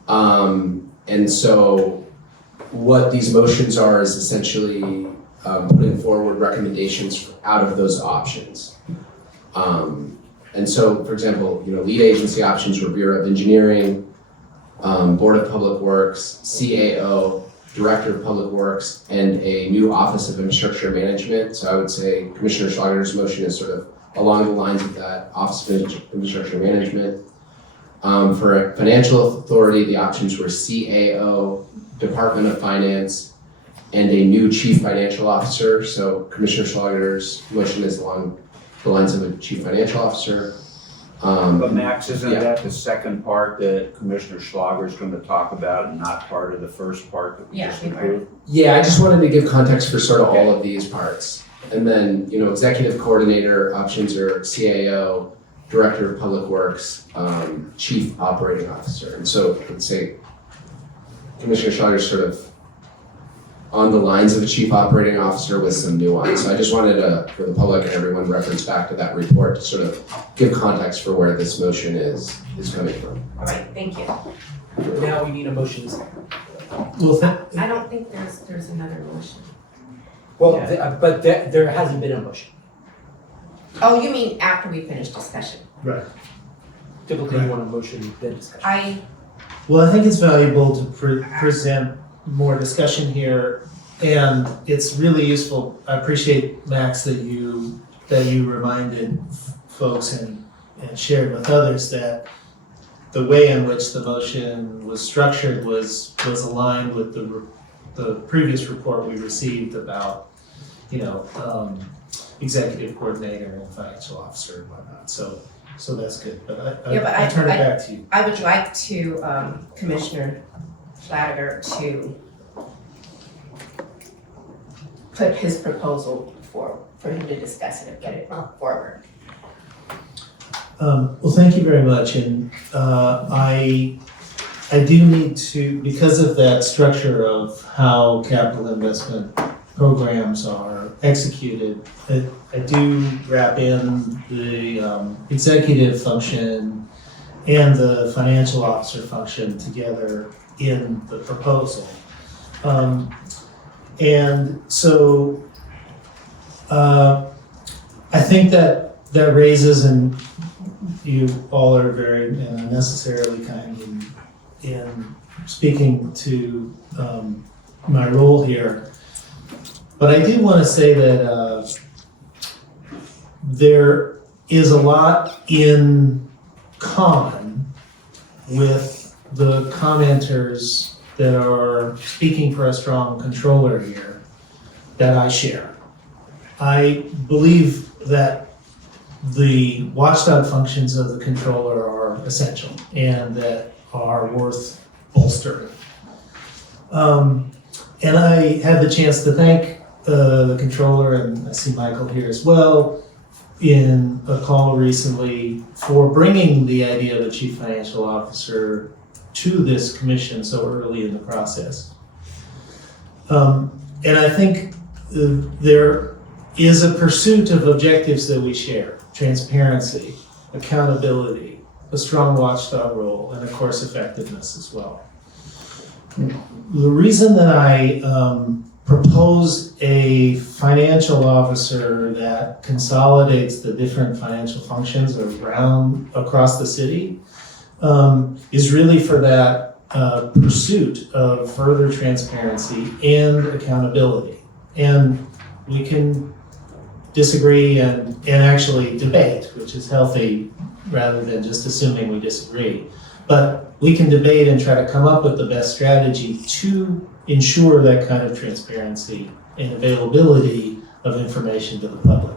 And so what these motions are is essentially putting forward recommendations out of those options. And so, for example, lead agency options were Bureau of Engineering, Board of Public Works, CAO, Director of Public Works, and a new Office of Infrastructure Management. So I would say Commissioner Schlageter's motion is sort of along the lines of that Office of Infrastructure Management. For a financial authority, the options were CAO, Department of Finance, and a new Chief Financial Officer. So Commissioner Schlageter's motion is along the lines of a Chief Financial Officer. But Max, isn't that the second part that Commissioner Schlager is going to talk about and not part of the first part that we just approved? Yeah, I just wanted to give context for sort of all of these parts. And then, executive coordinator options are CAO, Director of Public Works, Chief Operating Officer. And so let's say Commissioner Schlager is sort of on the lines of a Chief Operating Officer with some nuance. So I just wanted to, for the public and everyone, reference back to that report to sort of give context for where this motion is coming from. All right, thank you. Now we need a motion. Well, I don't think there's another motion. But there hasn't been a motion. Oh, you mean after we finish discussion? Right. Typically, you want a motion, then discussion. Well, I think it's valuable to present more discussion here, and it's really useful. I appreciate, Max, that you reminded folks and shared with others that the way in which the motion was structured was aligned with the previous report we received about, executive coordinator and financial officer and whatnot. So that's good. But I turn it back to you. I would like to Commissioner Schlageter to put his proposal for him to discuss it and get it forward. Well, thank you very much, and I do need to, because of that structure of how capital investment programs are executed, I do wrap in the executive function and the financial officer function together in the proposal. And so I think that raises, and you all are very necessarily kind in speaking to my role here. But I do want to say that there is a lot in common with the commenters that are speaking for a strong controller here that I share. I believe that the watchdog functions of the controller are essential and that are worth bolstering. And I had the chance to thank the controller, and I see Michael here as well, in a call recently for bringing the idea of a chief financial officer to this commission so early in the process. And I think there is a pursuit of objectives that we share: transparency, accountability, a strong watchdog role, and of course effectiveness as well. The reason that I propose a financial officer that consolidates the different financial functions across the city is really for that pursuit of further transparency and accountability. And we can disagree and actually debate, which is healthy rather than just assuming we disagree. But we can debate and try to come up with the best strategy to ensure that kind of transparency and availability of information to the public.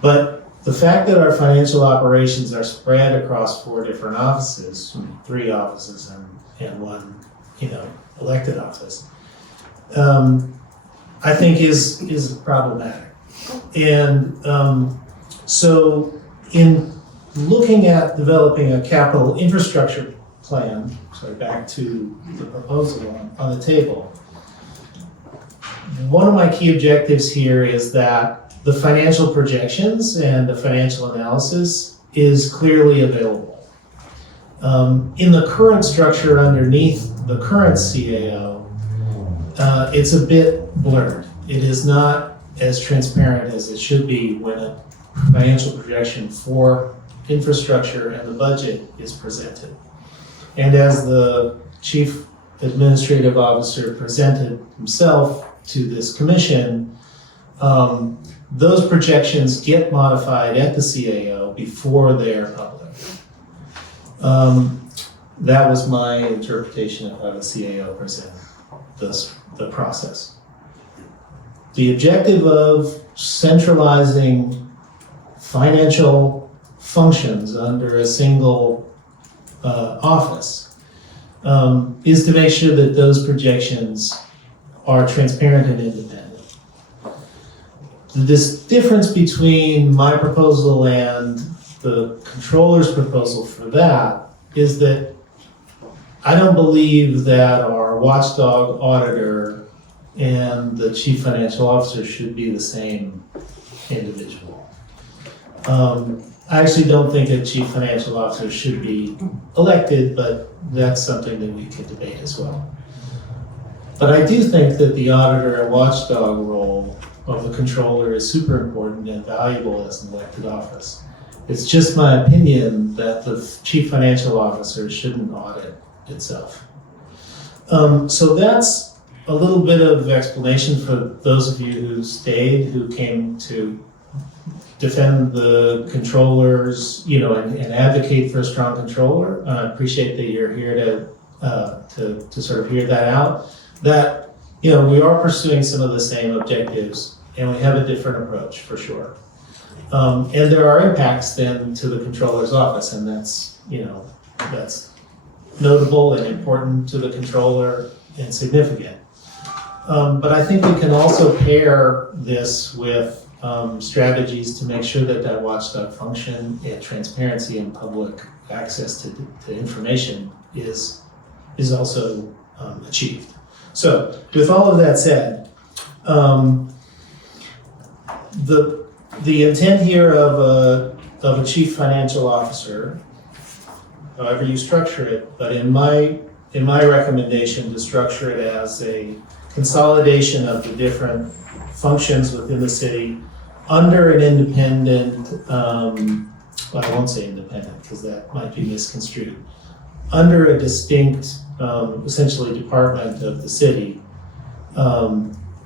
But the fact that our financial operations are spread across 4 different offices, 3 offices and 1, elected office, I think is problematic. And so in looking at developing a capital infrastructure plan, back to the proposal on the table, one of my key objectives here is that the financial projections and the financial analysis is clearly available. In the current structure underneath the current CAO, it's a bit blurred. It is not as transparent as it should be when a financial projection for infrastructure and the budget is presented. And as the Chief Administrative Officer presented himself to this commission, those projections get modified at the CAO before they're public. That was my interpretation of how the CAO presented the process. The objective of centralizing financial functions under a single office is to make sure that those projections are transparent and independent. This difference between my proposal and the controller's proposal for that is that I don't believe that our watchdog auditor and the chief financial officer should be the same individual. I actually don't think a chief financial officer should be elected, but that's something that we could debate as well. But I do think that the auditor and watchdog role of the controller is super important and valuable as an elected office. It's just my opinion that the chief financial officer shouldn't audit itself. So that's a little bit of explanation for those of you who stayed, who came to defend the controllers, and advocate for a strong controller. I appreciate that you're here to sort of hear that out. That, we are pursuing some of the same objectives, and we have a different approach for sure. And there are impacts then to the controller's office, and that's notable and important to the controller and significant. But I think we can also pair this with strategies to make sure that watchdog function and transparency and public access to information is also achieved. So with all of that said, the intent here of a chief financial officer, however you structure it, but in my recommendation to structure it as a consolidation of the different functions within the city under an independent, I won't say independent because that might be misconstrued, under a distinct, essentially department of the city,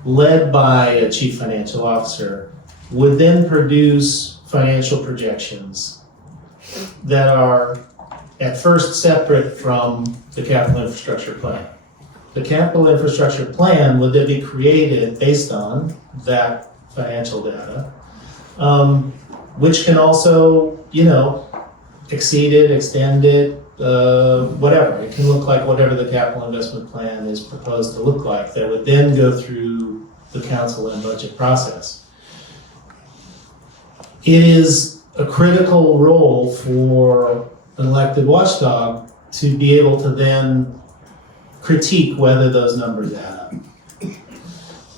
led by a chief financial officer, would then produce financial projections that are at first separate from the capital infrastructure plan. The capital infrastructure plan would then be created based on that financial data, which can also, exceed it, extend it, whatever. It can look like whatever the capital investment plan is proposed to look like. That would then go through the council and budget process. It is a critical role for an elected watchdog to be able to then critique whether those numbers add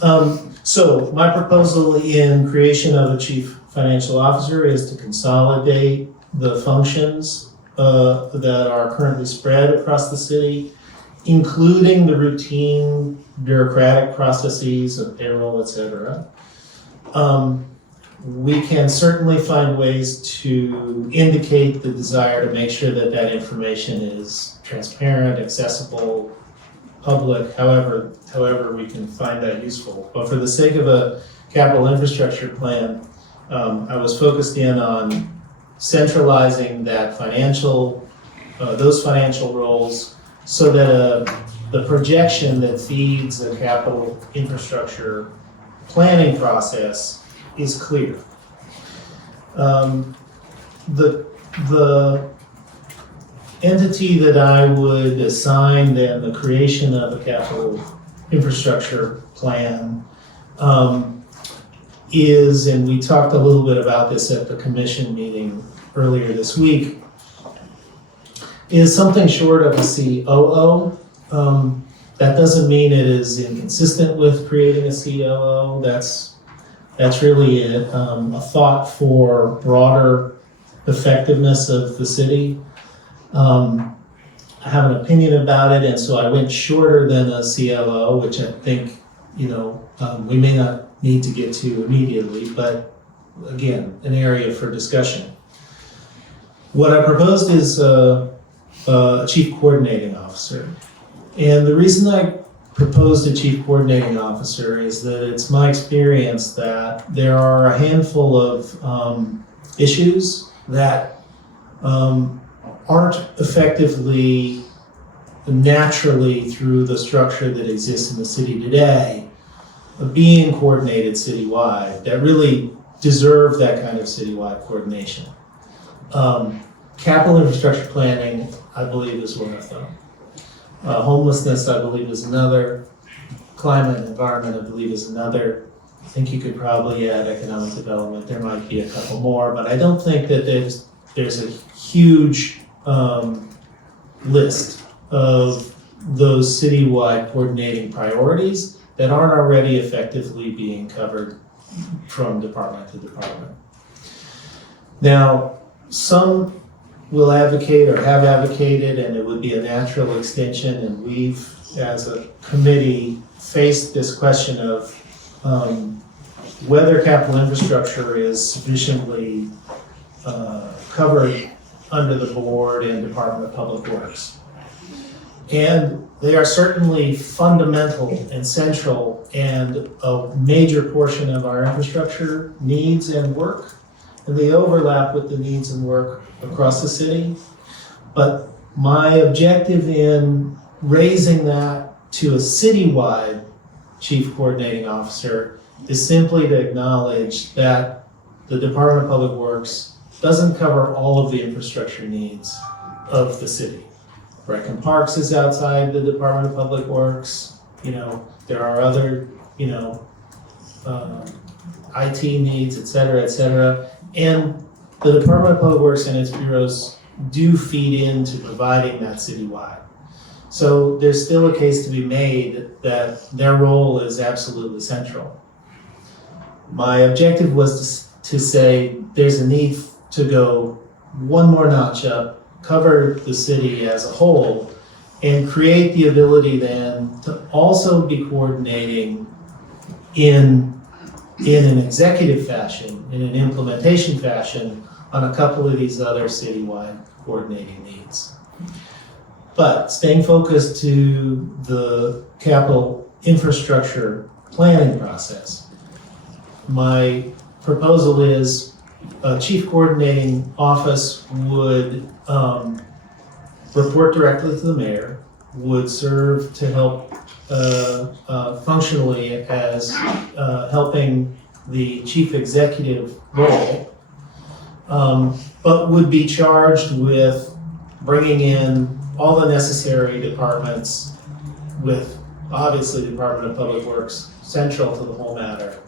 up. So my proposal in creation of a chief financial officer is to consolidate the functions that are currently spread across the city, including the routine bureaucratic processes of payroll, et cetera. We can certainly find ways to indicate the desire to make sure that information is transparent, accessible, public, however we can find that useful. But for the sake of a capital infrastructure plan, I was focused in on centralizing that those financial roles so that the projection that feeds a capital infrastructure planning process is clear. The entity that I would assign then the creation of a capital infrastructure plan is, and we talked a little bit about this at the commission meeting earlier this week, is something short of a COO. That doesn't mean it is inconsistent with creating a COO. That's really a thought for broader effectiveness of the city. I have an opinion about it, and so I went shorter than a COO, which I think, we may not need to get to immediately, but again, an area for discussion. What I proposed is a chief coordinating officer. And the reason I proposed a chief coordinating officer is that it's my experience that there are a handful of issues that aren't effectively, naturally through the structure that exists in the city today, being coordinated citywide, that really deserve that kind of citywide coordination. Capital infrastructure planning, I believe, is one of them. Homelessness, I believe, is another. Climate and environment, I believe, is another. I think you could probably add economic development. There might be a couple more, but I don't think that there's a huge list of those citywide coordinating priorities that aren't already effectively being covered from department to department. Now, some will advocate or have advocated, and it would be a natural extension, and we've, as a committee, faced this question of whether capital infrastructure is sufficiently covered under the board and Department of Public Works. And they are certainly fundamental and central and a major portion of our infrastructure needs and work. And they overlap with the needs and work across the city. But my objective in raising that to a citywide chief coordinating officer is simply to acknowledge that the Department of Public Works doesn't cover all of the infrastructure needs of the city. Brecken Parks is outside the Department of Public Works. There are other, IT needs, et cetera, and the Department of Public Works and its bureaus do feed into providing that citywide. So there's still a case to be made that their role is absolutely central. My objective was to say there's a need to go one more notch up, cover the city as a whole, and create the ability then to also be coordinating in an executive fashion, in an implementation fashion, on a couple of these other citywide coordinating needs. But staying focused to the capital infrastructure planning process, my proposal is a chief coordinating office would report directly to the mayor, would serve to help functionally as helping the chief executive role, but would be charged with bringing in all the necessary departments, with obviously the Department of Public Works central to the whole matter,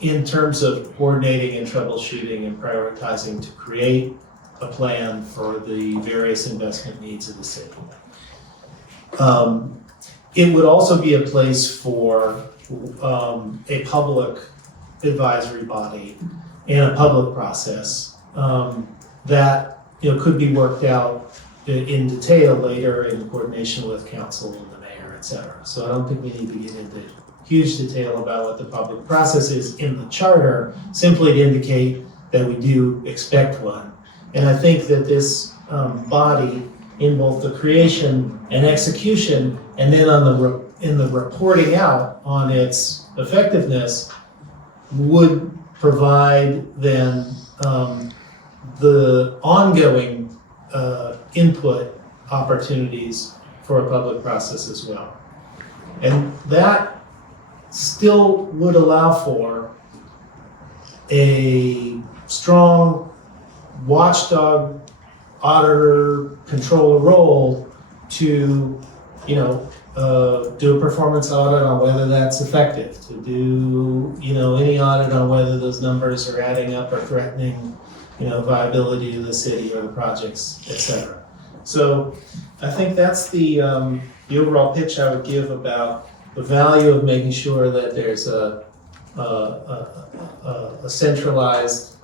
in terms of coordinating and troubleshooting and prioritizing to create a plan for the various investment needs of the city. It would also be a place for a public advisory body and a public process that could be worked out in detail later in coordination with council and the mayor, et cetera. So I don't think we need to get into huge detail about what the public process is in the charter, simply to indicate that we do expect one. And I think that this body, in both the creation and execution, and then in the reporting out on its effectiveness, would provide then the ongoing input opportunities for a public process as well. And that still would allow for a strong watchdog, auditor, controller role to, do a performance audit on whether that's effective, to do, any audit on whether those numbers are adding up or threatening, viability of the city or the projects, et cetera. So I think that's the overall pitch I would give about the value of making sure that there's a centralized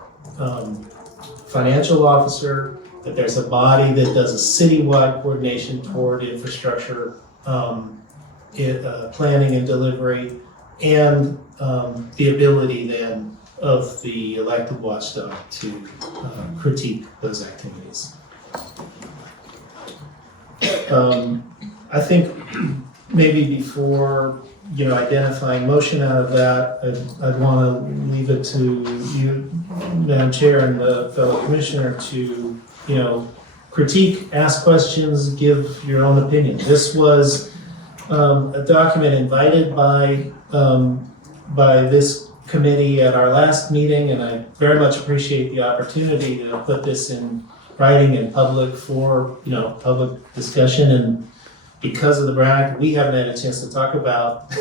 financial officer, that there's a body that does a citywide coordination toward infrastructure planning and delivery, and the ability then of the elected watchdog to critique those activities. I think maybe before identifying motion out of that, I'd want to leave it to you, Madam Chair, and the fellow commissioner to critique, ask questions, give your own opinion. This was a document invited by this committee at our last meeting, and I very much appreciate the opportunity to put this in writing in public for public discussion. And because of the Brown Act, we haven't had a chance to talk about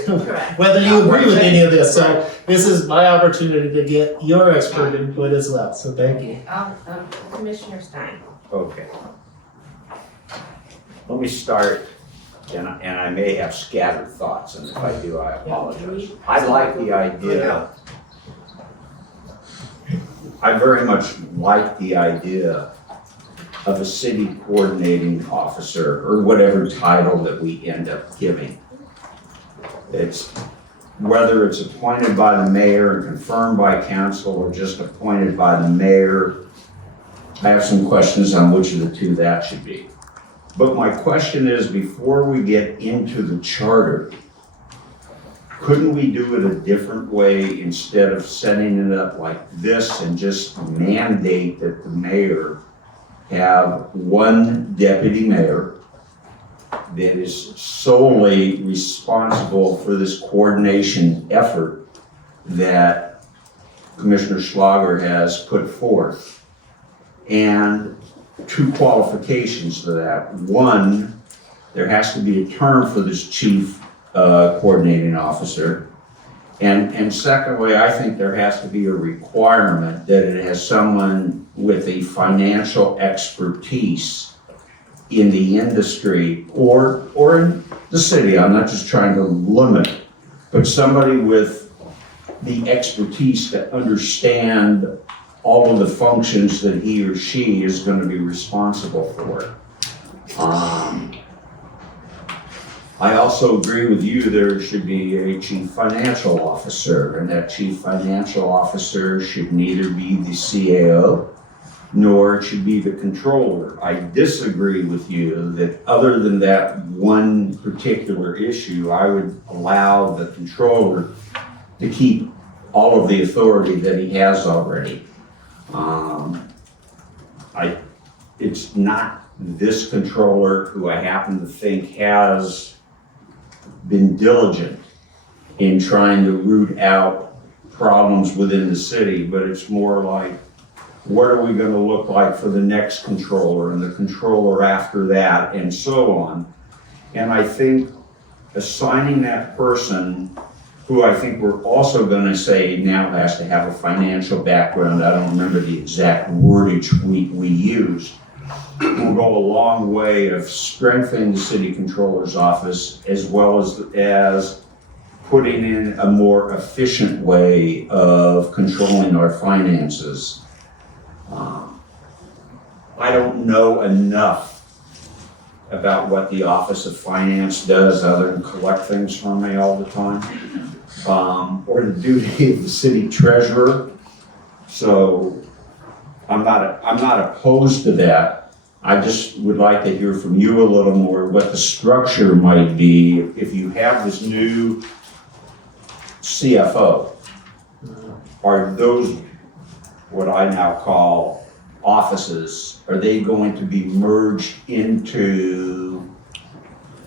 whether you agree with any of this. So this is my opportunity to get your expert input as well. So thank you. Commissioner Stein. Okay. Let me start, and I may have scattered thoughts, and if I do, I apologize. I like the idea. I very much like the idea of a city coordinating officer, or whatever title that we end up giving. It's whether it's appointed by the mayor and confirmed by council, or just appointed by the mayor. I have some questions on which of the two that should be. But my question is, before we get into the charter, couldn't we do it a different way instead of setting it up like this and just mandate that the mayor have one deputy mayor that is solely responsible for this coordination effort that Commissioner Schlager has put forth? And two qualifications to that. One, there has to be a term for this chief coordinating officer. And secondly, I think there has to be a requirement that it has someone with a financial expertise in the industry or in the city. I'm not just trying to limit, but somebody with the expertise to understand all of the functions that he or she is going to be responsible for. I also agree with you, there should be a chief financial officer, and that chief financial officer should neither be the CAO nor it should be the controller. I disagree with you that other than that one particular issue, I would allow the controller to keep all of the authority that he has already. It's not this controller who I happen to think has been diligent in trying to root out problems within the city, but it's more like, what are we going to look like for the next controller and the controller after that, and so on. And I think assigning that person, who I think we're also going to say now has to have a financial background, I don't remember the exact wordage we used, will go a long way of strengthening the city controller's office, as well as putting in a more efficient way of controlling our finances. I don't know enough about what the Office of Finance does other than collect things from me all the time, or the duty of the city treasurer. So I'm not opposed to that. I just would like to hear from you a little more what the structure might be if you have this new CFO. Are those what I now call offices, are they going to be merged into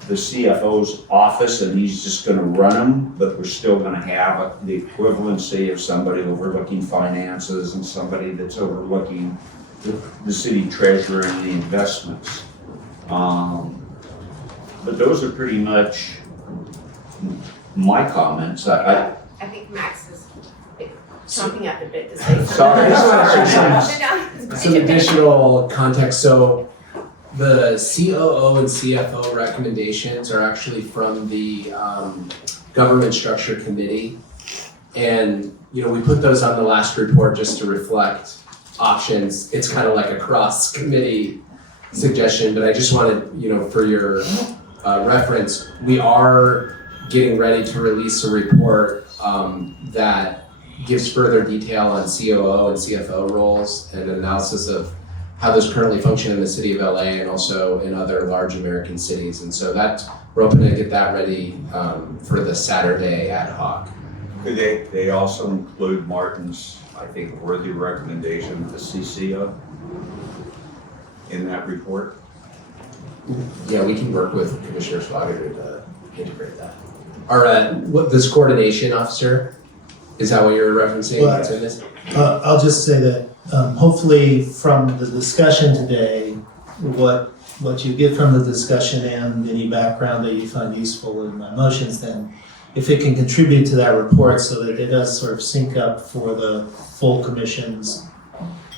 the CFO's office and he's just gonna run them, but we're still gonna have the equivalency of somebody overlooking finances and somebody that's overlooking the city treasurer and the investments. But those are pretty much my comments. I think Max is chomping at the bit to say something. Sorry, No, some additional context. So the COO and CFO recommendations are actually from the Government Structure Committee. And, you know, we put those on the last report just to reflect options. It's kind of like a cross-committee suggestion, but I just wanted, you know, for your reference, we are getting ready to release a report that gives further detail on COO and CFO roles and analysis of how those currently function in the city of LA and also in other large American cities. And so that we're hoping to get that ready for the Saturday ad hoc. Could they also include Martin's, I think, worthy recommendation to CCO in that report? Yeah, we can work with Commissioner Schlageter to integrate that. Or this coordination officer, is that what you're referencing? Well, That's in this? I'll just say that hopefully from the discussion today, what you get from the discussion and any background that you find useful in my motions, then if it can contribute to that report so that it does sort of sync up for the full commission's,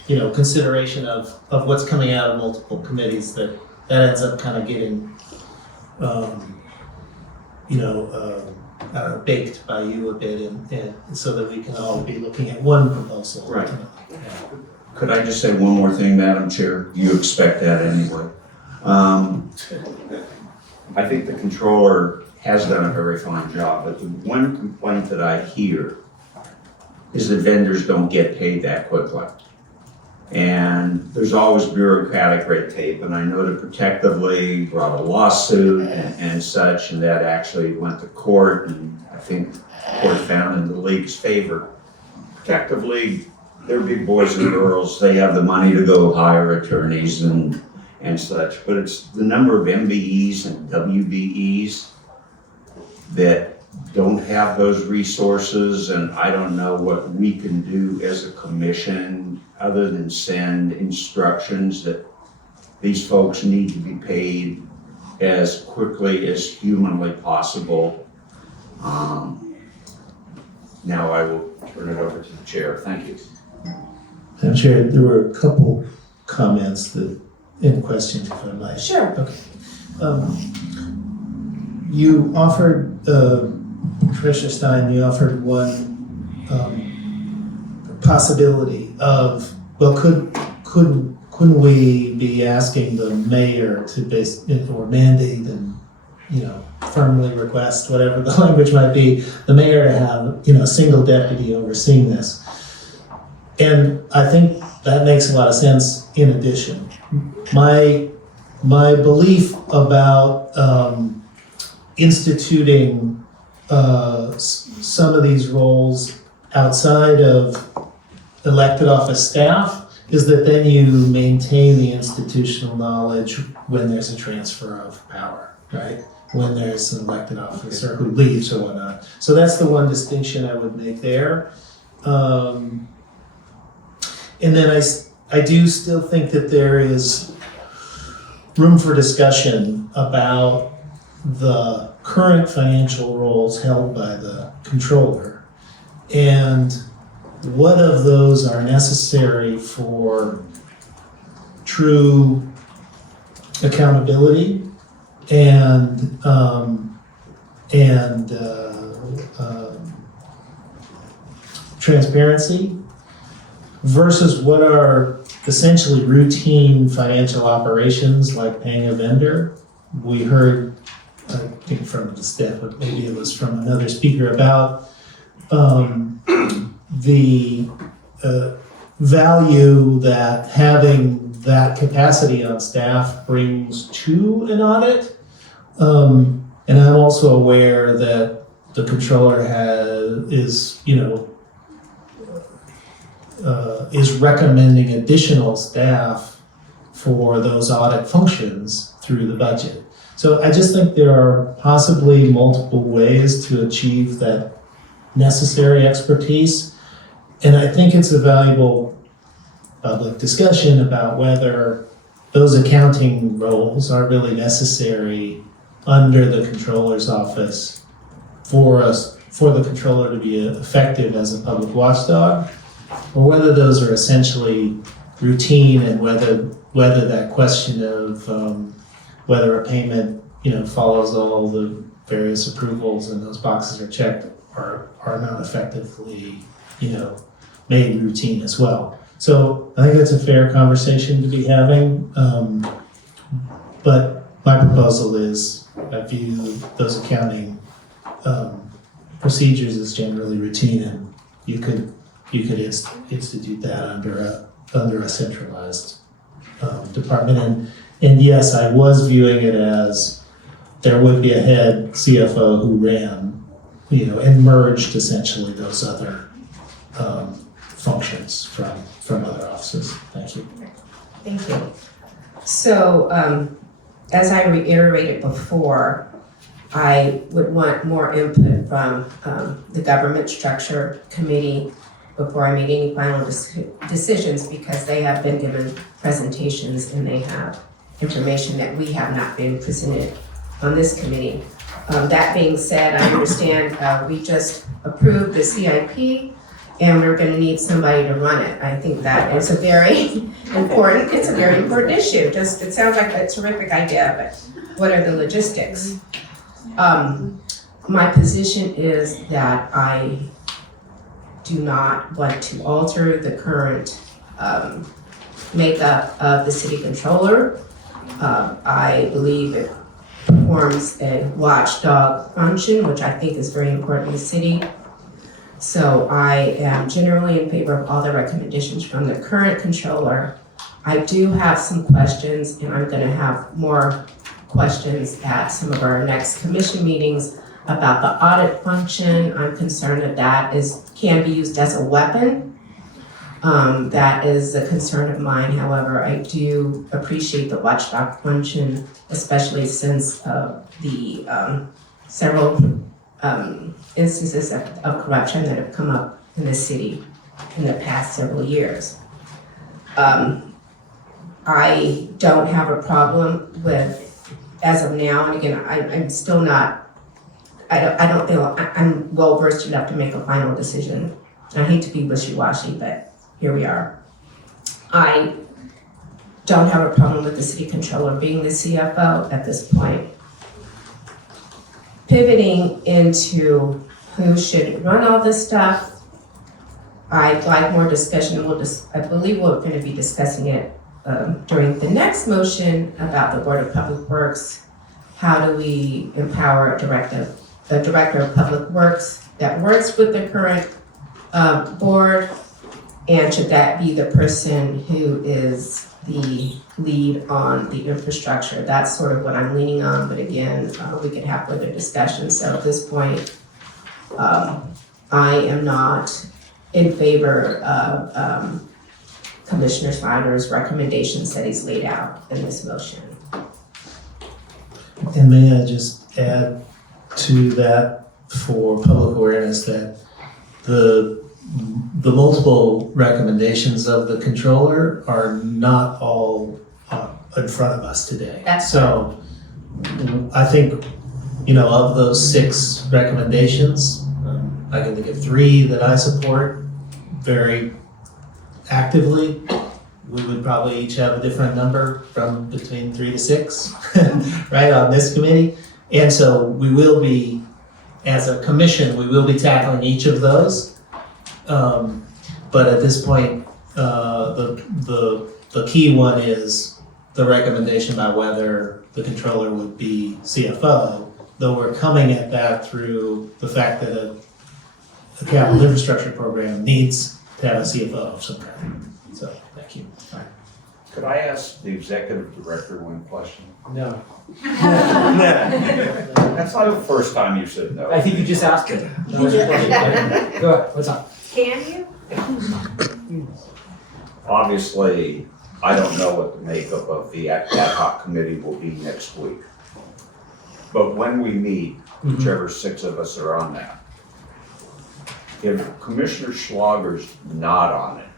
you know, consideration of what's coming out of multiple committees, that ends up kind of getting, I don't know, baked by you a bit, and so that we can all be looking at one proposal. Right. Could I just say one more thing, Madam Chair? You expect that anyway. I think the controller has done a very fine job, but the one complaint that I hear is that vendors don't get paid that quickly. And there's always bureaucratic red tape, and I know that Protective League brought a lawsuit and such, and that actually went to court, and I think the court found in the league's favor. Protective League, they're big boys and girls, they have the money to go hire attorneys and such, but it's the number of MBEs and WBEs that don't have those resources, and I don't know what we can do as a commission other than send instructions that these folks need to be paid as quickly as humanly possible. Now I will turn it over to the chair. Thank you. Madam Chair, there were a couple comments and questions, if I might. Sure. Okay. You offered, Commissioner Stein, you offered one possibility of, well, couldn't we be asking the mayor to or mandate and, you know, firmly request, whatever the language might be, the mayor to have, you know, a single deputy overseeing this. And I think that makes a lot of sense in addition. My belief about instituting some of these roles outside of elected office staff is that then you maintain the institutional knowledge when there's a transfer of power, right? When there's an elected officer who leaves or whatnot. So that's the one distinction I would make there. And then I do still think that there is room for discussion about the current financial roles held by the controller and what of those are necessary for true accountability and transparency versus what are essentially routine financial operations like paying a vendor. We heard, I think from the staff, but maybe it was from another speaker, about the value that having that capacity on staff brings to an audit. And I'm also aware that the controller is recommending additional staff for those audit functions through the budget. So I just think there are possibly multiple ways to achieve that necessary expertise. And I think it's a valuable public discussion about whether those accounting roles are really necessary under the controller's office for the controller to be effective as a public watchdog, or whether those are essentially routine, and whether that question of whether a payment follows all the various approvals and those boxes are checked are not effectively made routine as well. So I think that's a fair conversation to be having. But my proposal is I view those accounting procedures as generally routine, and you could institute that under a centralized department. And yes, I was viewing it as there would be a head CFO who ran, and merged essentially those other functions from other offices. Thank you. Thank you. So, as I reiterated before, I would want more input from the government structure committee before I make any final decisions, because they have been given presentations and they have information that we have not been presented on this committee. That being said, I understand we just approved the CIP and we're going to need somebody to run it. I think that is a very important issue. It sounds like a terrific idea, but what are the logistics? My position is that I do not want to alter the current makeup of the city controller. I believe it performs a watchdog function, which I think is very important in the city. So I am generally in favor of all the recommendations from the current controller. I do have some questions, and I'm going to have more questions at some of our next commission meetings about the audit function. I'm concerned that can be used as a weapon. That is a concern of mine. However, I do appreciate the watchdog function, especially since the several instances of corruption that have come up in the city in the past several years. I don't have a problem with, as of now, and again, I'm still not, I don't feel I'm well versed enough to make a final decision. I hate to be wishy-washy, but here we are. I don't have a problem with the city controller being the CFO at this point. Pivoting into who should run all this stuff, I'd like more discussion. I believe we're going to be discussing it during the next motion about the Board of Public Works. How do we empower a director of public works that works with the current board, and should that be the person who is the lead on the infrastructure? That's sort of what I'm leaning on, but again, we can have further discussion. So at this point, I am not in favor of Commissioner Slider's recommendations that he's laid out in this motion. And may I just add to that for public awareness that the multiple recommendations of the controller are not all in front of us today. So I think, of those 6 recommendations, I can think of 3 that I support very actively. We would probably each have a different number from between 3 to 6, right, on this committee. And so we will be, as a commission, we will be tackling each of those. But at this point, the key one is the recommendation about whether the controller would be CFO, though we're coming at that through the fact that a capital infrastructure program needs to have a CFO of some kind. So, thank you. Could I ask the executive director one question? No. That's not the first time you said no. I think you just asked it. That was your question. Go ahead, what's up? Can you? Obviously, I don't know what the makeup of the ad hoc committee will be next week. But when we meet, whichever 6 of us are on that, if Commissioner Schlager's not on it,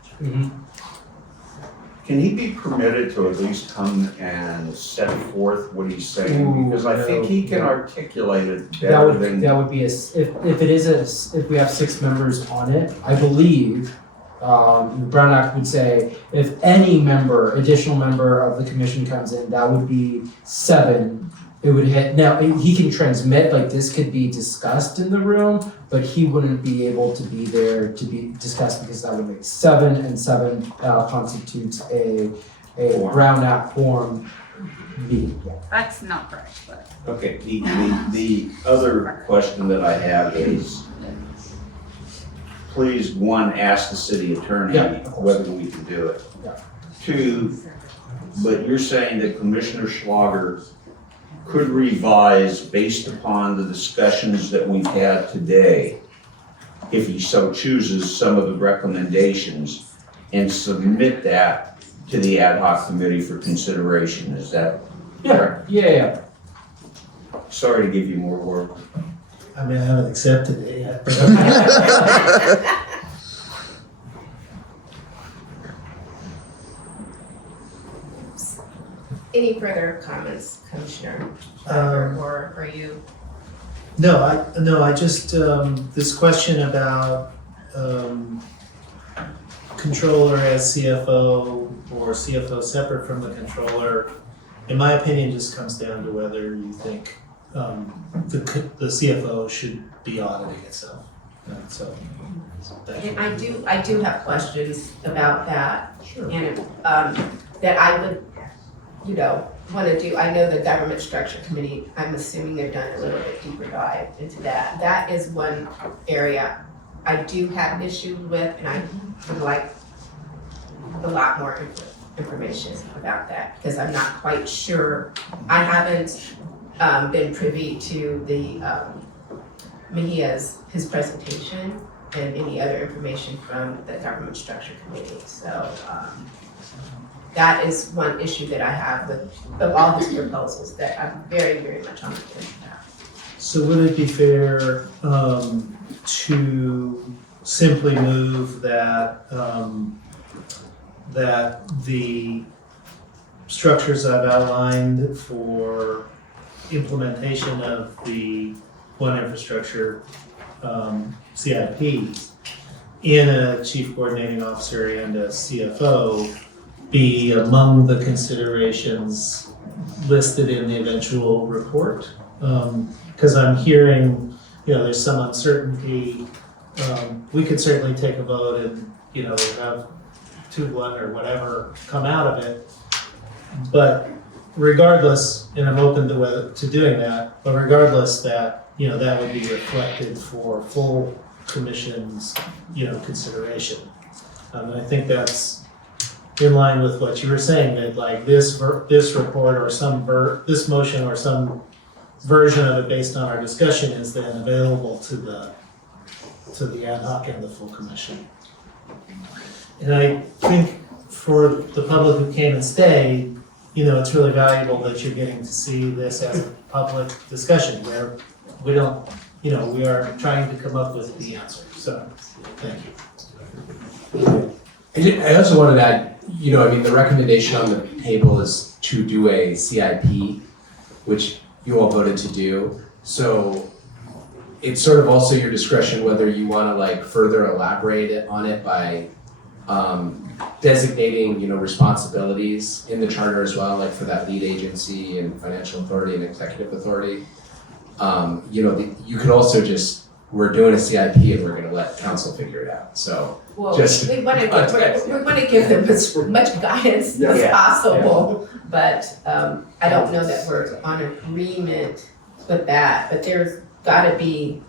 can he be permitted to at least come and set forth what he's saying? Because I think he can articulate it better than. That would be if we have 6 members on it, I believe, the Brown Act would say, if any additional member of the commission comes in, that would be 7. It would hit, now, he can transmit, like this could be discussed in the room, but he wouldn't be able to be there to be discussed because that would make 7, and 7 constitutes a Brown Act form meeting. That's not correct, but. Okay, the other question that I have is, please, 1, ask the city attorney whether we can do it. 2, but you're saying that Commissioner Schlager could revise based upon the discussions that we've had today, if he so chooses, some of the recommendations, and submit that to the ad hoc committee for consideration. Is that correct? Yeah. Sorry to give you more work. I mean, I haven't accepted it yet. Any further comments, Commissioner Schlager, or are you? No, I just, this question about controller as CFO or CFO separate from the controller, in my opinion, just comes down to whether you think the CFO should be auditing itself. And so, And I do have questions about that. Sure. And that I would, want to do. I know the government structure committee, I'm assuming they've done a little bit deeper dive into that. That is one area I do have issues with, and I would like a lot more information about that, because I'm not quite sure. I haven't been privy to the Mejia's presentation and any other information from the government structure committee. So that is one issue that I have of all his proposals that I'm very, very much on the fence about. So would it be fair to simply move that that the structures I've outlined for implementation of the One Infrastructure CIP in a chief coordinating officer and a CFO be among the considerations listed in the eventual report? Because I'm hearing, there's some uncertainty. We could certainly take a vote and, have 2-1 or whatever come out of it. But regardless, and I'm open to doing that, but regardless that, that would be reflected for full commission's, consideration. And I think that's in line with what you were saying, that like this report or this motion or some version of it based on our discussion is then available to the ad hoc and the full commission. And I think for the public who came and stayed, it's really valuable that you're getting to see this as a public discussion where we don't, we are trying to come up with the answer. So, thank you. I also wanted to add, the recommendation on the table is to do a CIP, which you all voted to do. So it's sort of also your discretion whether you want to further elaborate on it by designating, responsibilities in the charter as well, like for that lead agency and financial authority and executive authority. You could also we're doing a CIP and we're going to let council figure it out. So we want to give them as much guidance as possible, but I don't know that we're on agreement with that. But there's got to be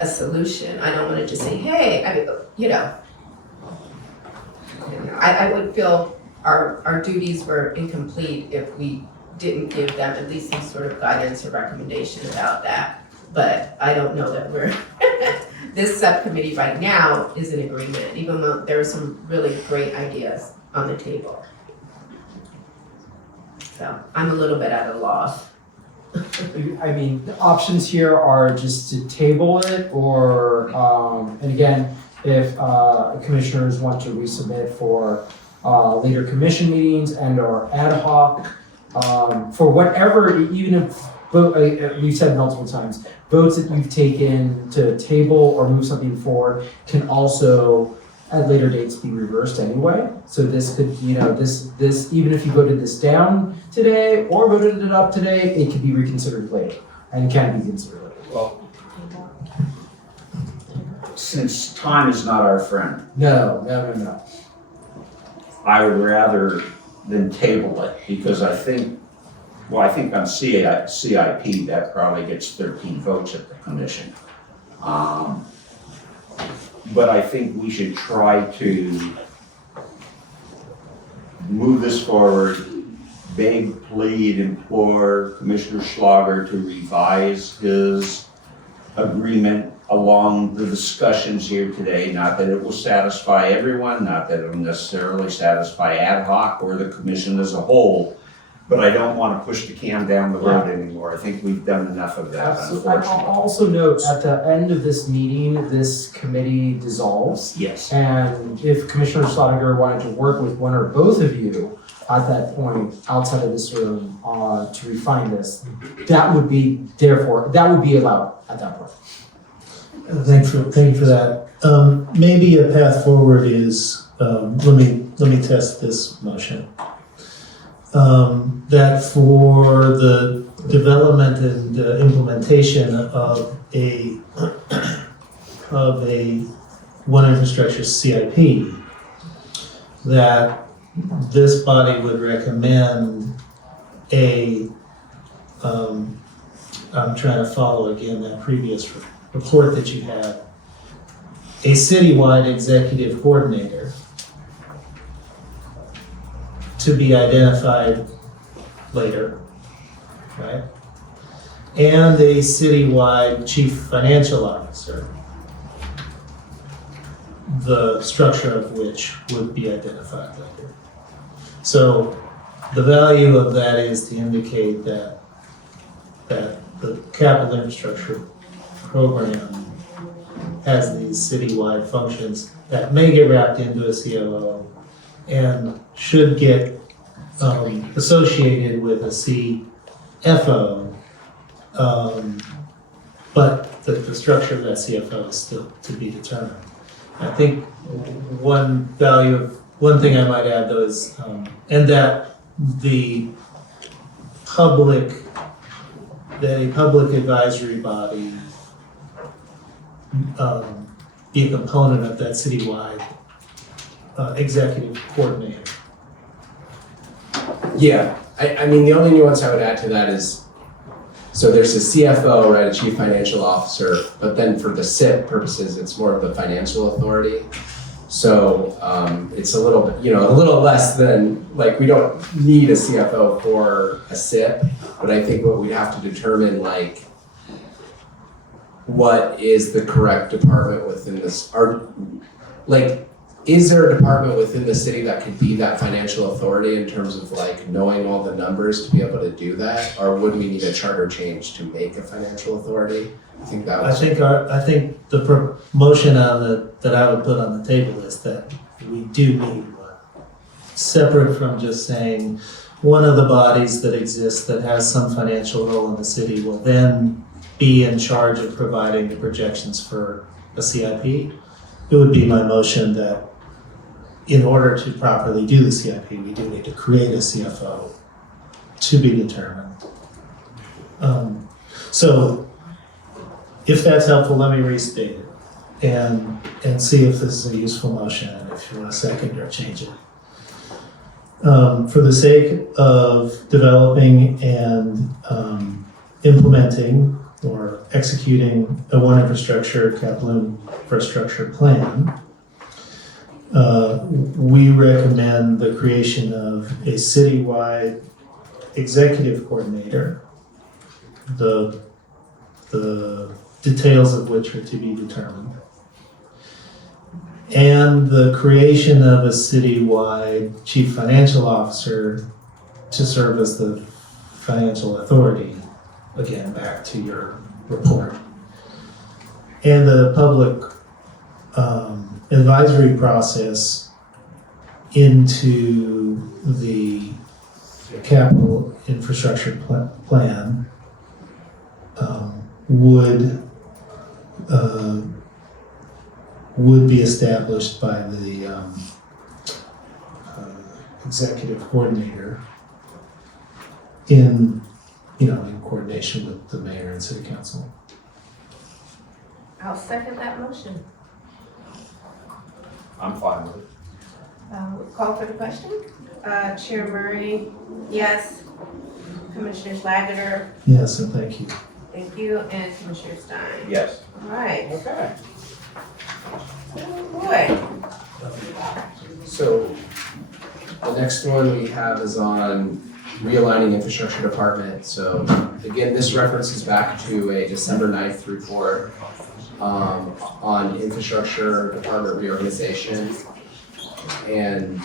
a solution. I don't want to just say, hey, I would feel our duties were incomplete if we didn't give them at least some sort of guidance or recommendation about that. But I don't know that we're, this subcommittee right now is in agreement, even though there are some really great ideas on the table. So I'm a little bit at a loss. I mean, the options here are just to table it or, and again, if commissioners want to resubmit for later commission meetings and or ad hoc, for whatever, even if, we've said multiple times, votes that you've taken to table or move something forward can also at later dates be reversed anyway. So this could, this even if you voted this down today or voted it up today, it could be reconsidered later and can be considered later. Well, since time is not our friend, No. I would rather than table it, because I think on CIP, that probably gets 13 votes at the commission. But I think we should try to move this forward, beg, plead, implore Commissioner Schlager to revise his agreement along the discussions here today. Not that it will satisfy everyone, not that it will necessarily satisfy ad hoc or the commission as a whole, but I don't want to push the can down the road anymore. I think we've done enough of that, unfortunately. I'll also note at the end of this meeting, this committee dissolves. Yes. And if Commissioner Schlager wanted to work with one or both of you at that point outside of this room to refine this, that would be allowed at that point. Thank you for that. Maybe a path forward is, let me test this motion. That for the development and implementation of a one infrastructure CIP, that this body would recommend I'm trying to follow again that previous report that you had, a citywide executive coordinator to be identified later, right? And a citywide chief financial officer, the structure of which would be identified later. So the value of that is to indicate that the capital infrastructure program has these citywide functions that may get wrapped into a COO and should get associated with a CFO, but the structure of that CFO is still to be determined. I think one thing I might add though is, and that a public advisory body be a component of that citywide executive coordinator. Yeah, I mean, the only nuance I would add to that is, so there's a CFO, right, a chief financial officer, but then for the SIP purposes, it's more of the financial authority. So it's a little bit, a little less than, like, we don't need a CFO for a SIP, but I think what we have to determine, like, what is the correct department within this, is there a department within the city that could be that financial authority in terms of like knowing all the numbers to be able to do that? Or would we need a charter change to make a financial authority? I think that was. I think the motion that I would put on the table is that we do need one. Separate from just saying one of the bodies that exists that has some financial role in the city will then be in charge of providing the projections for a CIP. It would be my motion that in order to properly do the CIP, we do need to create a CFO to be determined. So if that's helpful, let me restate it and see if this is a useful motion and if you want to second or change it. For the sake of developing and implementing or executing a one infrastructure capital infrastructure plan, we recommend the creation of a citywide executive coordinator, the details of which are to be determined, and the creation of a citywide chief financial officer to serve as the financial authority again, back to your report. And the public advisory process into the capital infrastructure plan would be established by the executive coordinator in coordination with the mayor and city council. I'll second that motion. I'm fine with it. Call for the question. Chair Murray, yes. Commissioner Schlageter, Yes, and thank you. thank you, and Commissioner Stein. Yes. All right. Okay. Oh, boy. So the next one we have is on realigning infrastructure department. So again, this references back to a December 9th report on infrastructure department reorganization. And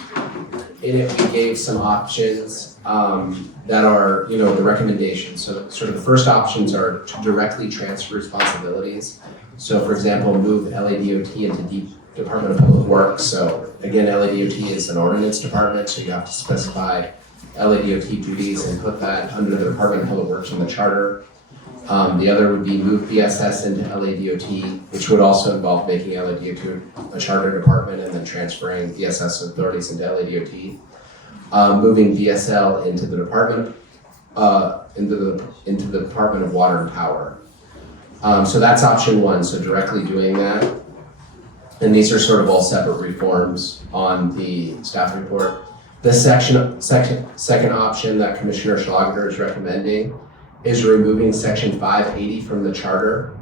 in it, we gave some options that are, the recommendations. So sort of the first options are to directly transfer responsibilities. So for example, move LADOT into Department of Public Works. So again, LADOT is an ordinance department, so you have to specify LADOT duties and put that under the Department of Public Works in the charter. The other would be move BSS into LADOT, which would also involve making LADOT a charter department and then transferring BSS authorities into LADOT. Moving BSL into the department, into the Department of Water and Power. So that's option one, so directly doing that. And these are sort of all separate reforms on the staff report. The second option that Commissioner Schlageter is recommending is removing section 580 from the charter,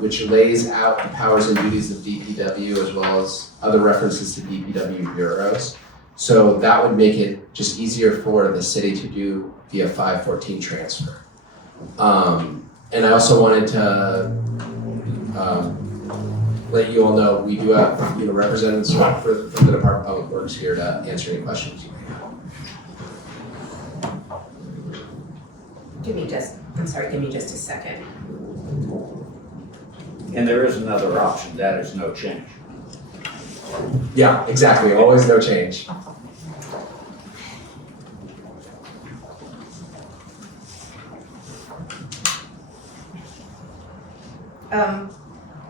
which lays out the powers and duties of DPW as well as other references to DPW bureaus. So that would make it just easier for the city to do via 514 transfer. And I also wanted to let you all know we do have representatives from the Department of Public Works here to answer any questions you may have. Give me just a second. And there is another option, that is no change. Yeah, exactly, always no change.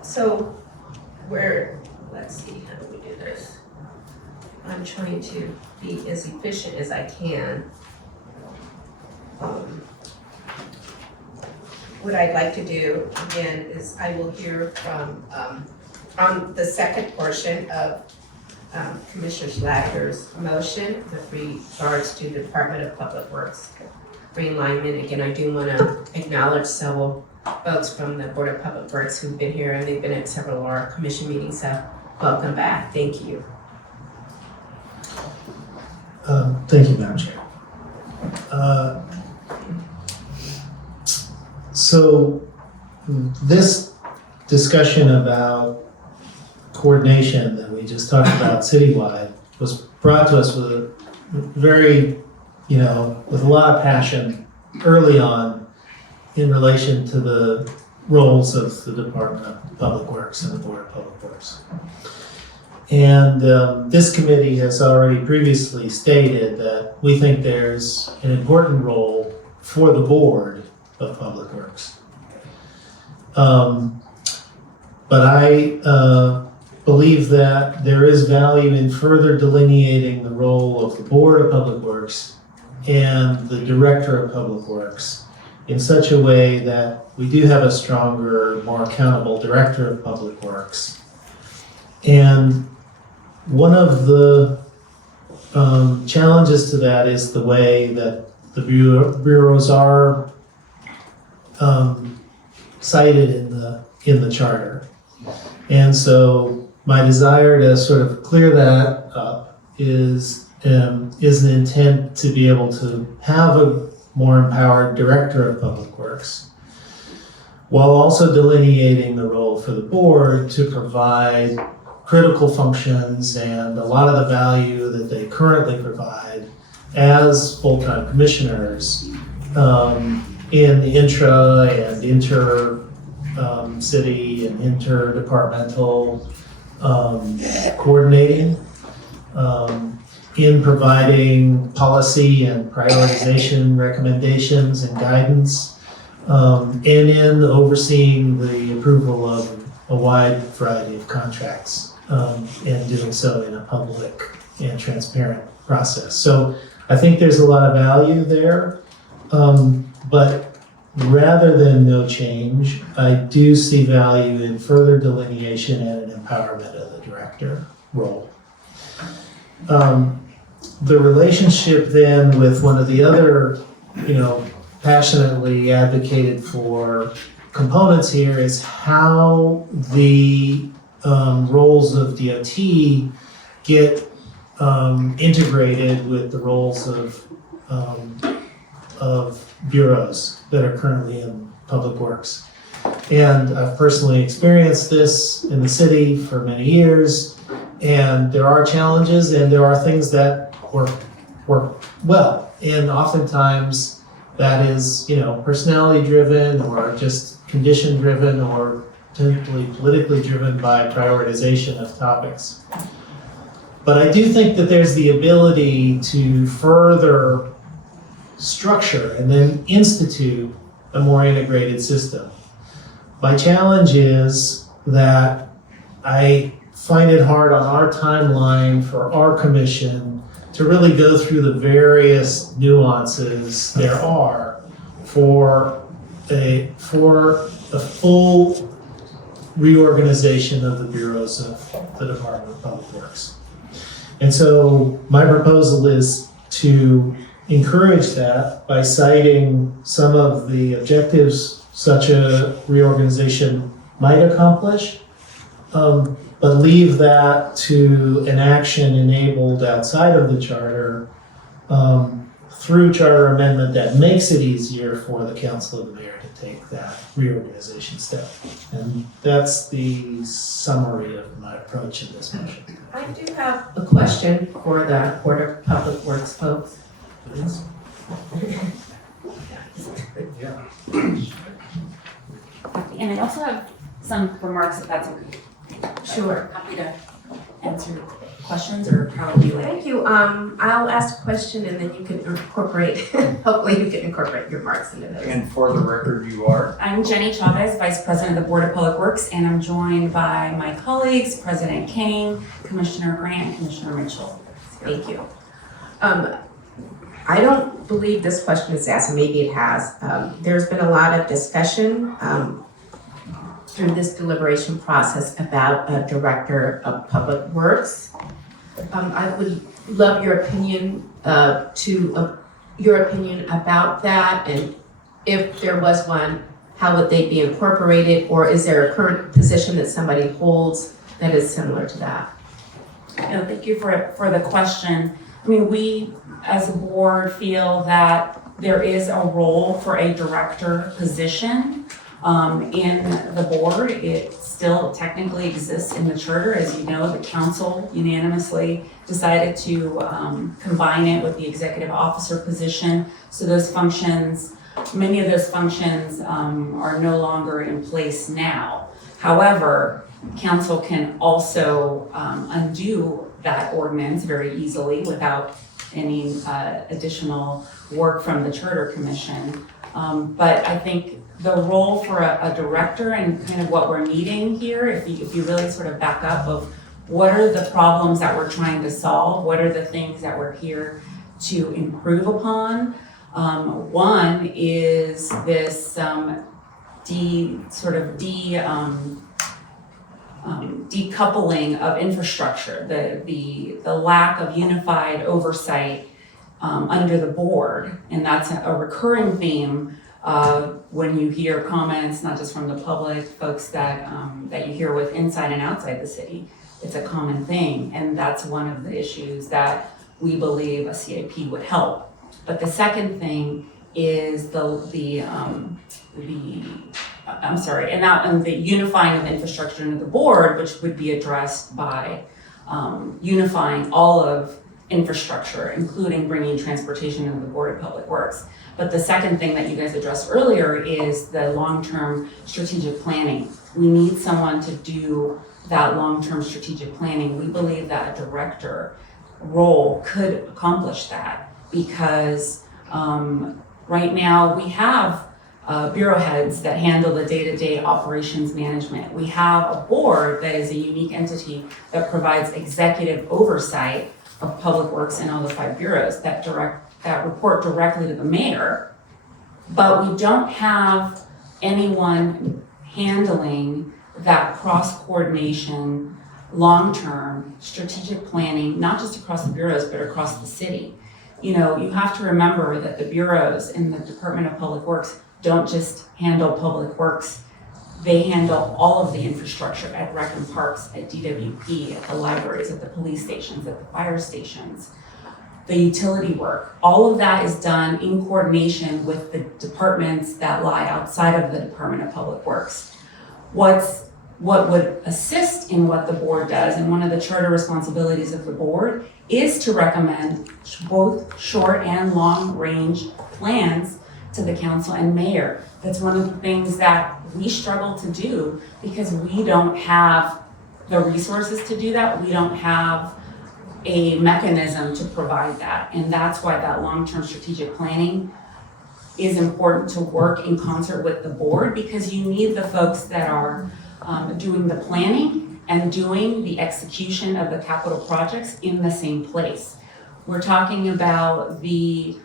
So let's see, how do we do this? I'm trying to be as efficient as I can. What I'd like to do again is I will hear from, on the second portion of Commissioner Schlageter's motion with regards to the Department of Public Works realignment. Again, I do want to acknowledge several folks from the Board of Public Works who've been here and they've been at several of our commission meetings, so welcome back. Thank you. Thank you, Madam Chair. So this discussion about coordination that we just talked about citywide was brought to us with a very, with a lot of passion early on in relation to the roles of the Department of Public Works and the Board of Public Works. And this committee has already previously stated that we think there's an important role for the Board of Public Works. But I believe that there is value in further delineating the role of the Board of Public Works and the Director of Public Works in such a way that we do have a stronger, more accountable Director of Public Works. And one of the challenges to that is the way that the bureaus are cited in the charter. And so my desire to sort of clear that up is an intent to be able to have a more empowered Director of Public Works, while also delineating the role for the board to provide critical functions and a lot of the value that they currently provide as full-time commissioners in the intra and inter city and interdepartmental coordinating, in providing policy and prioritization recommendations and guidance, and in overseeing the approval of a wide variety of contracts, and doing so in a public and transparent process. So I think there's a lot of value there, but rather than no change, I do see value in further delineation and an empowerment of the director role. The relationship then with one of the other, passionately advocated for components here is how the roles of DOT get integrated with the roles of bureaus that are currently in public works. And I've personally experienced this in the city for many years, and there are challenges and there are things that work well. And oftentimes that is, personality driven or just condition driven or typically politically driven by prioritization of topics. But I do think that there's the ability to further structure and then institute a more integrated system. My challenge is that I find it hard on our timeline for our commission to really go through the various nuances there are for a full reorganization of the bureaus of the Department of Public Works. And so my proposal is to encourage that by citing some of the objectives such a reorganization might accomplish, but leave that to an action enabled outside of the charter through charter amendment that makes it easier for the council of the mayor to take that reorganization step. And that's the summary of my approach in this motion. I do have a question for the Board of Public Works folks. Yeah. And I also have some remarks, if that's okay. Sure. Happy to answer questions, or how would you like? Thank you. I'll ask a question and then you can incorporate, hopefully you can incorporate your marks into this. And for the record, you are? I'm Jenny Chavez, Vice President of the Board of Public Works, and I'm joined by my colleagues, President King, Commissioner Grant, and Commissioner Mitchell. Thank you. I don't believe this question is asked, and maybe it has. There's been a lot of discussion through this deliberation process about a director of public works. I would love your opinion about that, and if there was one, how would they be incorporated, or is there a current position that somebody holds that is similar to that? No, thank you for the question. I mean, we as a board feel that there is a role for a director position in the board. It still technically exists in the charter. As you know, the council unanimously decided to combine it with the executive officer position. So those functions, many of those functions are no longer in place now. However, council can also undo that ordinance very easily without any additional work from the Charter Commission. But I think the role for a director and kind of what we're needing here, if you really sort of back up of what are the problems that we're trying to solve, what are the things that we're here to improve upon. One is this decoupling of infrastructure, the lack of unified oversight under the board, and that's a recurring theme when you hear comments, not just from the public, folks that you hear with inside and outside the city. It's a common thing, and that's one of the issues that we believe a CIP would help. But the second thing is the unifying of infrastructure into the board, which would be addressed by unifying all of infrastructure, including bringing transportation into the Board of Public Works. But the second thing that you guys addressed earlier is the long-term strategic planning. We need someone to do that long-term strategic planning. We believe that a director role could accomplish that because right now we have bureau heads that handle the day-to-day operations management. We have a board that is a unique entity that provides executive oversight of public works in all the 5 bureaus that report directly to the mayor, but we don't have anyone handling that cross-coordination, long-term strategic planning, not just across the bureaus, but across the city. You know, you have to remember that the bureaus in the Department of Public Works don't just handle public works. They handle all of the infrastructure at rec and parks, at DWP, at the libraries, at the police stations, at the fire stations, the utility work. All of that is done in coordination with the departments that lie outside of the Department of Public Works. What would assist in what the board does, and one of the charter responsibilities of the board, is to recommend both short and long range plans to the council and mayor. That's one of the things that we struggle to do because we don't have the resources to do that. We don't have a mechanism to provide that. And that's why that long-term strategic planning is important to work in concert with the board, because you need the folks that are doing the planning and doing the execution of the capital projects in the same place. We're talking about the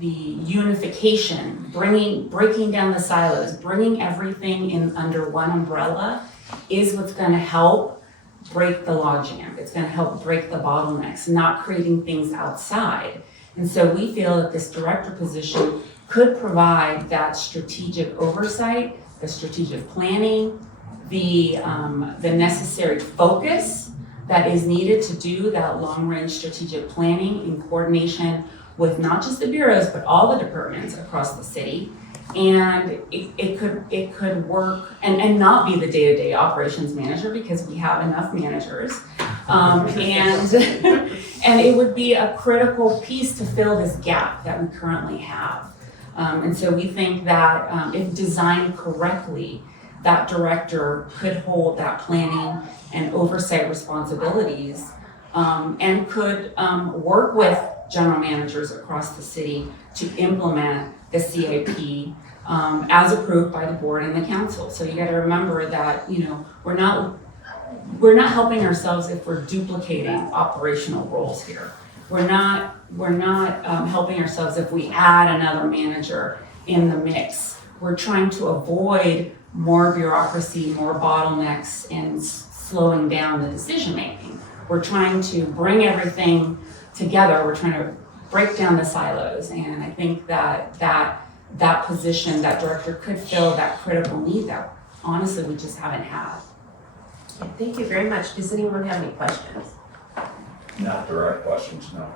unification, breaking down the silos, bringing everything in under one umbrella is what's going to help break the logjam. It's going to help break the bottlenecks, not creating things outside. And so we feel that this director position could provide that strategic oversight, the strategic planning, the necessary focus that is needed to do that long-range strategic planning in coordination with not just the bureaus, but all the departments across the city. And it could work and not be the day-to-day operations manager, because we have enough managers. And it would be a critical piece to fill this gap that we currently have. And so we think that if designed correctly, that director could hold that planning and oversight responsibilities, and could work with general managers across the city to implement the CIP as approved by the board and the council. So you got to remember that, you know, we're not helping ourselves if we're duplicating operational roles here. We're not helping ourselves if we add another manager in the mix. We're trying to avoid more bureaucracy, more bottlenecks, and slowing down the decision making. We're trying to bring everything together. We're trying to break down the silos, and I think that position, that director could fill that critical need that honestly we just haven't had. Thank you very much. Does anyone have any questions? Not direct questions, no.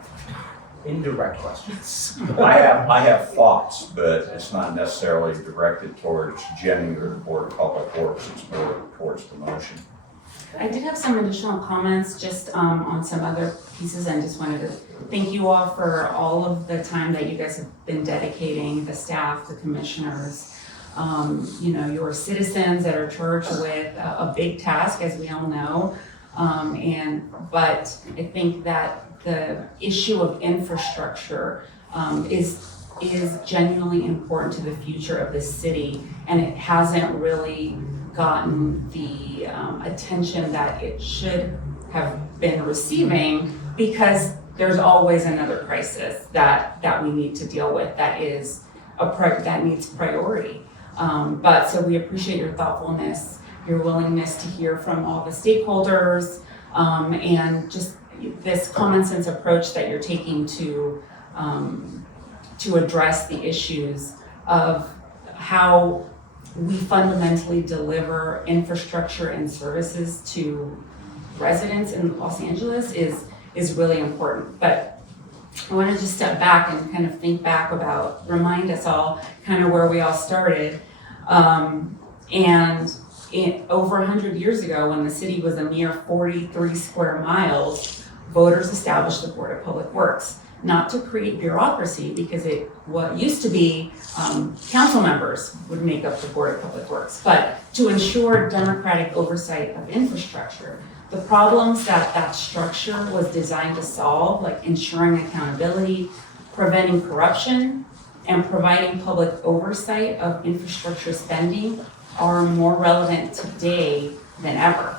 Indirect questions. I have thoughts, but it's not necessarily directed towards Jenny or the Board of Public Works. It's more towards the motion. I did have some additional comments just on some other pieces, and just wanted to thank you all for all of the time that you guys have been dedicating, the staff, the commissioners, you know, your citizens that are charged with a big task, as we all know. But I think that the issue of infrastructure is genuinely important to the future of this city, and it hasn't really gotten the attention that it should have been receiving, because there's always another crisis that we need to deal with that needs priority. But so we appreciate your thoughtfulness, your willingness to hear from all the stakeholders, and just this common sense approach that you're taking to address the issues of how we fundamentally deliver infrastructure and services to residents in Los Angeles is really important. But I want to just step back and kind of think back remind us all kind of where we all started. Over 100 years ago, when the city was a mere 43 square miles, voters established the Board of Public Works, not to create bureaucracy, because what used to be council members would make up the Board of Public Works, but to ensure democratic oversight of infrastructure. The problems that structure was designed to solve, like ensuring accountability, preventing corruption, and providing public oversight of infrastructure spending, are more relevant today than ever.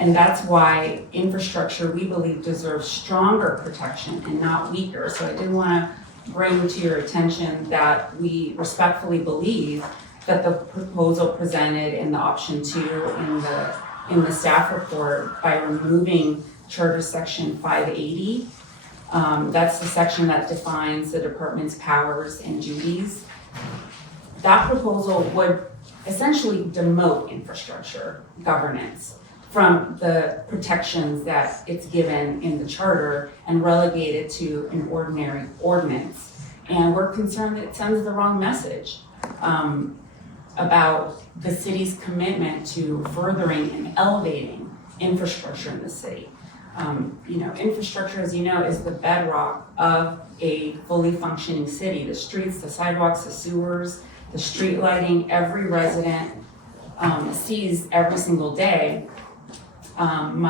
And that's why infrastructure, we believe, deserves stronger protection and not weaker. So I did want to bring to your attention that we respectfully believe that the proposal presented in the option 2 in the staff report, by removing Charter Section 580, that's the section that defines the department's powers and duties. That proposal would essentially demote infrastructure governance from the protections that it's given in the charter and relegate it to an ordinary ordinance. And we're concerned that it sends the wrong message about the city's commitment to furthering and elevating infrastructure in the city. Infrastructure, as you know, is the bedrock of a fully functioning city. The streets, the sidewalks, the sewers, the street lighting, every resident sees every single day. I'm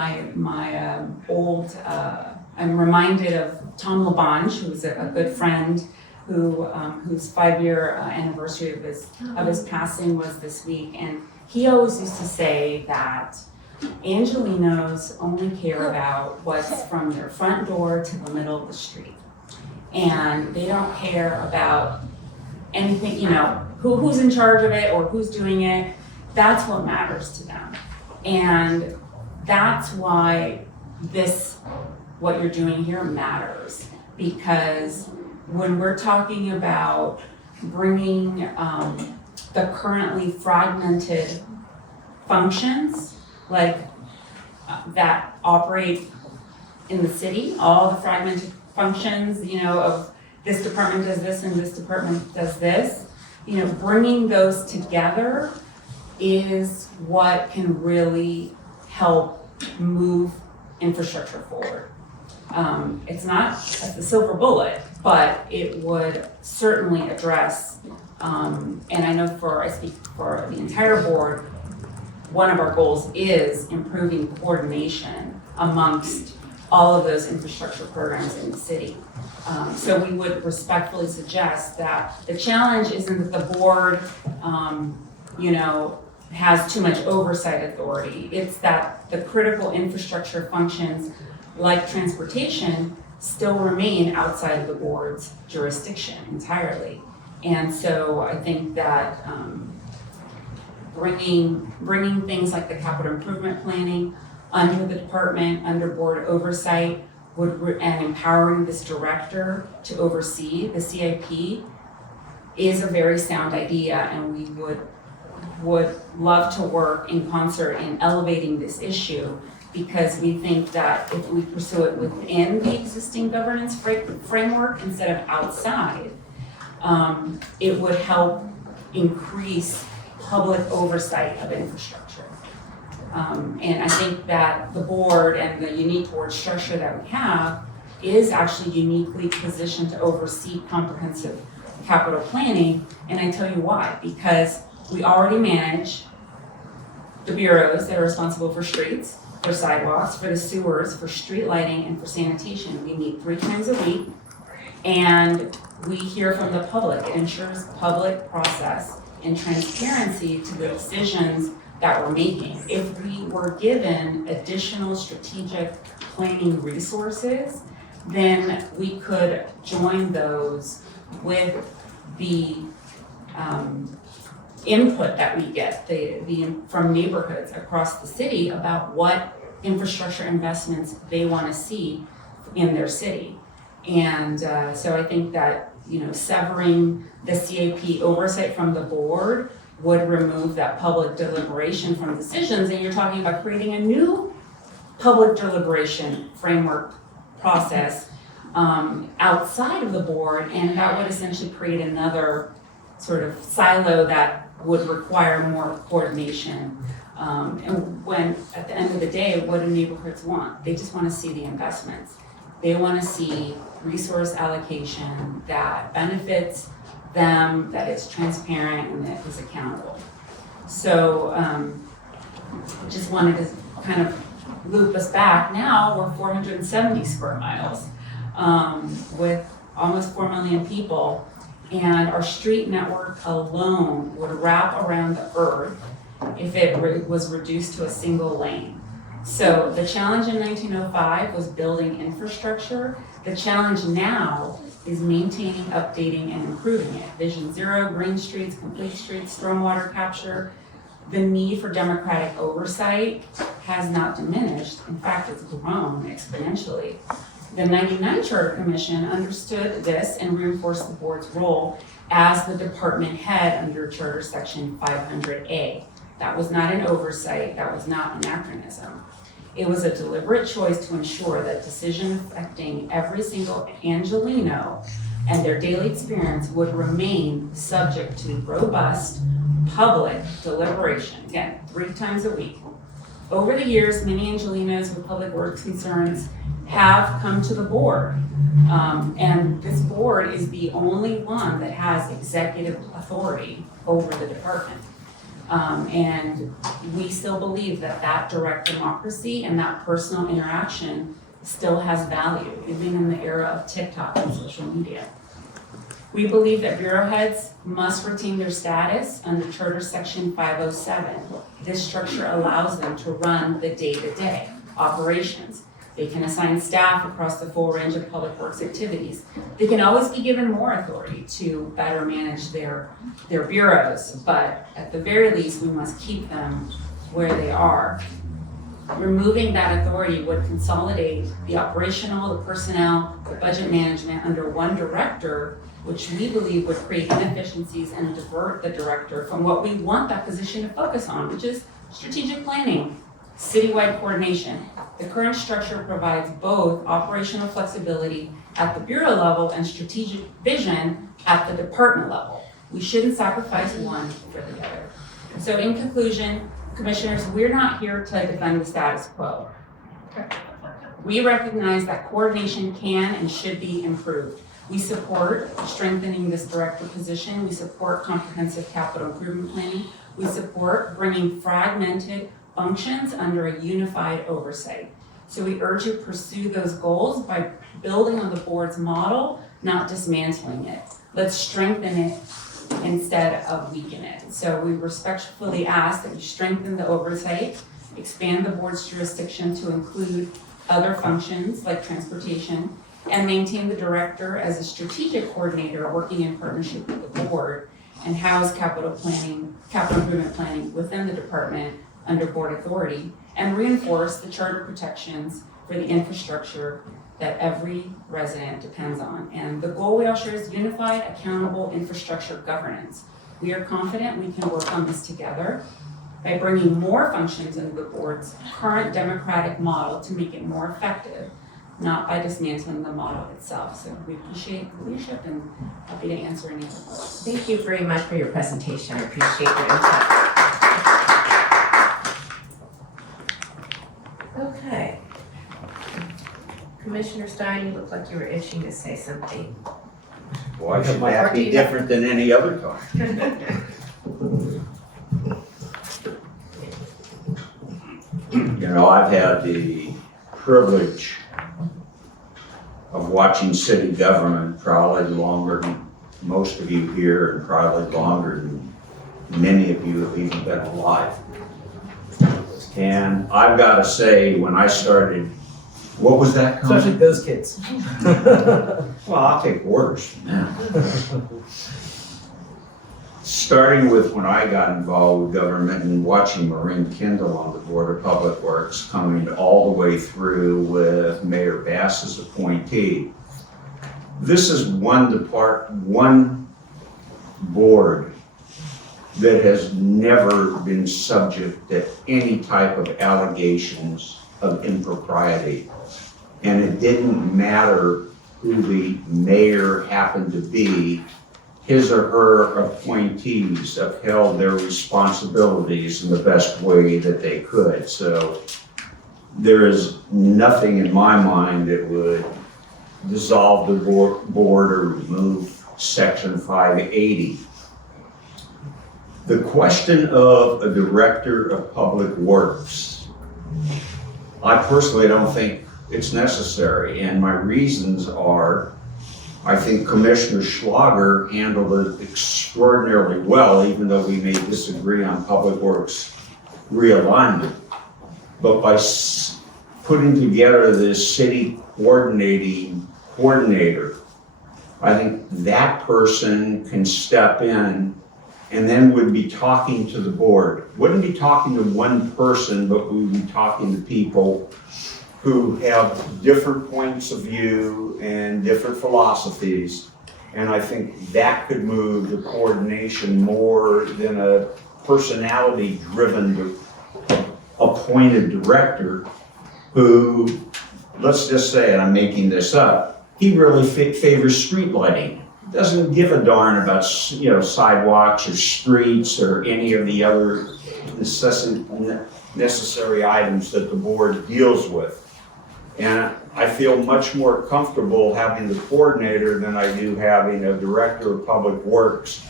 reminded of Tom LaBonge, who's a good friend, whose 5-year anniversary of his passing was this week, and he always used to say that Angelinos only care about what's from their front door to the middle of the street, and they don't care about anything, who's in charge of it or who's doing it. That's what matters to them, and that's why what you're doing here matters, because when we're talking about bringing the currently fragmented functions like that operate in the city, all the fragmented functions, of this department does this and this department does this, bringing those together is what can really help move infrastructure forward. It's not a silver bullet, but it would certainly address, and I know I speak for the entire board, one of our goals is improving coordination amongst all of those infrastructure programs in the city. So we would respectfully suggest that the challenge isn't that the board, has too much oversight authority. It's that the critical infrastructure functions like transportation still remain outside of the board's jurisdiction entirely. And so I think that bringing things like the capital improvement planning under the department, under board oversight, and empowering this director to oversee the CIP is a very sound idea, and we would love to work in concert in elevating this issue, because we think that if we pursue it within the existing governance framework instead of outside, it would help increase public oversight of infrastructure. And I think that the board and the unique board structure that we have is actually uniquely positioned to oversee comprehensive capital planning. And I tell you why, because we already manage the bureaus that are responsible for streets, for sidewalks, for the sewers, for street lighting, and for sanitation. We meet 3 times a week, and we hear from the public. It ensures public process and transparency to the decisions that we're making. If we were given additional strategic planning resources, then we could join those with the input that we get from neighborhoods across the city about what infrastructure investments they want to see in their city. And so I think that severing the CAP oversight from the board would remove that public deliberation from decisions, and you're talking about creating a new public deliberation framework process outside of the board, and that would essentially create another sort of silo that would require more coordination And when, at the end of the day, what do neighborhoods want? They just want to see the investments. They want to see resource allocation that benefits them, that is transparent, and that is accountable. So just wanted to kind of loop us back. Now we're 470 square miles with almost 4 million people, and our street network alone would wrap around the earth if it was reduced to a single lane. So the challenge in 1905 was building infrastructure. The challenge now is maintaining, updating, and improving it. Vision Zero, green streets, complete streets, stormwater capture. The need for democratic oversight has not diminished. In fact, it's grown exponentially. The 99 Charter Commission understood this and reinforced the board's role as the department head under Charter Section 500A. That was not an oversight, that was not anachronism. It was a deliberate choice to ensure that decisions affecting every single Angelino and their daily experience would remain subject to robust public deliberation, again, 3 times a week. Over the years, many Angelinos with public works concerns have come to the board. And this board is the only one that has executive authority over the department. And we still believe that that direct democracy and that personal interaction still has value, even in the era of TikTok and social media. We believe that bureau heads must retain their status under Charter Section 507. This structure allows them to run the day-to-day operations. They can assign staff across the full range of public works activities. They can always be given more authority to better manage their bureaus, but at the very least, we must keep them where they are. Removing that authority would consolidate the operational, the personnel, the budget management under one director, which we believe would create inefficiencies and divert the director from what we want that position to focus on, which is strategic planning, citywide coordination. The current structure provides both operational flexibility at the bureau level and strategic vision at the department level. We shouldn't sacrifice one for the other. So in conclusion, commissioners, we're not here to defend the status quo. We recognize that coordination can and should be improved. We support strengthening this director position. We support comprehensive capital improvement planning. We support bringing fragmented functions under a unified oversight. So we urge you to pursue those goals by building on the board's model, not dismantling it. Let's strengthen it instead of weaken it. So we respectfully ask that you strengthen the oversight, expand the board's jurisdiction to include other functions like transportation, and maintain the director as a strategic coordinator working in partnership with the board, and house capital improvement planning within the department under board authority, and reinforce the charter protections for the infrastructure that every resident depends on. And the goal we all share is unified, accountable infrastructure governance. We are confident we can work on this together by bringing more functions into the board's current democratic model to make it more effective, not by dismantling the model itself. So we appreciate the leadership and happy to answer any other questions. Thank you very much for your presentation. I appreciate your input. Okay. Commissioner Stein, you look like you were itching to say something. Why should that be different than any other time? You know, I've had the privilege of watching city government probably longer than most of you here, and probably longer than many of you have even been alive. And I've got to say, when I started, what was that? Especially those kids. Well, I'll take orders from them. Starting with when I got involved with government and watching Maureen Kendall on the Board of Public Works, coming all the way through with Mayor Bass's appointee. This is one board that has never been subject to any type of allegations of impropriety. And it didn't matter who the mayor happened to be. his or her appointees upheld their responsibilities in the best way that they could. So there is nothing in my mind that would dissolve the board or remove section 580. The question of a director of public works, I personally don't think it's necessary, and my reasons are, I think Commissioner Schlager handled it extraordinarily well, even though we may disagree on public works realignment. But by putting together this city coordinator, I think that person can step in and then would be talking to the board. Wouldn't be talking to one person, but we would be talking to people who have different points of view and different philosophies. And I think that could move the coordination more than a personality-driven appointed director who, let's just say, and I'm making this up, he really favors street lighting. Doesn't give a darn about, sidewalks or streets or any of the other necessary items that the board deals with. And I feel much more comfortable having the coordinator than I do having a director of public works.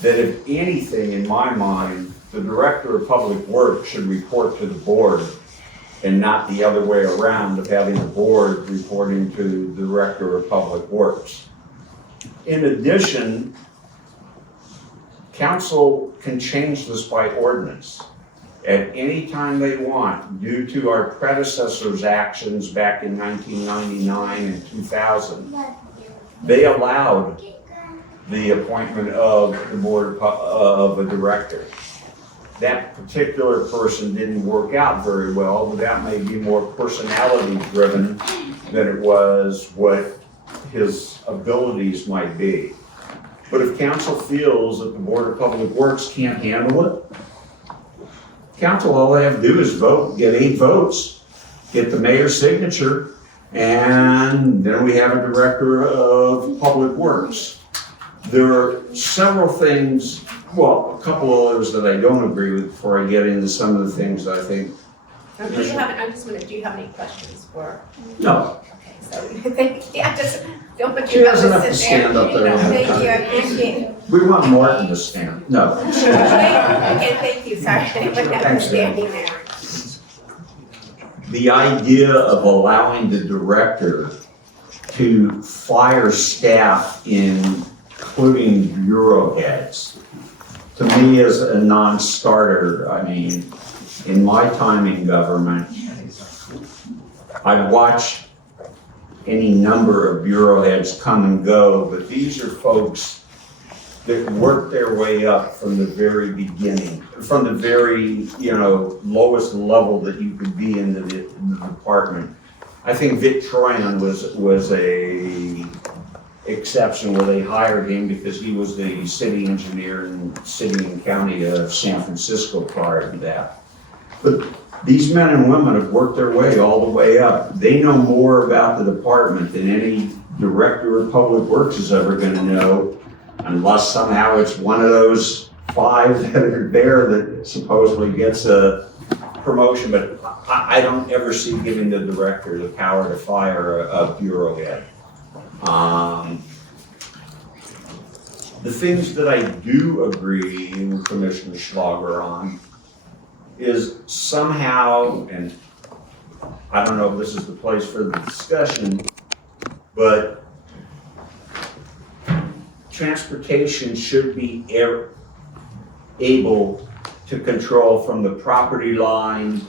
That if anything, in my mind, the director of public works should report to the board and not the other way around of having the board reporting to the director of public works. In addition, council can change this by ordinance at any time they want due to our predecessors' actions back in 1999 and 2000. They allowed the appointment of the board of a director. That particular person didn't work out very well, but that may be more personality driven than it was what his abilities might be. But if council feels that the Board of Public Works can't handle it, council, all they have to do is vote, get 8 votes, get the mayor's signature, and then we have a director of public works. There are several things, well, a couple of others that I don't agree with before I get into some of the things I think. Do you have any questions for? No. Okay, so thank you. Don't put She your doesn't nose have to in stand up there. Thank you, I appreciate it. We want Martin to stand. No. Okay, thank you, sorry. Thanks, Standing there. The idea of allowing the director to fire staff, including bureau heads, to me is a non-starter. I mean, in my time in government, I've watched any number of bureau heads come and go, but these are folks that work their way up from the very beginning, from the very, lowest level that you could be in the department. I think Vic Troyan was a exception where they hired him because he was the city engineer in city and county of San Francisco prior to that. But these men and women have worked their way all the way up. They know more about the department than any director of public works is ever going to know, unless somehow it's one of those 5 that are there that supposedly gets a promotion. But I don't ever see giving the director the power to fire a bureau head. The things that I do agree with Commissioner Schlager on is somehow, and I don't know if this is the place for the discussion, but transportation should be able to control from the property line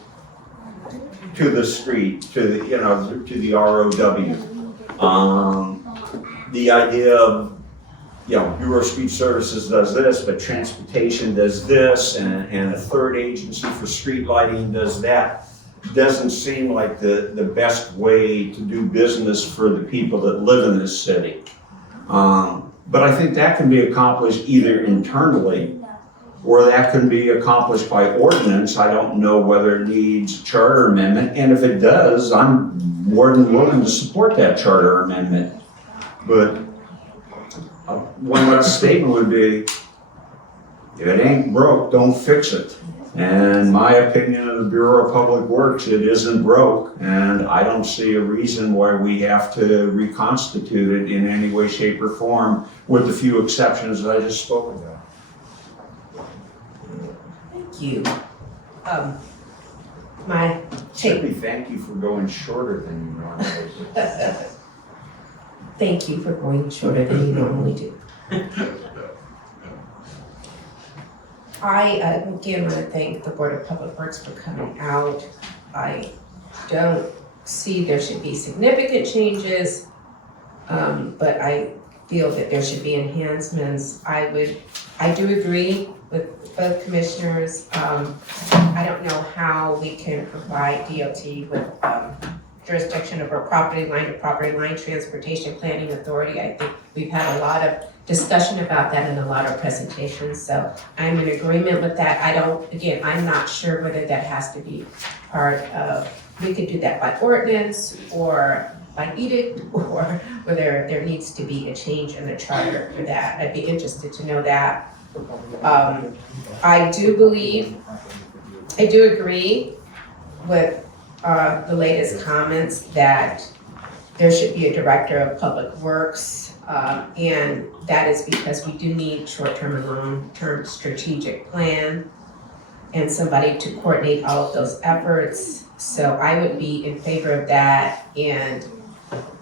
to the street, to the, to the ROW. The idea of, Bureau of Street Services does this, but transportation does this, and a third agency for street lighting does that. Doesn't seem like the best way to do business for the people that live in this city. But I think that can be accomplished either internally or that can be accomplished by ordinance. I don't know whether it needs a charter amendment, and if it does, I'm more than willing to support that charter amendment. But one last statement would be, if it ain't broke, don't fix it. And my opinion of the Bureau of Public Works, it isn't broke, and I don't see a reason why we have to reconstitute it in any way, shape, or form, with the few exceptions that I just spoke about. Thank you. My Certainly, thank you for going shorter than you normally do. Thank you for going shorter than you normally do. I again want to thank the Board of Public Works for coming out. I don't see there should be significant changes, but I feel that there should be enhancements. I do agree with both commissioners. I don't know how we can provide DOT with jurisdiction over property line to property line transportation planning authority. I think we've had a lot of discussion about that in a lot of presentations, so I'm in agreement with that. I'm not sure whether that has to be part of, we could do that by ordinance or by edict, or whether there needs to be a change in the charter for that. I'd be interested to know that. I do agree with the latest comments that there should be a director of public works, and that is because we do need short-term and long-term strategic plan and somebody to coordinate all of those efforts. So I would be in favor of that, and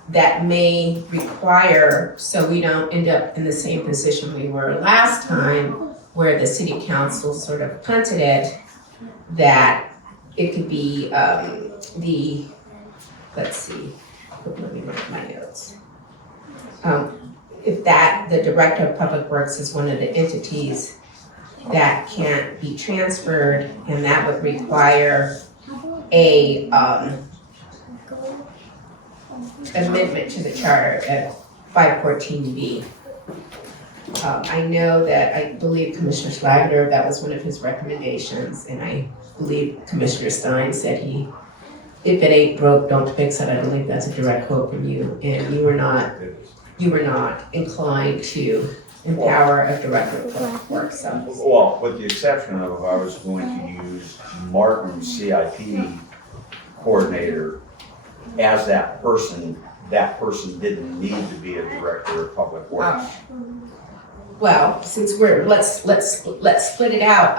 that may require, so we don't end up in the same position we were last time, where the city council sort of punted it, that it could be let's see, let me look at my notes. If the director of public works is one of the entities that can't be transferred, and that would require a amendment to the charter at 514B. I know that, I believe Commissioner Schlageter, that was one of his recommendations, and I believe Commissioner Stein said if it ain't broke, don't fix it. I believe that's a direct quote from you, and you were not inclined to empower a director of public works. So. Well, with the exception of, I was going to use Martin's CIP coordinator as that person didn't need to be a director of public works. Well, since let's split it out.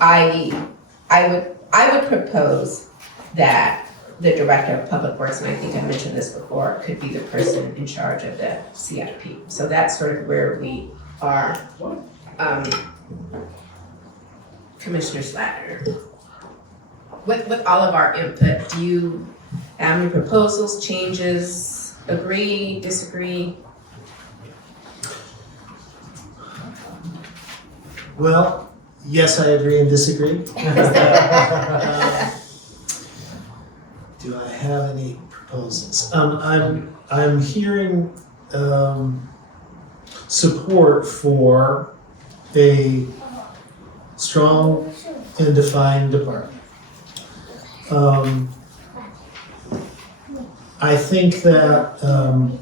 I would propose that the director of public works, and I think I mentioned this before, could be the person in charge of the CIP. So that's sort of where we are. Commissioner Schlageter, with all of our input, do you have any proposals, changes, agree, disagree? Well, yes, I agree and disagree. Do I have any proposals? I'm hearing support for a strong and defined department. I think that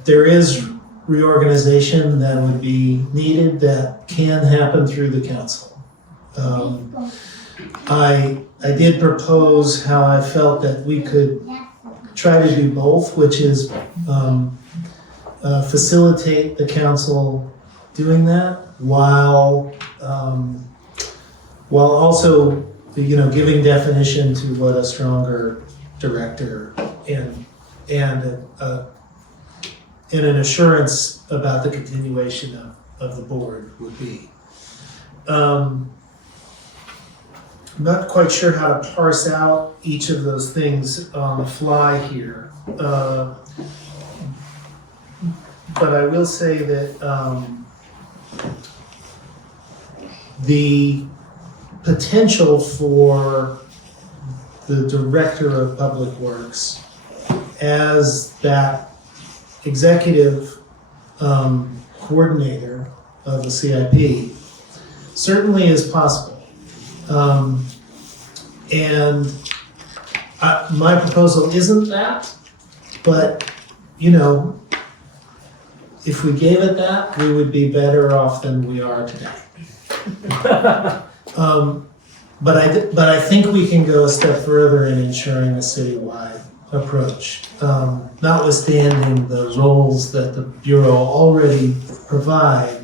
there is reorganization that would be needed that can happen through the council. I did propose how I felt that we could try to do both, which is facilitate the council doing that while also, giving definition to what a stronger director and an assurance about the continuation of the board would be. I'm not quite sure how to parse out each of those things on the fly here. But I will say that the potential for the director of public works as that executive coordinator of the CIP certainly is possible. My proposal isn't that, but if we gave it that, we would be better off than we are today. But I think we can go a step further in ensuring a citywide approach, notwithstanding the roles that the Bureau already provide,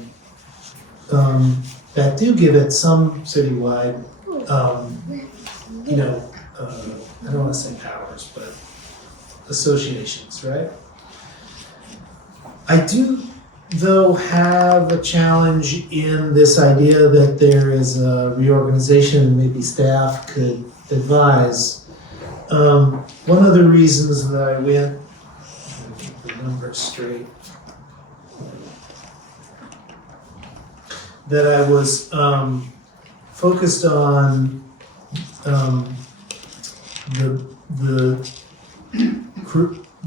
that do give it some citywide, I don't want to say powers, but associations, right? I do, though, have a challenge in this idea that there is a reorganization and maybe staff could advise. One of the reasons that I went, I'm trying to keep the numbers straight, that I was focused on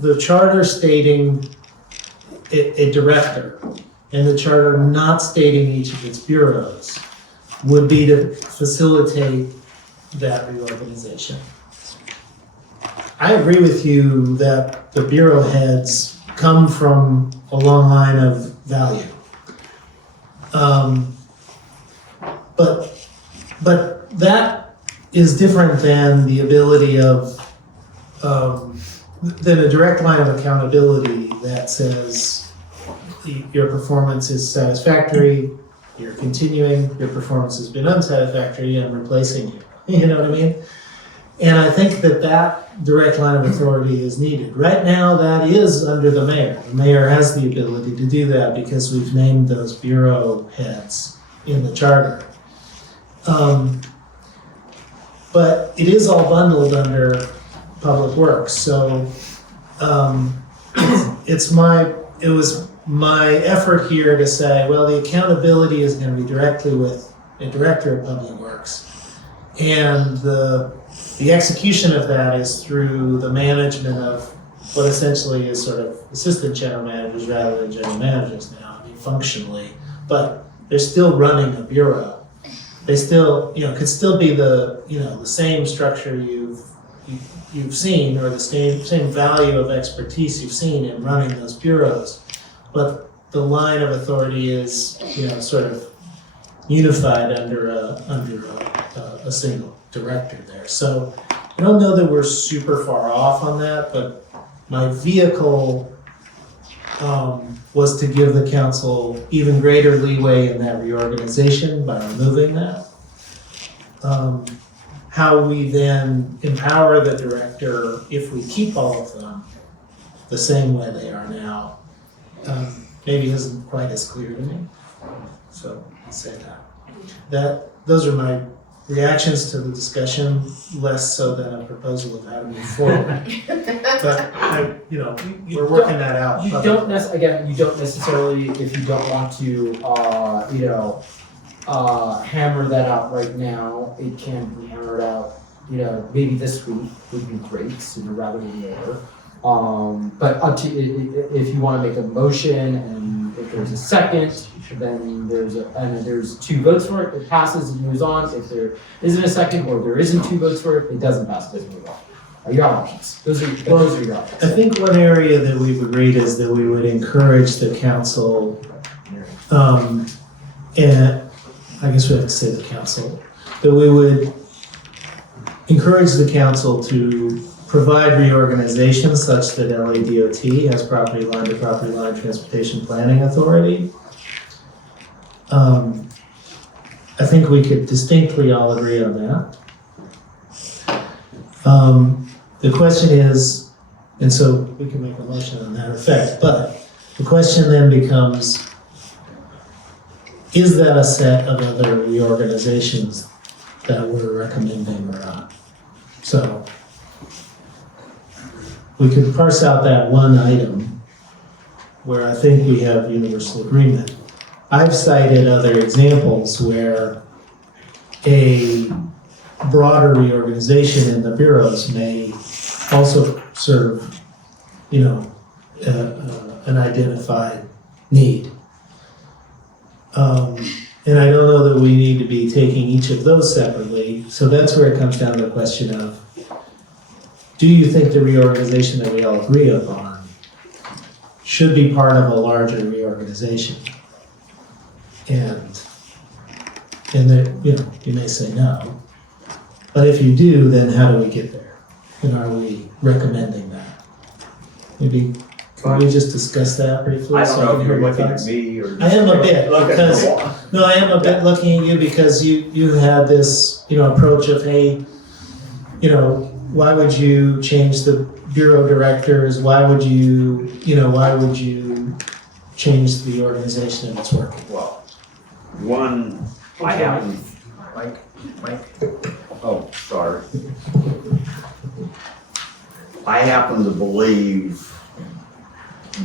the charter stating a director, and the charter not stating each of its bureaus, would be to facilitate that reorganization. I agree with you that the bureau heads come from a long line of value. But that is different than the ability of, than a direct line of accountability that says your performance is satisfactory, you're continuing, your performance has been unsatisfactory, I'm replacing you. You know what I mean? And I think that that direct line of authority is needed. Right now, that is under the mayor. The mayor has the ability to do that because we've named those bureau heads in the charter. But it is all bundled under Public Works, so it was my effort here to say, well, the accountability is going to be directly with a director of Public Works, and the execution of that is through the management of what essentially is sort of assistant general managers rather than general managers now, I mean, functionally, but they're still running a bureau. They still, could still be the same structure you've seen, or the same value of expertise you've seen in running those bureaus, but the line of authority is, sort of unified under a single director there. So I don't know that we're super far off on that, but my vehicle was to give the council even greater leeway in that reorganization by removing that. How we then empower the director, if we keep all of them the same way they are now, maybe isn't quite as clear to me. So I'll say that. Those are my reactions to the discussion, less so than a proposal of how to move forward. But we're working that out. You don't necessarily, if you don't want to, hammer that out right now, it can be hammered out, maybe this week would be great, sooner rather than later. But up to, if you want to make a motion, and if there's a second, then there's two votes for it, it passes and moves on. If there isn't a second, or there isn't two votes for it, it doesn't pass, it doesn't move on. Your options. Those are your options. I think one area that we've agreed is that we would encourage the council, and I guess we have to say the council, that we would encourage the council to provide reorganization such that LADOT has property line to property line transportation planning authority. I think we could distinctly all agree on that. The question is, and so we can make a motion on that effect, but the question then becomes, is that a set of other reorganizations that we're recommending or not? So we could parse out that one item where I think we have universal agreement. I've cited other examples where a broader reorganization in the bureaus may also serve, an identified need. And I don't know that we need to be taking each of those separately. So that's where it comes down to the question of, do you think the reorganization that we all agree upon should be part of a larger reorganization. And then, you may say no. But if you do, then how do we get there? And are we recommending that? Maybe, can we just discuss that briefly? I don't so know can if hear you're your looking at thoughts? me or. I am a bit, Look at because, the wall. no, I am a bit looking at you because you had this, approach of, hey, why would you change the bureau directors? Why would you change the organization of its work? Well, one, I happen, oh, sorry. I happen to believe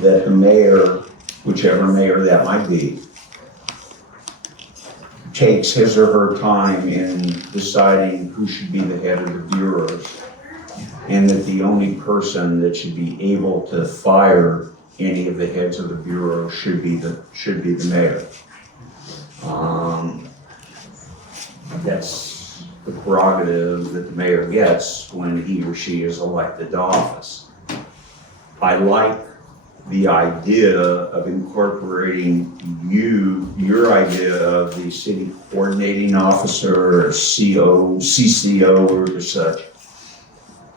that the mayor, whichever mayor that might be, takes his or her time in deciding who should be the head of the bureaus, and that the only person that should be able to fire any of the heads of the bureau should be the mayor. That's the prerogative that the mayor gets when he or she is elected to office. I like the idea of incorporating your idea of the city coordinating officer or CCO or such,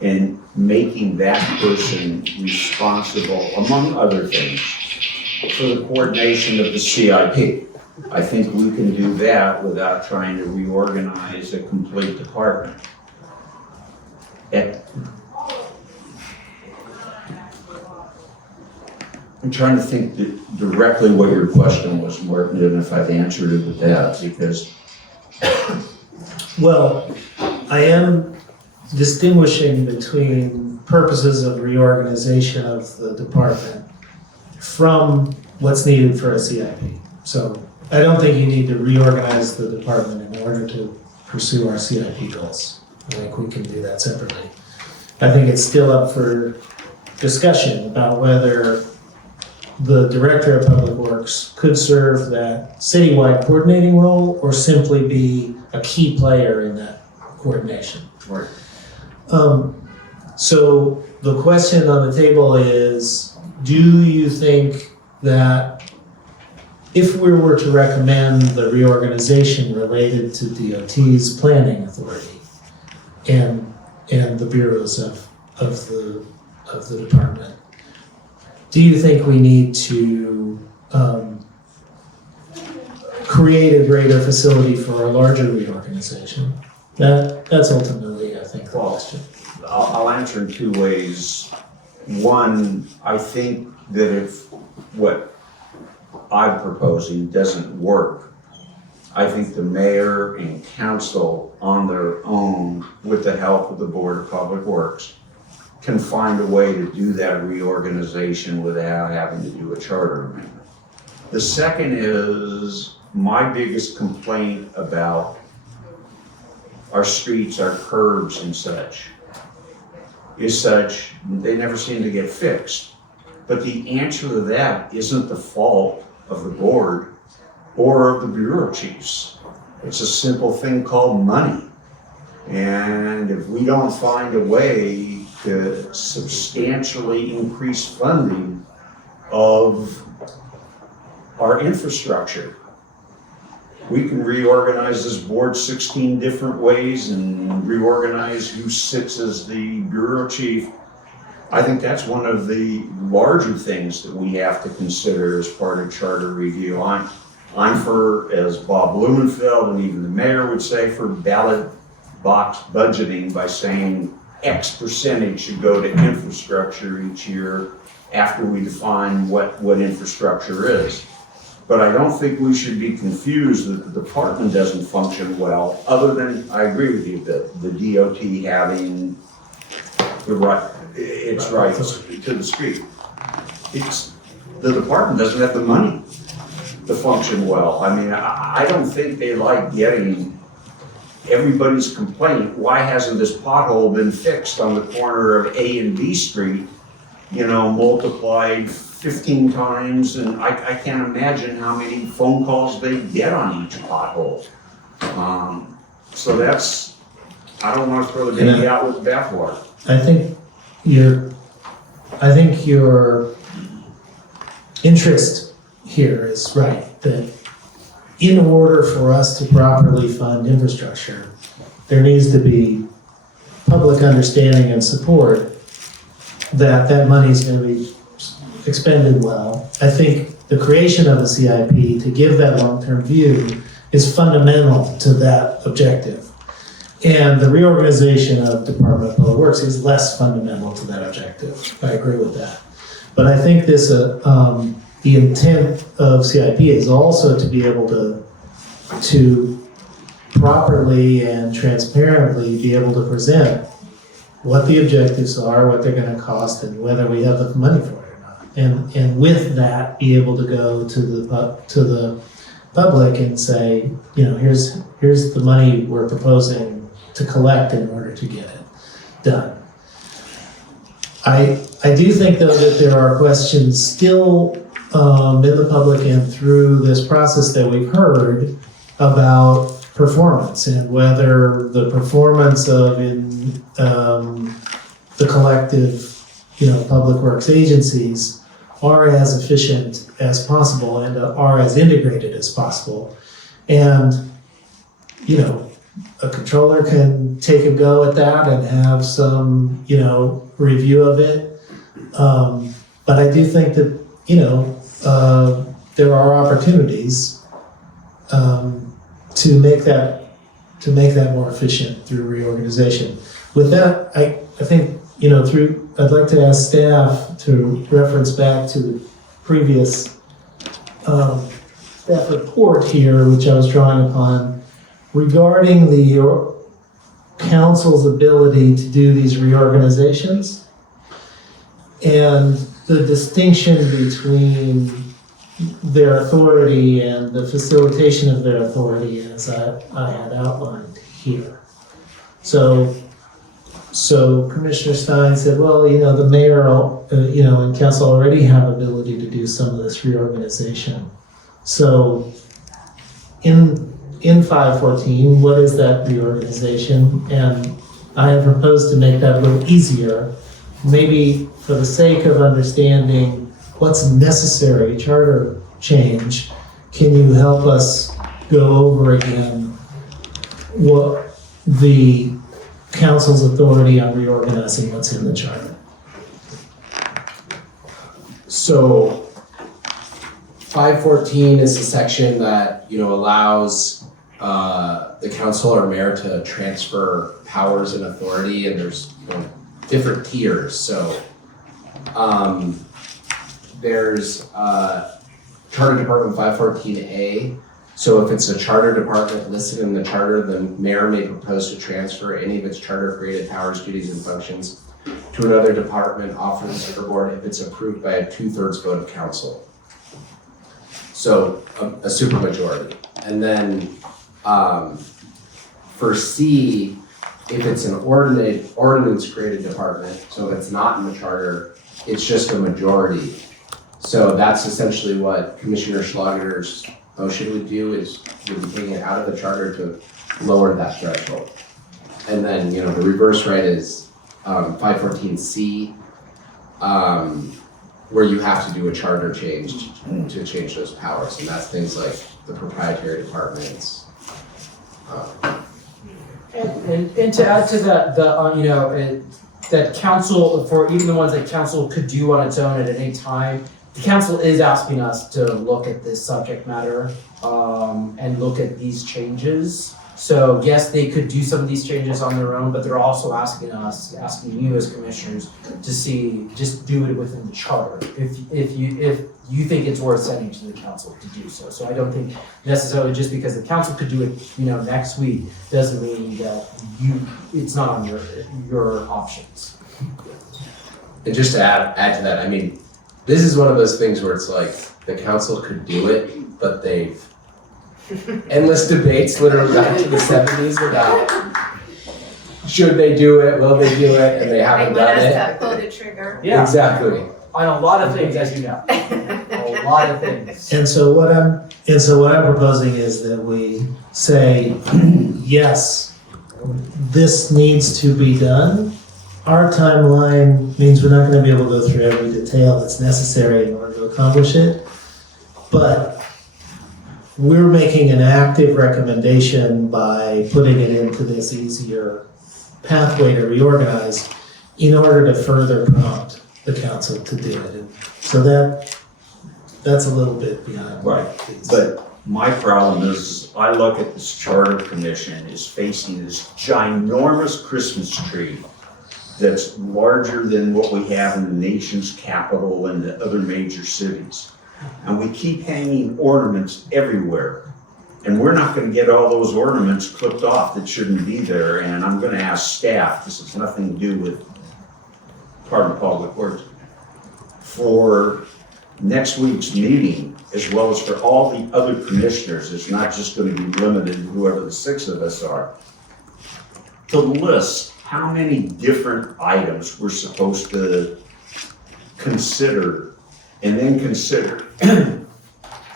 and making that person responsible, among other things, for the coordination of the CIP. I think we can do that without trying to reorganize a complete department. I'm trying to think directly what your question was, Martin, and if I've answered it with that, because. Well, I am distinguishing between purposes of reorganization of the department from what's needed for a CIP. So I don't think you need to reorganize the department in order to pursue our CIP goals. I think we can do that separately. I think it's still up for discussion about whether the Director of Public Works could serve that citywide coordinating role or simply be a key player in that coordination. Right. So the question on the table is, do you think that if we were to recommend the reorganization related to DOT's planning authority and the bureaus of the department, do you think we need to create a greater facility for a larger reorganization? That's ultimately, I think, the question. I'll answer in two ways. One, I think that if what I'm proposing doesn't work, I think the mayor and council on their own, with the help of the Board of Public Works, can find a way to do that reorganization without having to do a charter amendment. The second is, my biggest complaint about our streets, our curbs and such, is such, they never seem to get fixed. But the answer to that isn't the fault of the board or of the bureau chiefs. It's a simple thing called money. And if we don't find a way to substantially increase funding of our infrastructure, we can reorganize this board 16 different ways and reorganize who sits as the bureau chief. I think that's one of the larger things that we have to consider as part of charter review. I'm for, as Bob Blumenfeld and even the mayor would say, for ballot box budgeting by saying X percentage should go to infrastructure each year after we define what infrastructure is. But I don't think we should be confused that the department doesn't function well, other than, I agree with you, that the DOT having its rights to the street. The department doesn't have the money to function well. I mean, I don't think they like getting everybody's complaint, why hasn't this pothole been fixed on the corner of A and B Street, multiplied 15 times, and I can't imagine how many phone calls they get on each pothole. So that's, I don't want to throw the baby out with the bathwater. I think your interest here is right, that in order for us to properly fund infrastructure, there needs to be public understanding and support that that money is going to be expended well. I think the creation of a CIP to give that long-term view is fundamental to that objective. And the reorganization of Department of Public Works is less fundamental to that objective. I agree with that. But I think this, the intent of CIP is also to be able to properly and transparently be able to present what the objectives are, what they're going to cost, and whether we have the money for it or not. And with that, be able to go to the public and say, you know, here's the money we're proposing to collect in order to get it done. I do think, though, that there are questions still in the public and through this process that we've heard about performance and whether the performance of the collective, public works agencies are as efficient as possible and are as integrated as possible. And, a controller can take a go at that and have some, review of it. But I do think that, there are opportunities to make that more efficient through reorganization. With that, I think, I'd like to ask staff to reference back to the previous staff report here, which I was drawing upon, regarding the council's ability to do these reorganizations and the distinction between their authority and the facilitation of their authority, as I had outlined here. So Commissioner Stein said, well, the mayor, and council already have ability to do some of this reorganization. So in 514, what is that reorganization? And I have proposed to make that a little easier, maybe for the sake of understanding what's necessary, charter change. Can you help us go over again what the council's authority on reorganizing what's in the charter? So 514 is a section that, allows the council or mayor to transfer powers and authority, and there's different tiers. So there's Charter Department 514A. So if it's a charter department listed in the charter, the mayor may propose to transfer any of its charter-created powers, duties, and functions to another department, office, or board if it's approved by a 2/3 vote of council. So a supermajority. And then for C, if it's an ordinance-created department, so if it's not in the charter, it's just a majority. So that's essentially what Commissioner Schlageter's motion would do, is would be taking it out of the charter to lower that threshold. And then, the reverse right is 514C, where you have to do a charter change to change those powers. And that's things like the proprietary departments. And to add to that, that council, for even the ones that council could do on its own at any time, the council is asking us to look at this subject matter and look at these changes. So yes, they could do some of these changes on their own, but they're also asking you as commissioners to see, just do it within the charter. If you think it's worth sending to the council to do so. So I don't think necessarily just because the council could do it, next week, doesn't mean that it's not on your options. And just to add to that, this is one of those things where it's like the council could do it, but they've endless debates literally back to the 70s about should they do it, will they do it, and they haven't done it. They want us to pull the trigger. Yeah. Exactly. On a lot of things, as you know. A lot of things. And so what I'm proposing is that we say, yes, this needs to be done, our timeline means we're not gonna be able to go through every detail that's necessary in order to accomplish it. But we're making an active recommendation by putting it into this easier pathway to reorganize in order to further prompt the council to do it. And so that's a little bit behind. Right, but my problem is, I look at this charter commission is facing this ginormous Christmas tree that's larger than what we have in the nation's capital and the other major cities. And we keep hanging ornaments everywhere. And we're not gonna get all those ornaments clipped off that shouldn't be there. And I'm gonna ask staff, this has nothing to do with part of public works, for next week's meeting, as well as for all the other commissioners, it's not just gonna be limited to whoever the 6 of us are, to list how many different items we're supposed to consider, and then consider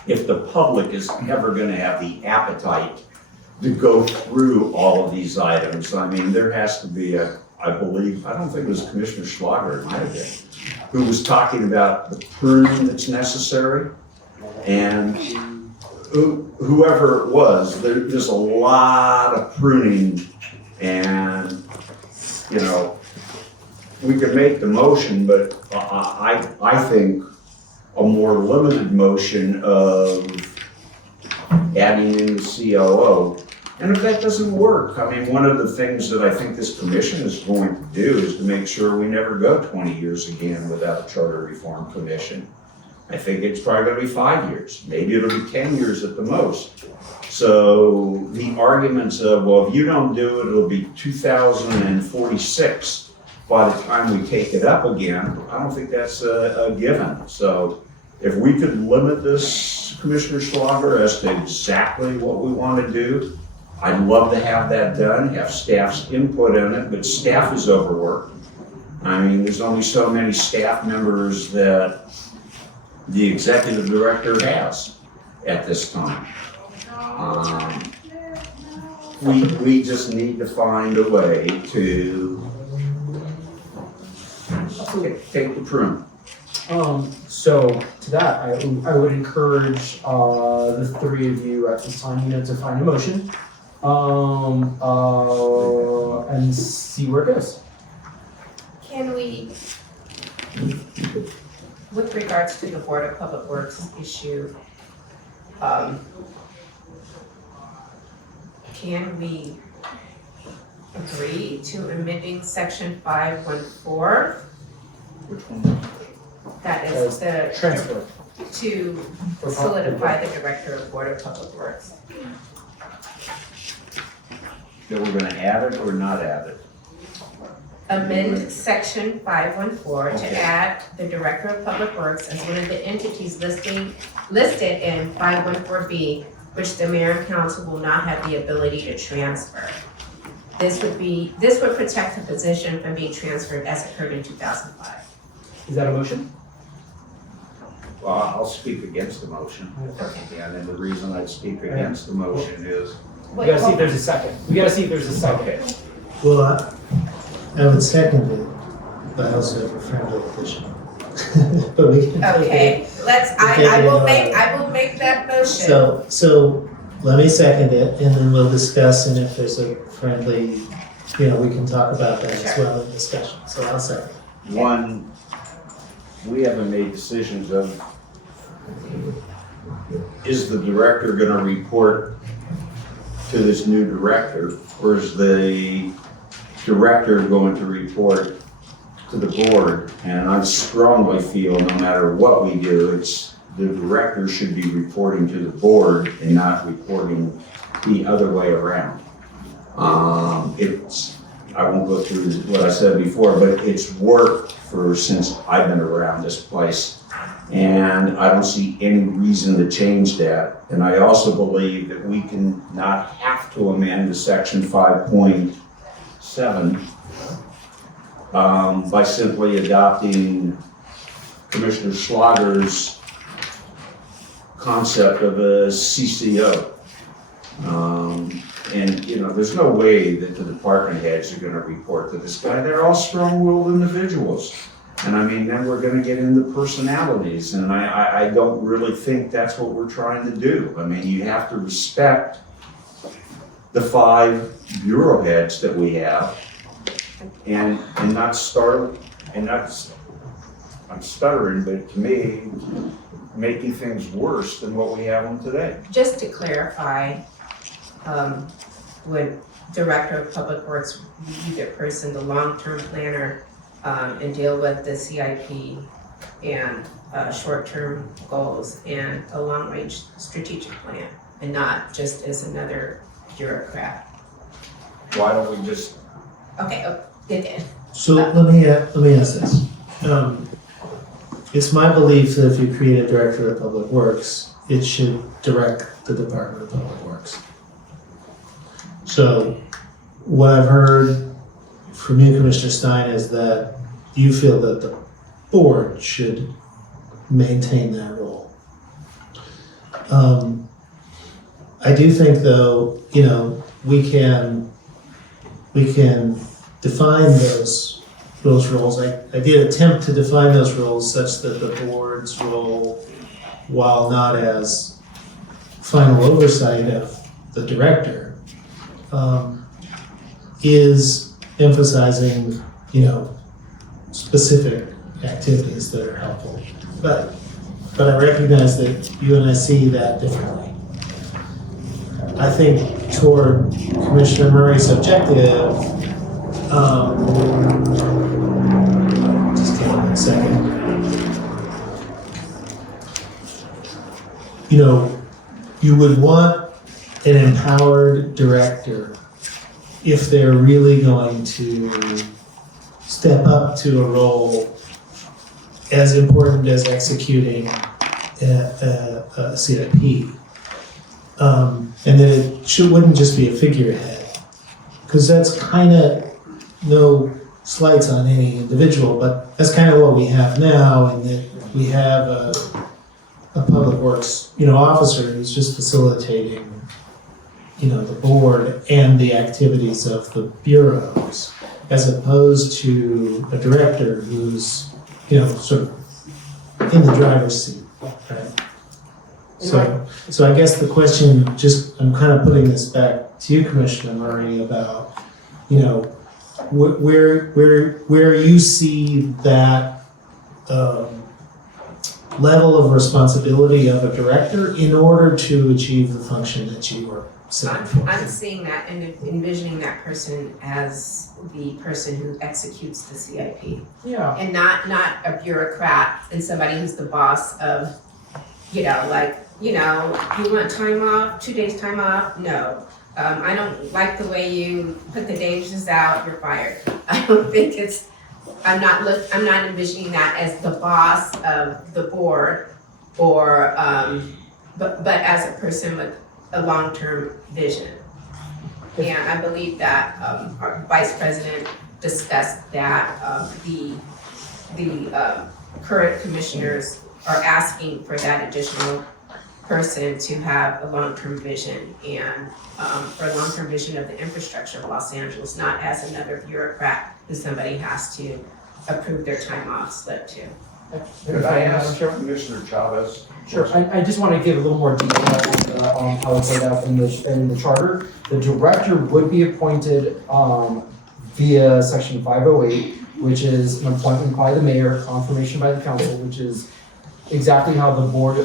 if the public is ever gonna have the appetite to go through all of these items. I mean, there has to be I believe, I don't think it was Commissioner Schlageter, it might have been, who was talking about the pruning that's necessary. And whoever it was, there's a lot of pruning, and, you know, we could make the motion, but I think a more limited motion of adding in the COO. And if that doesn't work, I mean, one of the things that I think this commission is going to do is to make sure we never go 20 years again without a charter reform commission. I think it's probably gonna be 5 years, maybe it'll be 10 years at the most. So the arguments of, well, if you don't do it, it'll be 2046 by the time we take it up again, I don't think that's a given. So if we could limit this, Commissioner Schlageter, as to exactly what we want to do, I'd love to have that done, have staff's input in it, but staff is overworked. I mean, there's only so many staff members that the executive director has at this time. We just need to find a way to take the prune. So to that, I would encourage the 3 of you at this time, to find a motion, and see where it goes. Can we, with regards to the Board of Public Works issue, can we agree to amending section 514? Which one? That is the transfer to solidify the Director of Board of Public Works. That we're gonna add it or not add it? Amend section 514 to add the Director of Public Works as one of the entities listed in 514B, which the mayor and council will not have the ability to transfer. This would protect the position from being transferred as occurred in 2005. Is that a motion? Well, I'll speak against the motion. And then the reason I'd speak against the motion is. We gotta see if there's a second. Okay. Well, I would second it, but I also have a friendly addition. But we can. Okay, I will make that motion. So let me second it, and then we'll discuss, and if there's a friendly, we can talk about that as well in discussion, so I'll second. One, we haven't made decisions of, is the director gonna report to this new director, or is the director going to report to the board? And I strongly feel no matter what we do, it's the director should be reporting to the board and not reporting the other way around. I won't go through what I said before, but it's worked since I've been around this place. And I don't see any reason to change that. And I also believe that we can not have to amend the section 5.7 by simply adopting Commissioner Schlager's concept of a CCO. And, you know, there's no way that the department heads are gonna report to this guy. They're all strong-willed individuals. And I mean, then we're gonna get into personalities, and I don't really think that's what we're trying to do. I mean, you have to respect the 5 bureau heads that we have, and not start, and that's, I'm stuttering, but to me, making things worse than what we have them today. Just to clarify, when Director of Public Works, you the person, the long-term planner, and deal with the CIP and short-term goals and a long-range strategic plan, and not just as another bureaucrat. Why don't we just? Okay, it did. So let me ask this. It's my belief that if you create a Director of Public Works, it should direct the Department of Public Works. So what I've heard from you, Commissioner Stein, is that you feel that the board should maintain that role. I do think, though, you know, we can define those roles. I did attempt to define those roles such that the board's role, while not as final oversight of the director, is emphasizing, you know, specific activities that are helpful. But I recognize that you and I see that differently. I think toward Commissioner Murray's objective, just give me a second. You know, you would want an empowered director if they're really going to step up to a role as important as executing a CIP. And that it wouldn't just be a figurehead, because that's kind of, no slights on any individual, but that's kind of what we have now, and that we have a public works, you know, officer who's just facilitating, you know, the board and the activities of the bureaus, as opposed to a director who's, you know, sort of in the driver's seat, right? So I guess the question, just, I'm kind of putting this back to you, Commissioner Murray, about, you know, where you see that level of responsibility of a director in order to achieve the function that you are setting forth. I'm seeing that and envisioning that person as the person who executes the CIP. Yeah. And not a bureaucrat and somebody who's the boss of, you know, like, you know, you want time off, 2 days time off? No. I don't like the way you put the days out, you're fired. I don't think it's, I'm not envisioning that as the boss of the board, or, but as a person with a long-term vision. And I believe that our vice president discussed that the current commissioners are asking for that additional person to have a long-term vision, and for a long-term vision of the infrastructure of Los Angeles, not as another bureaucrat who somebody has to approve their time off slip to. Could I ask Commissioner Chavez? Sure, I just want to give a little more detail on how it's laid out in the charter. The director would be appointed via section 508, which is an appointment by the mayor, confirmation by the council, which is exactly how the board, the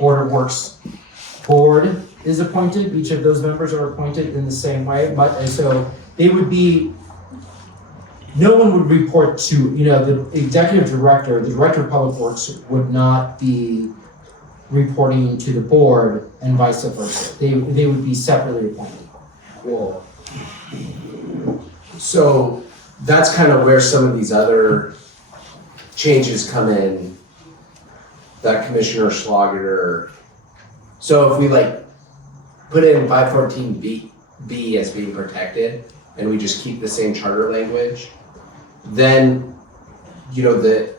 Board of Works board is appointed. Each of those members are appointed in the same way, and so they would be, no one would report to, you know, the executive director, the director of public works would not be reporting to the board and vice versa. They would be separately appointed. Well, so that's kind of where some of these other changes come in that Commissioner Schlageter. So if we like put in 514B as being protected, and we just keep the same charter language, then, you know, the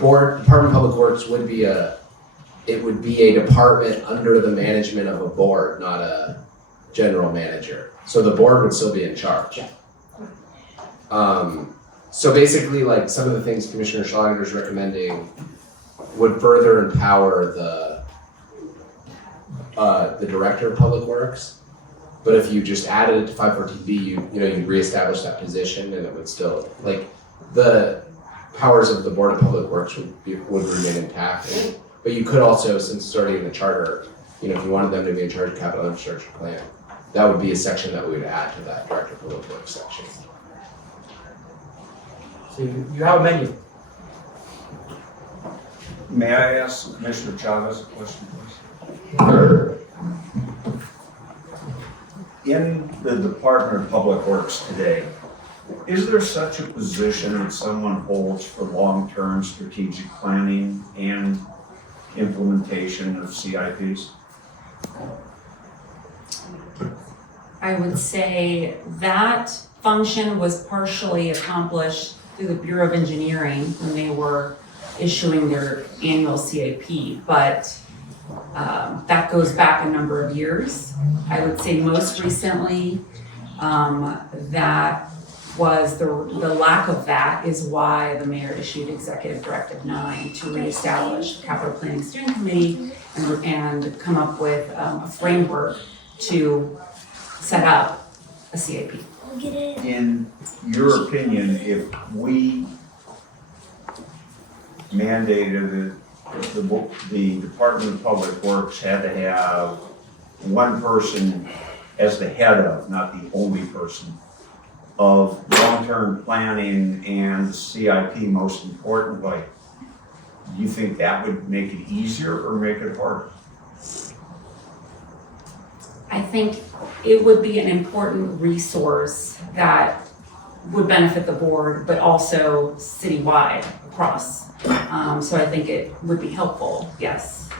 board, Department of Public Works would be a it would be a department under the management of a board, not a general manager. So the board would still be in charge. So basically, like, some of the things Commissioner Schlageter is recommending would further empower the Director of Public Works. But if you just added it to 514B, you'd reestablish that position, and it would still, like, the powers of the Board of Public Works would remain intact. But you could also, since it's already in the charter, if you wanted them to be in charge of capital infrastructure plan, that would be a section that we would add to that Director of Public Works section. So you have a menu. May I ask Commissioner Chavez a question, please? In the Department of Public Works today, is there such a position that someone holds for long-term strategic planning and implementation of CIPs? I would say that function was partially accomplished through the Bureau of Engineering when they were issuing their annual CIP, but that goes back a number of years. I would say most recently, that was the lack of that is why the mayor issued Executive Directive 9 to reestablish the Capital Planning Steering Committee and come up with a framework to set up a CIP. In your opinion, if we mandated that the Department of Public Works had to have one person as the head of, not the only person, of long-term planning and the CIP most importantly, do you think that would make it easier or make it harder? I think it would be an important resource that would benefit the board, but also citywide across. So I think it would be helpful, yes.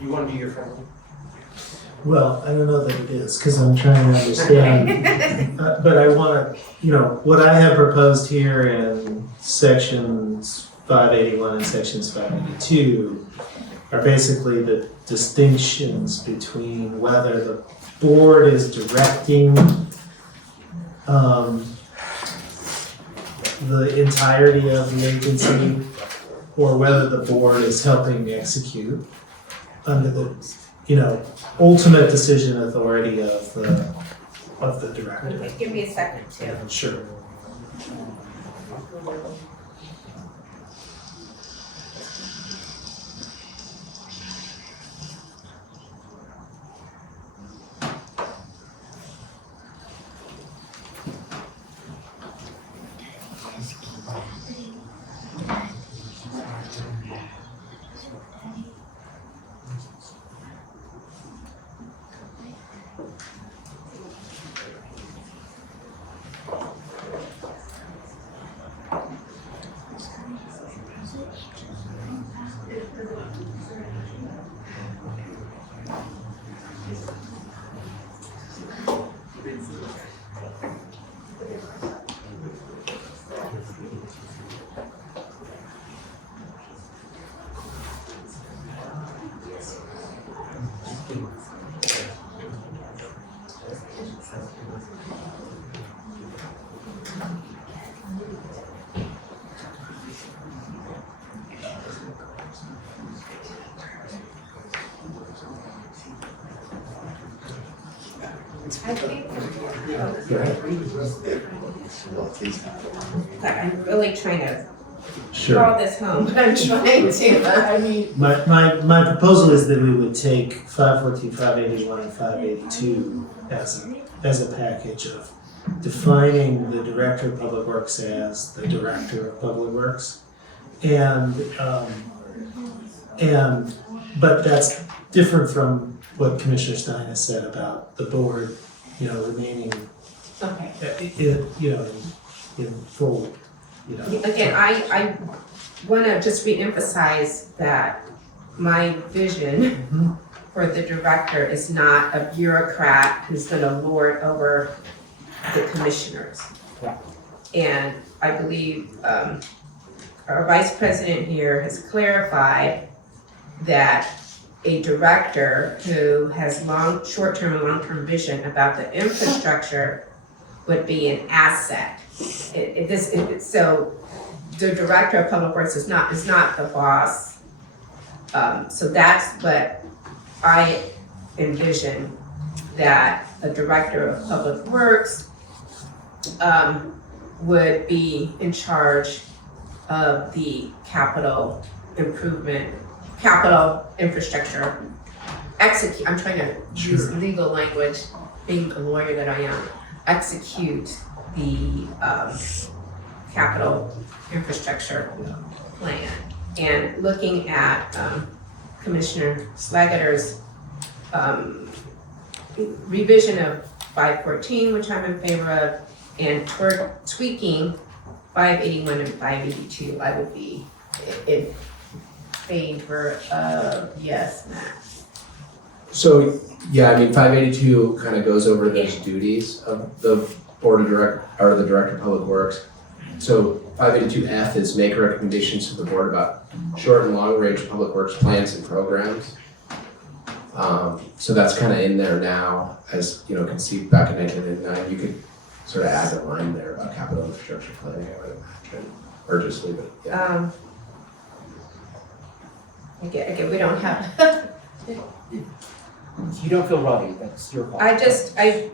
You want to be your friend? Well, I don't know that it is, because I'm trying to understand. But I want to, what I have proposed here in sections 581 and sections 582 are basically the distinctions between whether the board is directing the entirety of the agency, or whether the board is helping execute under the, ultimate decision authority of the director. Give me a second too. Sure. I think. I'm really trying to draw this home, but I'm trying to. My proposal is that we would take 514, 581, and 582 as a package of defining the Director of Public Works as the Director of Public Works. But that's different from what Commissioner Stein has said about the board, remaining, in full, Again, I want to just reemphasize that my vision for the director is not a bureaucrat who's going to lord over the commissioners. And I believe our vice president here has clarified that a director who has short-term and long-term vision about the infrastructure would be an asset. So the director of public works is not the boss. So that's what I envision, that a director of public works would be in charge of the capital infrastructure. I'm trying to use legal language, being the lawyer that I am, execute the capital infrastructure plan. And looking at Commissioner Schlageter's revision of 514, which I'm in favor of, and tweaking 581 and 582, I would be in favor of. Yes, Matt. So, yeah, I mean, 582 kind of goes over those duties of the board of the director of public works. So 582F is make recommendations to the board about short and long range public works plans and programs. So that's kind of in there now, as conceived back in 1999. You could sort of add a line there about capital infrastructure planning, I would imagine, or just leave it. Yeah. Again, we don't have. You don't feel ready, that's your fault.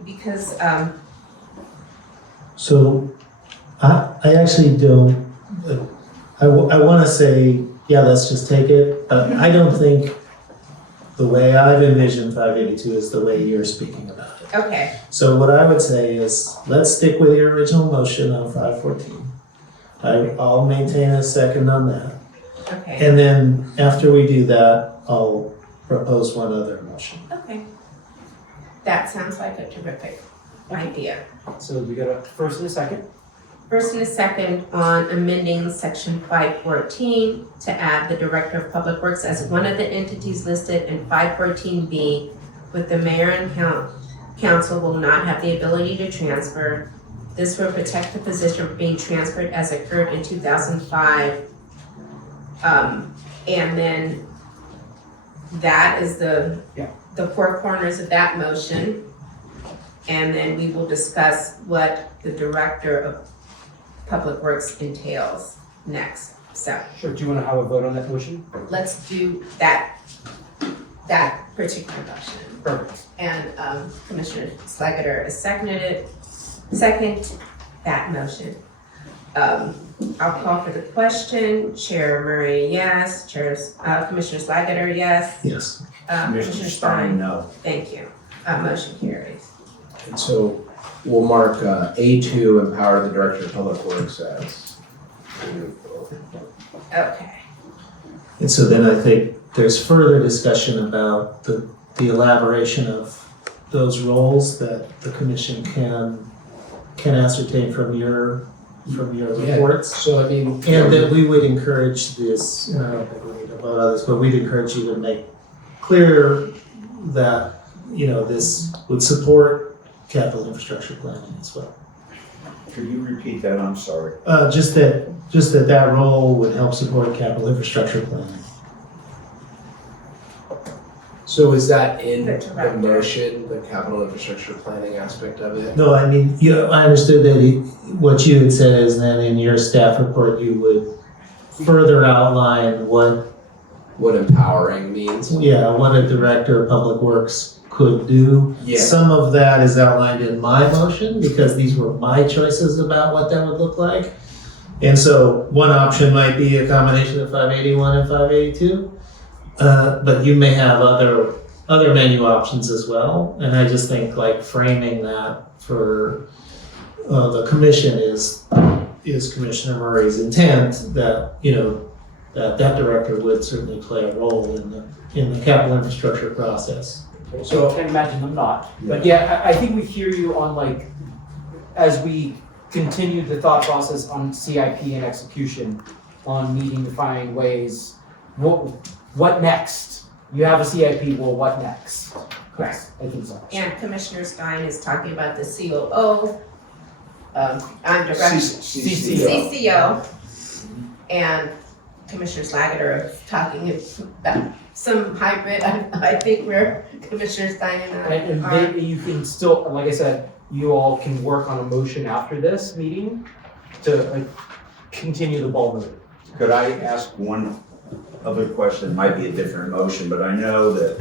Because. So, I actually don't, I want to say, yeah, let's just take it. I don't think the way I've envisioned 582 is the way you're speaking about it. Okay. So what I would say is, let's stick with your original motion on 514. I'll maintain a second on that. Okay. And then after we do that, I'll propose one other motion. Okay. That sounds like a terrific idea. So we got a first and a second. First and a second on amending section 514 to add the Director of Public Works as one of the entities listed in 514B, with the mayor and council will not have the ability to transfer. This will protect the position from being transferred as occurred in 2005. And then that is the four corners of that motion. And then we will discuss what the Director of Public Works entails next. So Sure, do you want to have a vote on that motion? let's do that particular motion. Perfect. And Commissioner Schlageter has second that motion. I'll call for the question. Chair Murray, yes. Commissioner Schlageter, yes. Yes. Commissioner Stein, no. Thank you. Motion carries. And so we'll mark A2, empower the director of public works as. Okay. And so then I think there's further discussion about the elaboration of those roles that the commission can ascertain from your reports. So I mean. And that we would encourage this, and I don't think we need to vote on this, but we'd encourage you to make clear that, this would support capital infrastructure planning as well. Could you repeat that? I'm sorry. Just that role would help support capital infrastructure planning. So is that in the motion, the capital infrastructure planning aspect of it? No, I mean, I understood that what you had said is then in your staff report, you would further outline what empowering means. Yeah, what a director of public works could do. Yeah. Some of that is outlined in my motion because these were my choices about what that would look like. And so one option might be a combination of 581 and 582. But you may have other menu options as well. And I just think framing that for the commission is Commissioner Murray's intent that, that director would certainly play a role in the capital infrastructure process. So I can imagine them not. But yeah, I think we hear you on as we continue the thought process on CIP and execution, on needing to find ways, what next? You have a CIP, well, what next? Correct. I think so. And Commissioner Stein is talking about the COO I'm director. CCO. And Commissioner Schlageter talking about some hybrid. I think we're Commissioner Stein and I. And you can still, like I said, you all can work on a motion after this meeting to continue the ball moving. Could I ask one other question? It might be a different motion, but I know that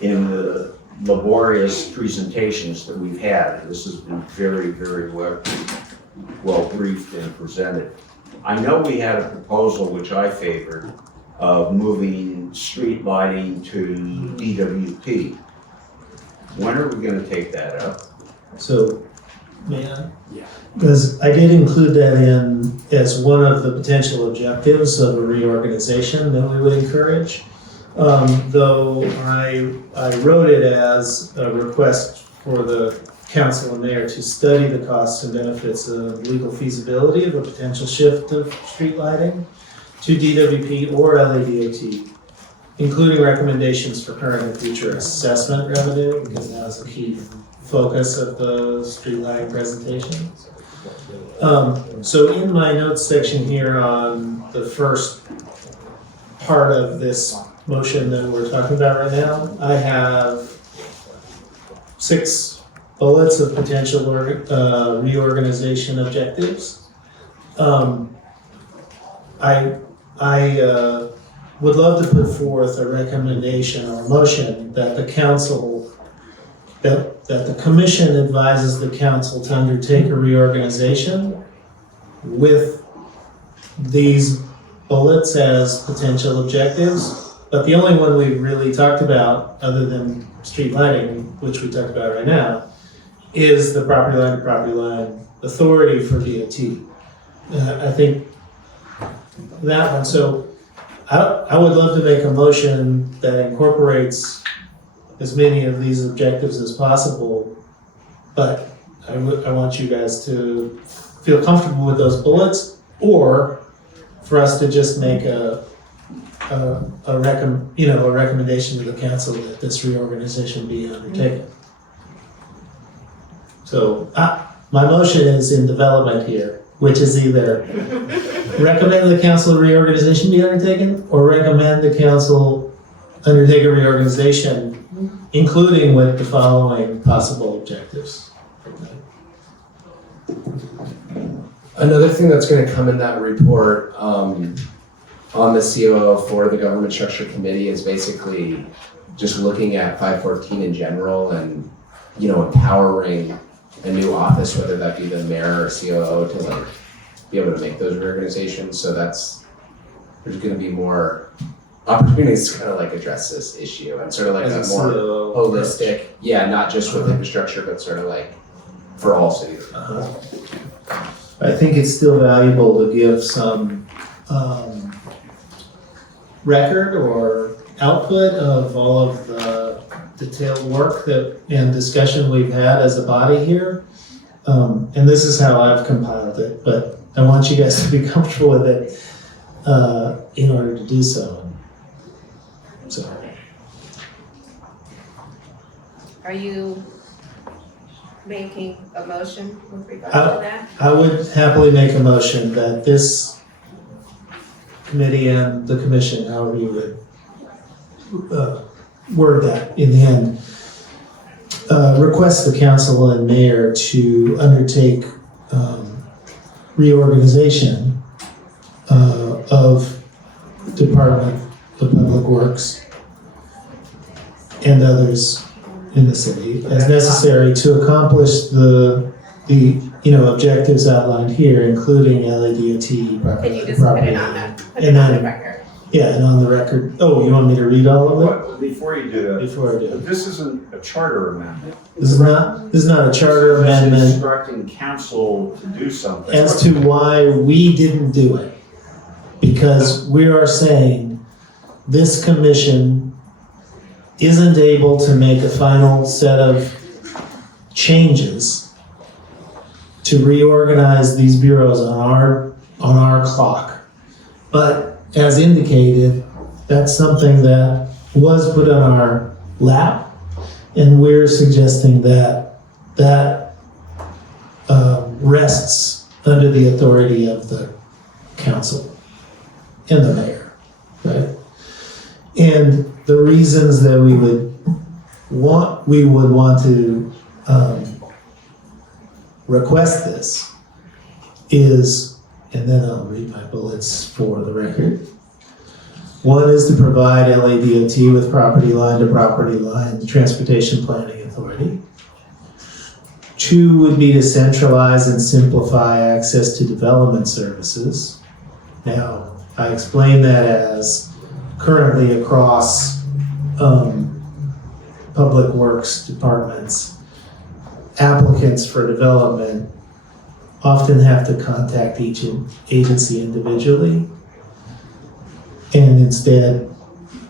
in the laborious presentations that we've had, this has been very, very well briefed and presented. I know we had a proposal which I favored of moving street lighting to DWP. When are we going to take that up? So, may I? Yeah. Because I did include that in as one of the potential objectives of a reorganization that we would encourage. Though I wrote it as a request for the council and mayor to study the costs and benefits of legal feasibility of a potential shift of street lighting to DWP or LADOT, including recommendations for current and future assessment revenue, because that was a key focus of the street lighting presentation. So in my notes section here on the first part of this motion that we're talking about right now, I have 6 bullets of potential reorganization objectives. I would love to put forth a recommendation or motion that the council, that the commission advises the council to undertake a reorganization with these bullets as potential objectives. But the only one we've really talked about, other than street lighting, which we talked about right now, is the property line to property line authority for DOT. I think that one. So I would love to make a motion that incorporates as many of these objectives as possible, but I want you guys to feel comfortable with those bullets, or for us to just make a recommendation to the council that this reorganization be undertaken. So my motion is in development here, which is either recommend the council reorganization be undertaken, or recommend the council undertake a reorganization, including with the following possible objectives. Another thing that's going to come in that report on the COO for the Government Structure Committee is basically just looking at 514 in general and, empowering a new office, whether that be the mayor or COO, to be able to make those reorganizations. So there's going to be more opportunities to kind of address this issue and sort of a more holistic, not just with infrastructure, but sort of for all cities. I think it's still valuable to give some record or output of all of the detailed work and discussion we've had as a body here. And this is how I've compiled it, but I want you guys to be comfortable with it in order to do so. Are you making a motion with regard to that? I would happily make a motion that this committee and the commission, however you would word that in the end, request the council and mayor to undertake reorganization of Department of Public Works and others in the city as necessary to accomplish the objectives outlined here, including LADOT property. Can you just put it on the record? Yeah, and on the record. Oh, you want me to read all of it? But before you do that, this isn't a charter amendment. This is not a charter amendment. This is instructing council to do something. As to why we didn't do it. Because we are saying this commission isn't able to make a final set of changes to reorganize these bureaus on our clock. But as indicated, that's something that was put on our lap, and we're suggesting that rests under the authority of the council and the mayor, right? And the reasons that we would want to request this is, and then I'll read my bullets for the record. One is to provide LADOT with property line to property line transportation planning authority. 2 would be to centralize and simplify access to development services. Now, I explain that as currently across public works departments, applicants for development often have to contact each agency individually. And instead,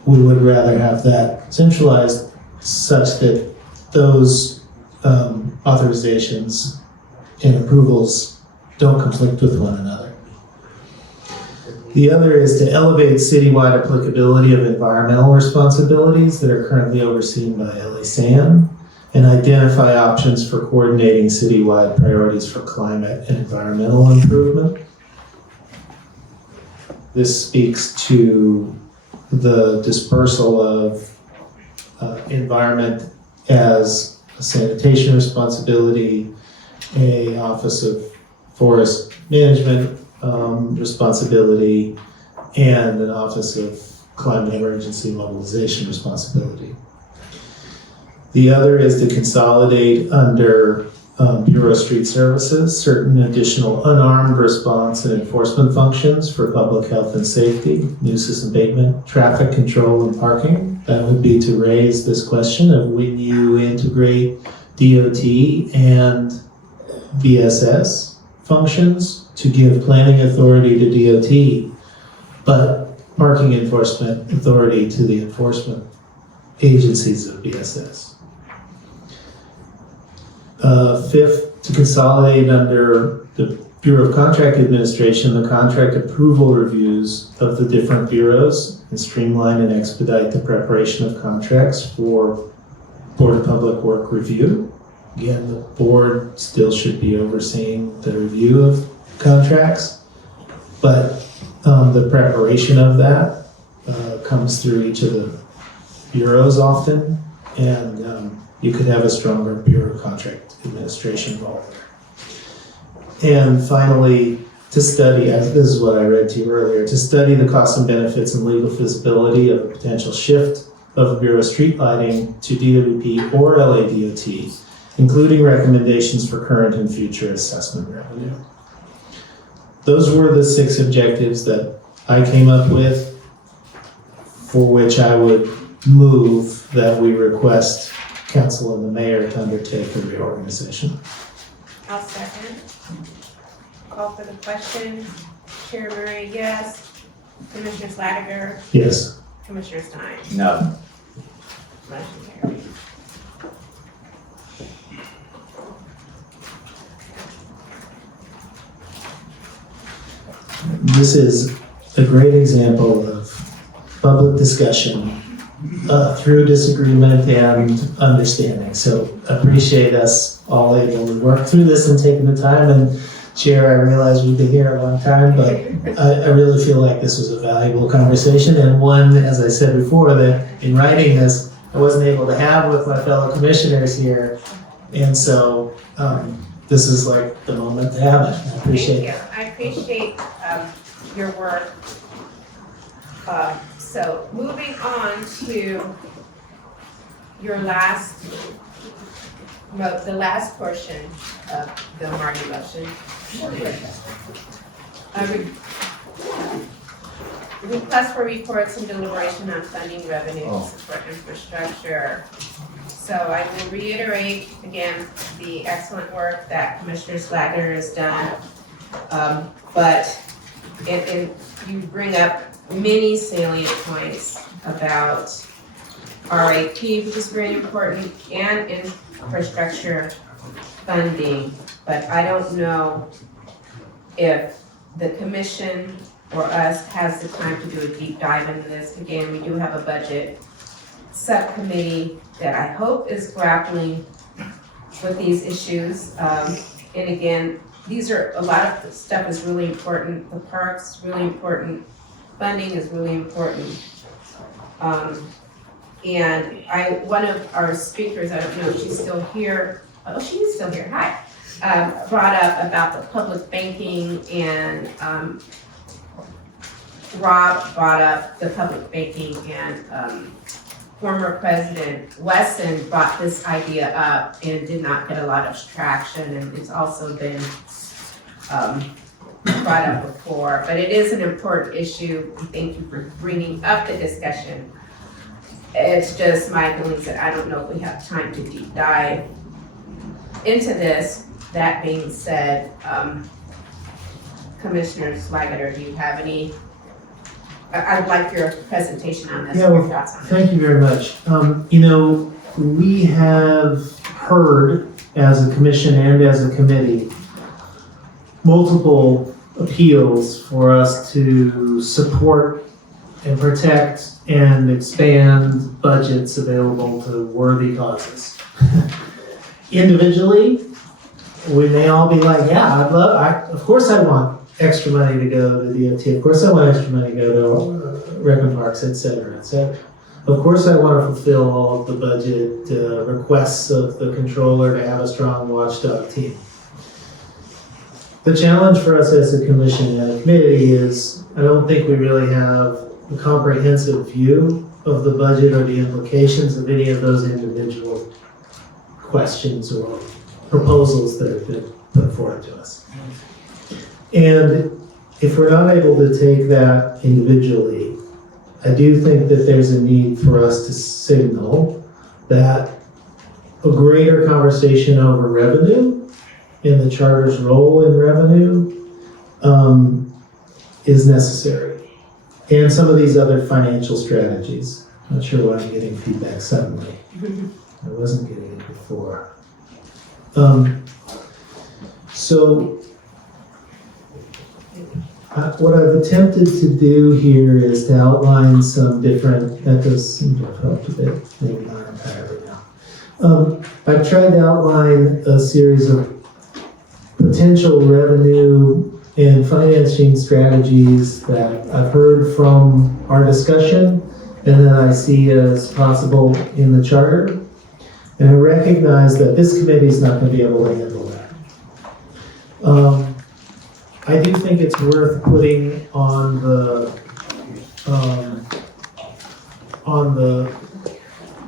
we would rather have that centralized such that those authorizations and approvals don't conflict with one another. The other is to elevate citywide applicability of environmental responsibilities that are currently overseen by LA SAN and identify options for coordinating citywide priorities for climate and environmental improvement. This speaks to the dispersal of environment as a sanitation responsibility, a Office of Forest Management responsibility, and an Office of Climate Emergency Mobilization responsibility. The other is to consolidate under Bureau of Street Services certain additional unarmed response and enforcement functions for public health and safety, nuisance abatement, traffic control, and parking. That would be to raise this question of when you integrate DOT and BSS functions to give planning authority to DOT, but parking enforcement authority to the enforcement agencies of BSS. 5th, to consolidate under the Bureau of Contract Administration the contract approval reviews of the different bureaus and streamline and expedite the preparation of contracts for Board of Public Work review. Again, the board still should be overseeing the review of contracts, but the preparation of that comes through each of the bureaus often, and you could have a stronger Bureau of Contract Administration role. And finally, to study, as this is what I read to you earlier, to study the costs and benefits and legal feasibility of a potential shift of the Bureau of Street Lighting to DWP or LADOT, including recommendations for current and future assessment revenue. Those were the 6 objectives that I came up with, for which I would move that we request Council and the Mayor to undertake a reorganization. I'll second. Call for the question. Chair Murray, yes. Commissioner Schlageter? Yes. Commissioner Stein? No. Motion carries. This is a great example of public discussion through disagreement and understanding. So appreciate us all able to work through this and taking the time. And Chair, I realize we've been here a long time, but I really feel like this was a valuable conversation, and one, as I said before, that in writing this, I wasn't able to have with my fellow commissioners here. And so this is like the moment to have it. I appreciate it. Thank you. I appreciate your work. So moving on to your last, the last portion of the Marty motion. Request for reports and deliberation on funding revenues for infrastructure. So I will reiterate again the excellent work that Commissioner Schlageter has done. But you bring up many salient points about RAP, which is very important, and infrastructure funding. But I don't know if the commission or us has the time to do a deep dive into this. Again, we do have a budget subcommittee that I hope is grappling with these issues. And again, these are, a lot of the stuff is really important. The parks, really important. Funding is really important. And one of our speakers, I don't know if she's still here. Oh, she is still here. Hi. Brought up about the public banking, and Rob brought up the public banking, and former President Wesson brought this idea up and did not get a lot of traction, and it's also been brought up before. But it is an important issue. Thank you for bringing up the discussion. It's just my feelings that I don't know if we have time to deep dive into this. That being said, Commissioner Schlageter, do you have any? I'd like your presentation on this. Yeah, your well, thoughts on it. thank you very much. We have heard as a commission and as a committee multiple appeals for us to support and protect and expand budgets available to worthy causes. Individually, we may all be like, yeah, of course I want extra money to go to DOT, of course I want extra money to go to Redmond Parks, et cetera, et cetera. Of course I want to fulfill all of the budget requests of the controller to have a strong watchdog team. The challenge for us as a commission and a committee is I don't think we really have a comprehensive view of the budget or the implications of any of those individual questions or proposals that have been put forward to us. And if we're not able to take that individually, I do think that there's a need for us to signal that a greater conversation over revenue and the charter's role in revenue is necessary. And some of these other financial strategies. Not sure why I'm getting feedback suddenly. I wasn't getting it before. What I've attempted to do here is to outline some different, that does seem to have helped a bit, maybe not entirely now. I've tried to outline a series of potential revenue and financing strategies that I've heard from our discussion and that I see as possible in the charter. And I recognize that this committee is not going to be able to handle that. I do think it's worth putting on the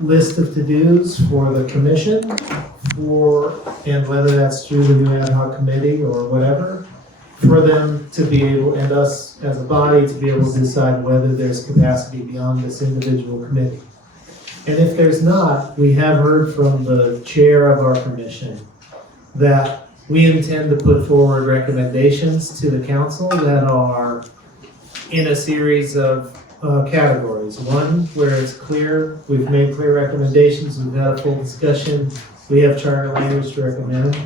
list of to-dos for the commission, and whether that's through the new ad hoc committee or whatever, for them to be able, and us as a body, to be able to decide whether there's capacity beyond this individual committee. And if there's not, we have heard from the chair of our commission that we intend to put forward recommendations to the council that are in a series of categories. One, where it's clear, we've made clear recommendations, we've had a full discussion, we have charter language to recommend.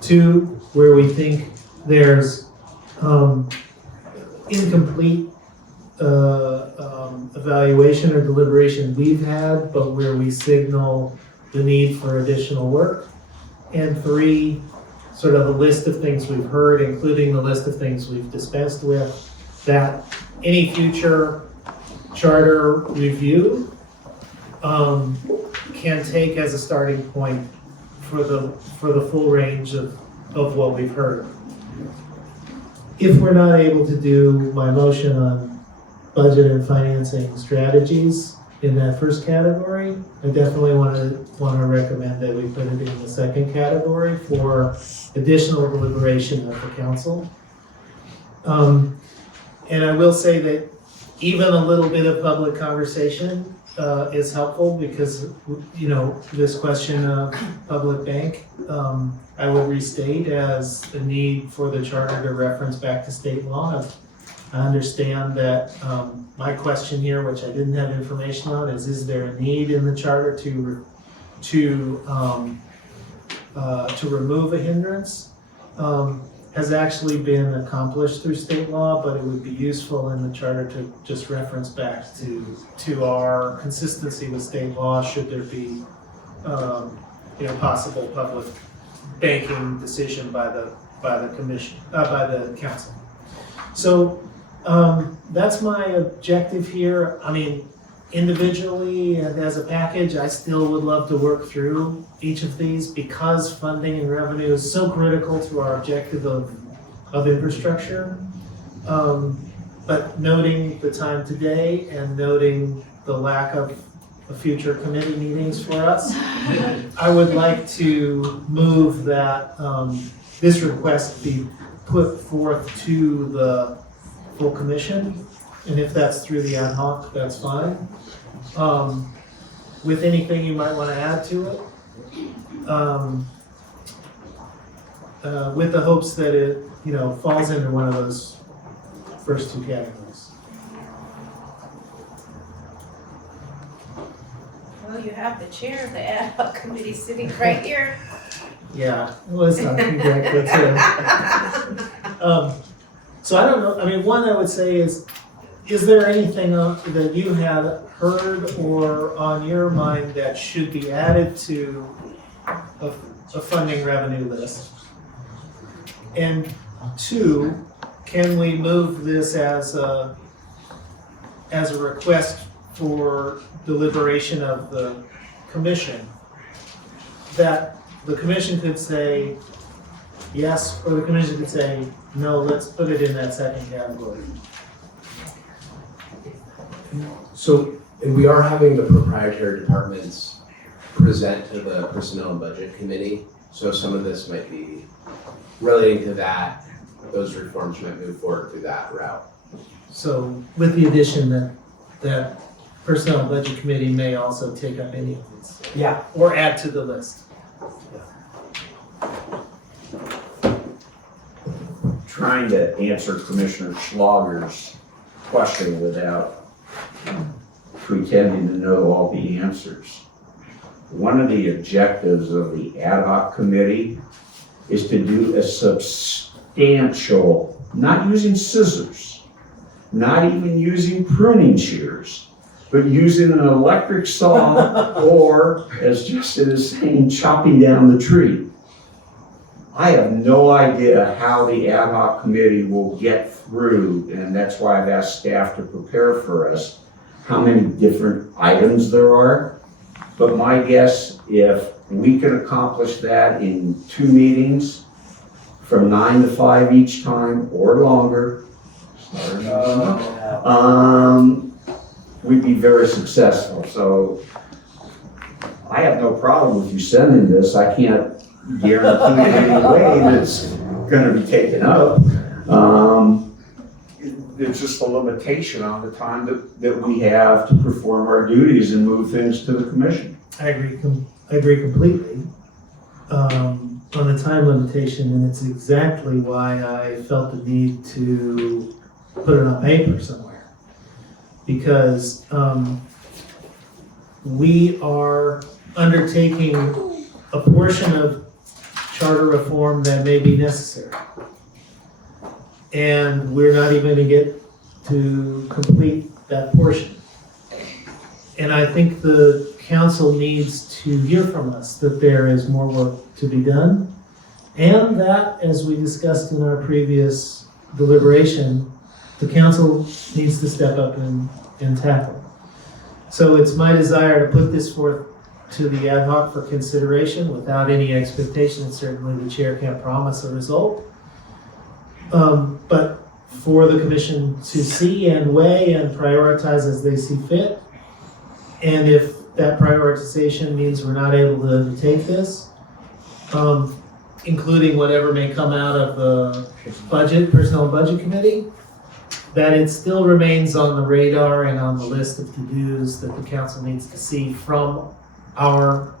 Two, where we think there's incomplete evaluation or deliberation we've had, but where we signal the need for additional work. And three, sort of a list of things we've heard, including the list of things we've dispensed with, that any future charter review can take as a starting point for the full range of what we've heard. If we're not able to do my motion on budget and financing strategies in that first category, I definitely want to recommend that we put it in the second category for additional deliberation of the council. And I will say that even a little bit of public conversation is helpful because, this question of public bank, I will restate as the need for the charter to reference back to state law. I understand that my question here, which I didn't have information on, is there a need in the charter to remove a hindrance? Has actually been accomplished through state law, but it would be useful in the charter to just reference back to our consistency with state law should there be possible public banking decision by the by the commission, by the council. So that's my objective here. I mean, individually and as a package, I still would love to work through each of these because funding and revenue is so critical to our objective of infrastructure. But noting the time today and noting the lack of future committee meetings for us, I would like to move that this request be put forth to the full commission. And if that's through the ad hoc, that's fine. With anything you might want to add to it. With the hopes that it, falls into one of those first two categories. Well, you have the chair of the ad hoc committee sitting right here. Yeah, well, it's not exactly true. So I don't know, I mean, one I would say is there anything that you had heard or on your mind that should be added to a funding revenue list? And two, can we move this as a request for deliberation of the commission? That the commission could say yes, or the commission could say no, let's put it in that second category. So, and we are having the proprietary departments present to the Personnel and Budget Committee. So some of this might be relating to that. Those reforms might move forward through that route. So with the addition that Personnel and Budget Committee may also take up any of these. Yeah. Or add to the list. Trying to answer Commissioner Schlager's question without pretending to know all the answers. One of the objectives of the ad hoc committee is to do a substantial, not using scissors, not even using pruning shears, but using an electric saw or, as Justin is saying, chopping down the tree. I have no idea how the ad hoc committee will get through, and that's why I've asked staff to prepare for us how many different items there are. But my guess, if we can accomplish that in 2 meetings, from 9 to 5 each time or longer, we'd be very successful. So I have no problem with you sending this. I can't guarantee in any way that's going to be taken up. It's just a limitation on the time that we have to perform our duties and move things to the commission. I agree completely on the time limitation, and it's exactly why I felt the need to put it on paper somewhere. Because we are undertaking a portion of charter reform that may be necessary. And we're not even gonna get to complete that portion. And I think the council needs to hear from us that there is more work to be done. And that, as we discussed in our previous deliberation, the council needs to step up and tackle. So it's my desire to put this forth to the ad hoc for consideration without any expectation, and certainly the chair can't promise a result. But for the commission to see and weigh and prioritize as they see fit. And if that prioritization means we're not able to undertake this, including whatever may come out of the Personnel and Budget Committee, that it still remains on the radar and on the list of to-dos that the council needs to see from our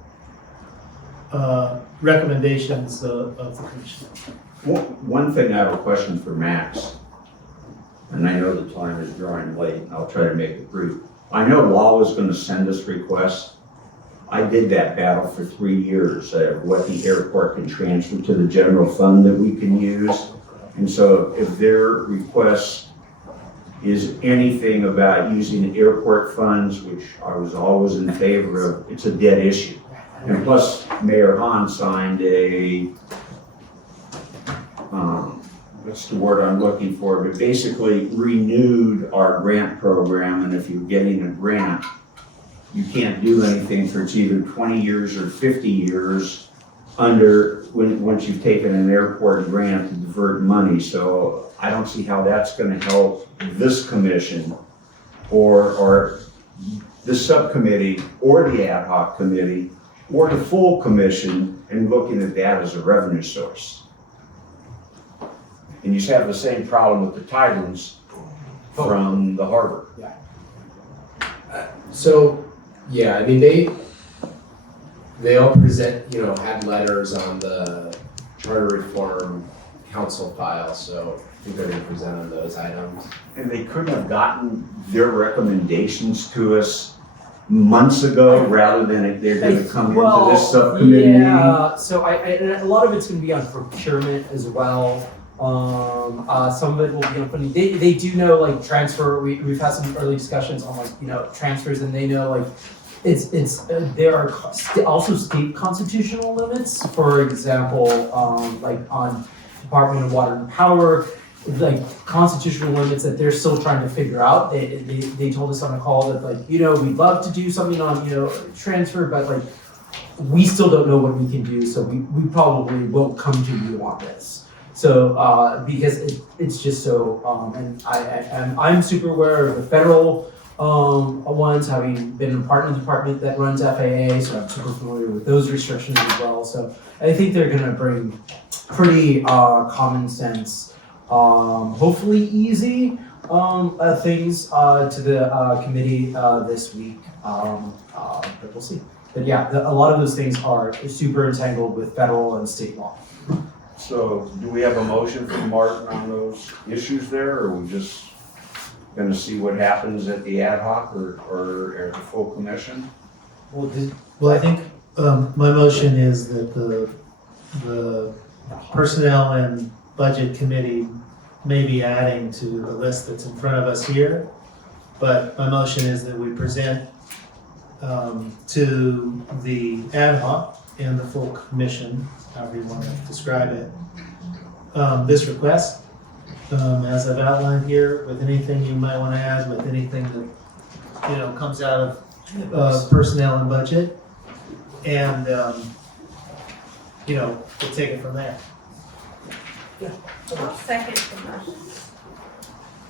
recommendations of the commission. One thing, I have a question for Max, and I know the time is drawing late, and I'll try to make it brief. I know Law was going to send us requests. I did that battle for 3 years, what the airport can transfer to the general fund that we can use. And so if their request is anything about using airport funds, which I was always in favor of, it's a dead issue. And plus, Mayor Hahn signed a what's the word I'm looking for, but basically renewed our grant program, and if you're getting a grant, you can't do anything for it's either 20 years or 50 years once you've taken an airport grant to divert money. So I don't see how that's gonna help this commission or this subcommittee or the ad hoc committee or the full commission in looking at that as a revenue source. And you have the same problem with the titles from the harbor. So, yeah, I mean, they all present, had letters on the charter reform council file, so I think they're gonna present on those items. And they couldn't have gotten their recommendations to us months ago rather than they're gonna come into this subcommittee meeting? Yeah, so and a lot of it's gonna be on procurement as well. Some of it will be on funding. They do know like transfer, we've had some early discussions on like, transfers, and they know like there are also state constitutional limits. For example, like on Department of Water and Power, like constitutional limits that they're still trying to figure out. They told us on a call that like, we'd love to do something on, transfer, but like, we still don't know what we can do, so we probably won't come to you on this. So, because it's just so, and I'm super aware of the federal ones, having been a part of the department that runs FAA, so I'm super familiar with those restrictions as well. So I think they're gonna bring pretty common sense, hopefully easy things to the committee this week, but we'll see. But yeah, a lot of those things are super entangled with federal and state law. So do we have a motion from Martin on those issues there, or are we just gonna see what happens at the ad hoc or at the full commission? Well, I think my motion is that the Personnel and Budget Committee may be adding to the list that's in front of us here, but my motion is that we present to the ad hoc and the full commission, however you want to describe it, this request, as I've outlined here, with anything you might want to add, with anything that, comes out of personnel and budget, and, we'll take it from there. I'll second the motion.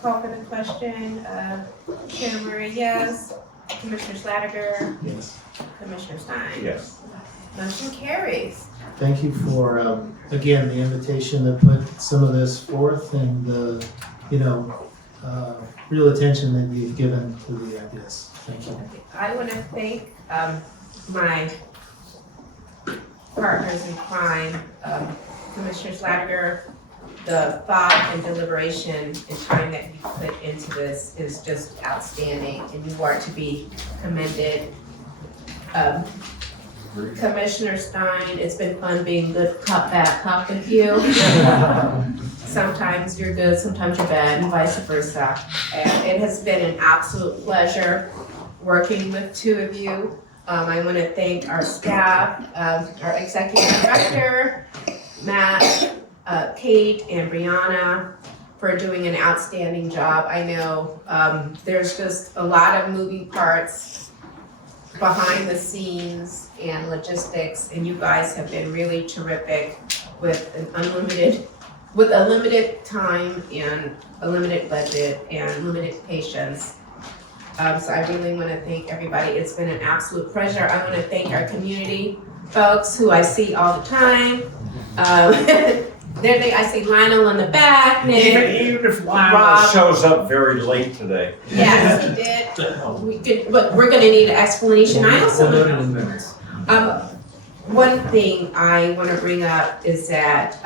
Call for the question, Chair Murray, yes. Commissioner Schlageter? Yes. Commissioner Stein? Yes. Motion carries. Thank you for, again, the invitation to put some of this forth and the, real attention that you've given to the ideas. Thank you. I want to thank my partners in crime, Commissioner Schlageter. The thought and deliberation and time that you put into this is just outstanding, and you are to be commended. Commissioner Stein, it's been fun being good cop, bad cop with you. Sometimes you're good, sometimes you're bad, and vice versa. And it has been an absolute pleasure working with two of you. I want to thank our staff, our executive director, Matt, Kate, and Brianna for doing an outstanding job. I know there's just a lot of moving parts behind the scenes and logistics, and you guys have been really terrific with a limited time and a limited budget and limited patience. So I really want to thank everybody. It's been an absolute pleasure. I want to thank our community folks who I see all the time. I see Lionel in the back, Nick. Even if Lionel shows up very late today. Yes, he did. But we're gonna need an explanation. I also, one thing I wanna bring up is that,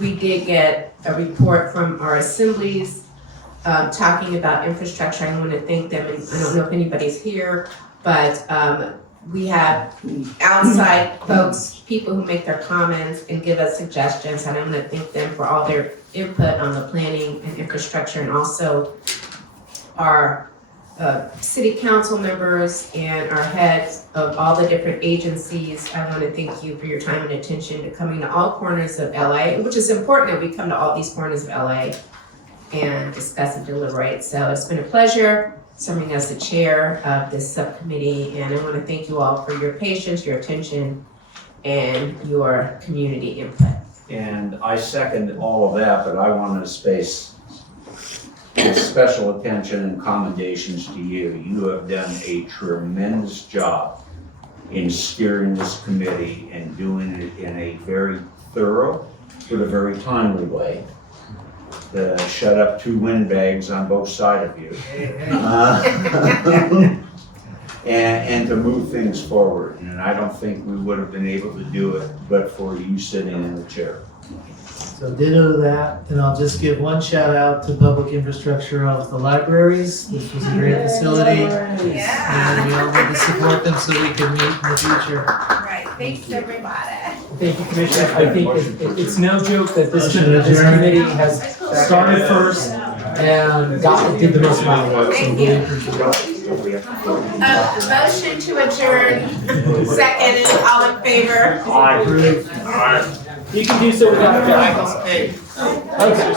we did get a report from our assemblies, talking about infrastructure. I wanna thank them, and I don't know if anybody's here, but, we have outside folks, people who make their comments and give us suggestions, and I'm gonna thank them for all their input on the planning and infrastructure, and also our city council members and our heads of all the different agencies, I want to thank you for your time and attention to coming to all corners of LA, which is important that we come to all these corners of LA and discuss and deliberate. So it's been a pleasure serving as the chair of this subcommittee, and I want to thank you all for your patience, your attention, and your community input. And I second all of that, but I want to space with special attention and commendations to you. You have done a tremendous job in steering this committee and doing it in a very thorough, but a very timely way. To shut up two windbags on both sides of you. And to move things forward. And I don't think we would have been able to do it but for you sitting in the chair. So ditto that, and I'll just give one shout out to public infrastructure of the libraries. This was a great facility. And we all need to support them so we can meet in the future. Right, thanks everybody. Thank you, Commissioner. I think it's no joke that this committee has started first and did the most amount of work. So really appreciate it. Motion to adjourn, second, all in favor? You can do so without a vote. Okay.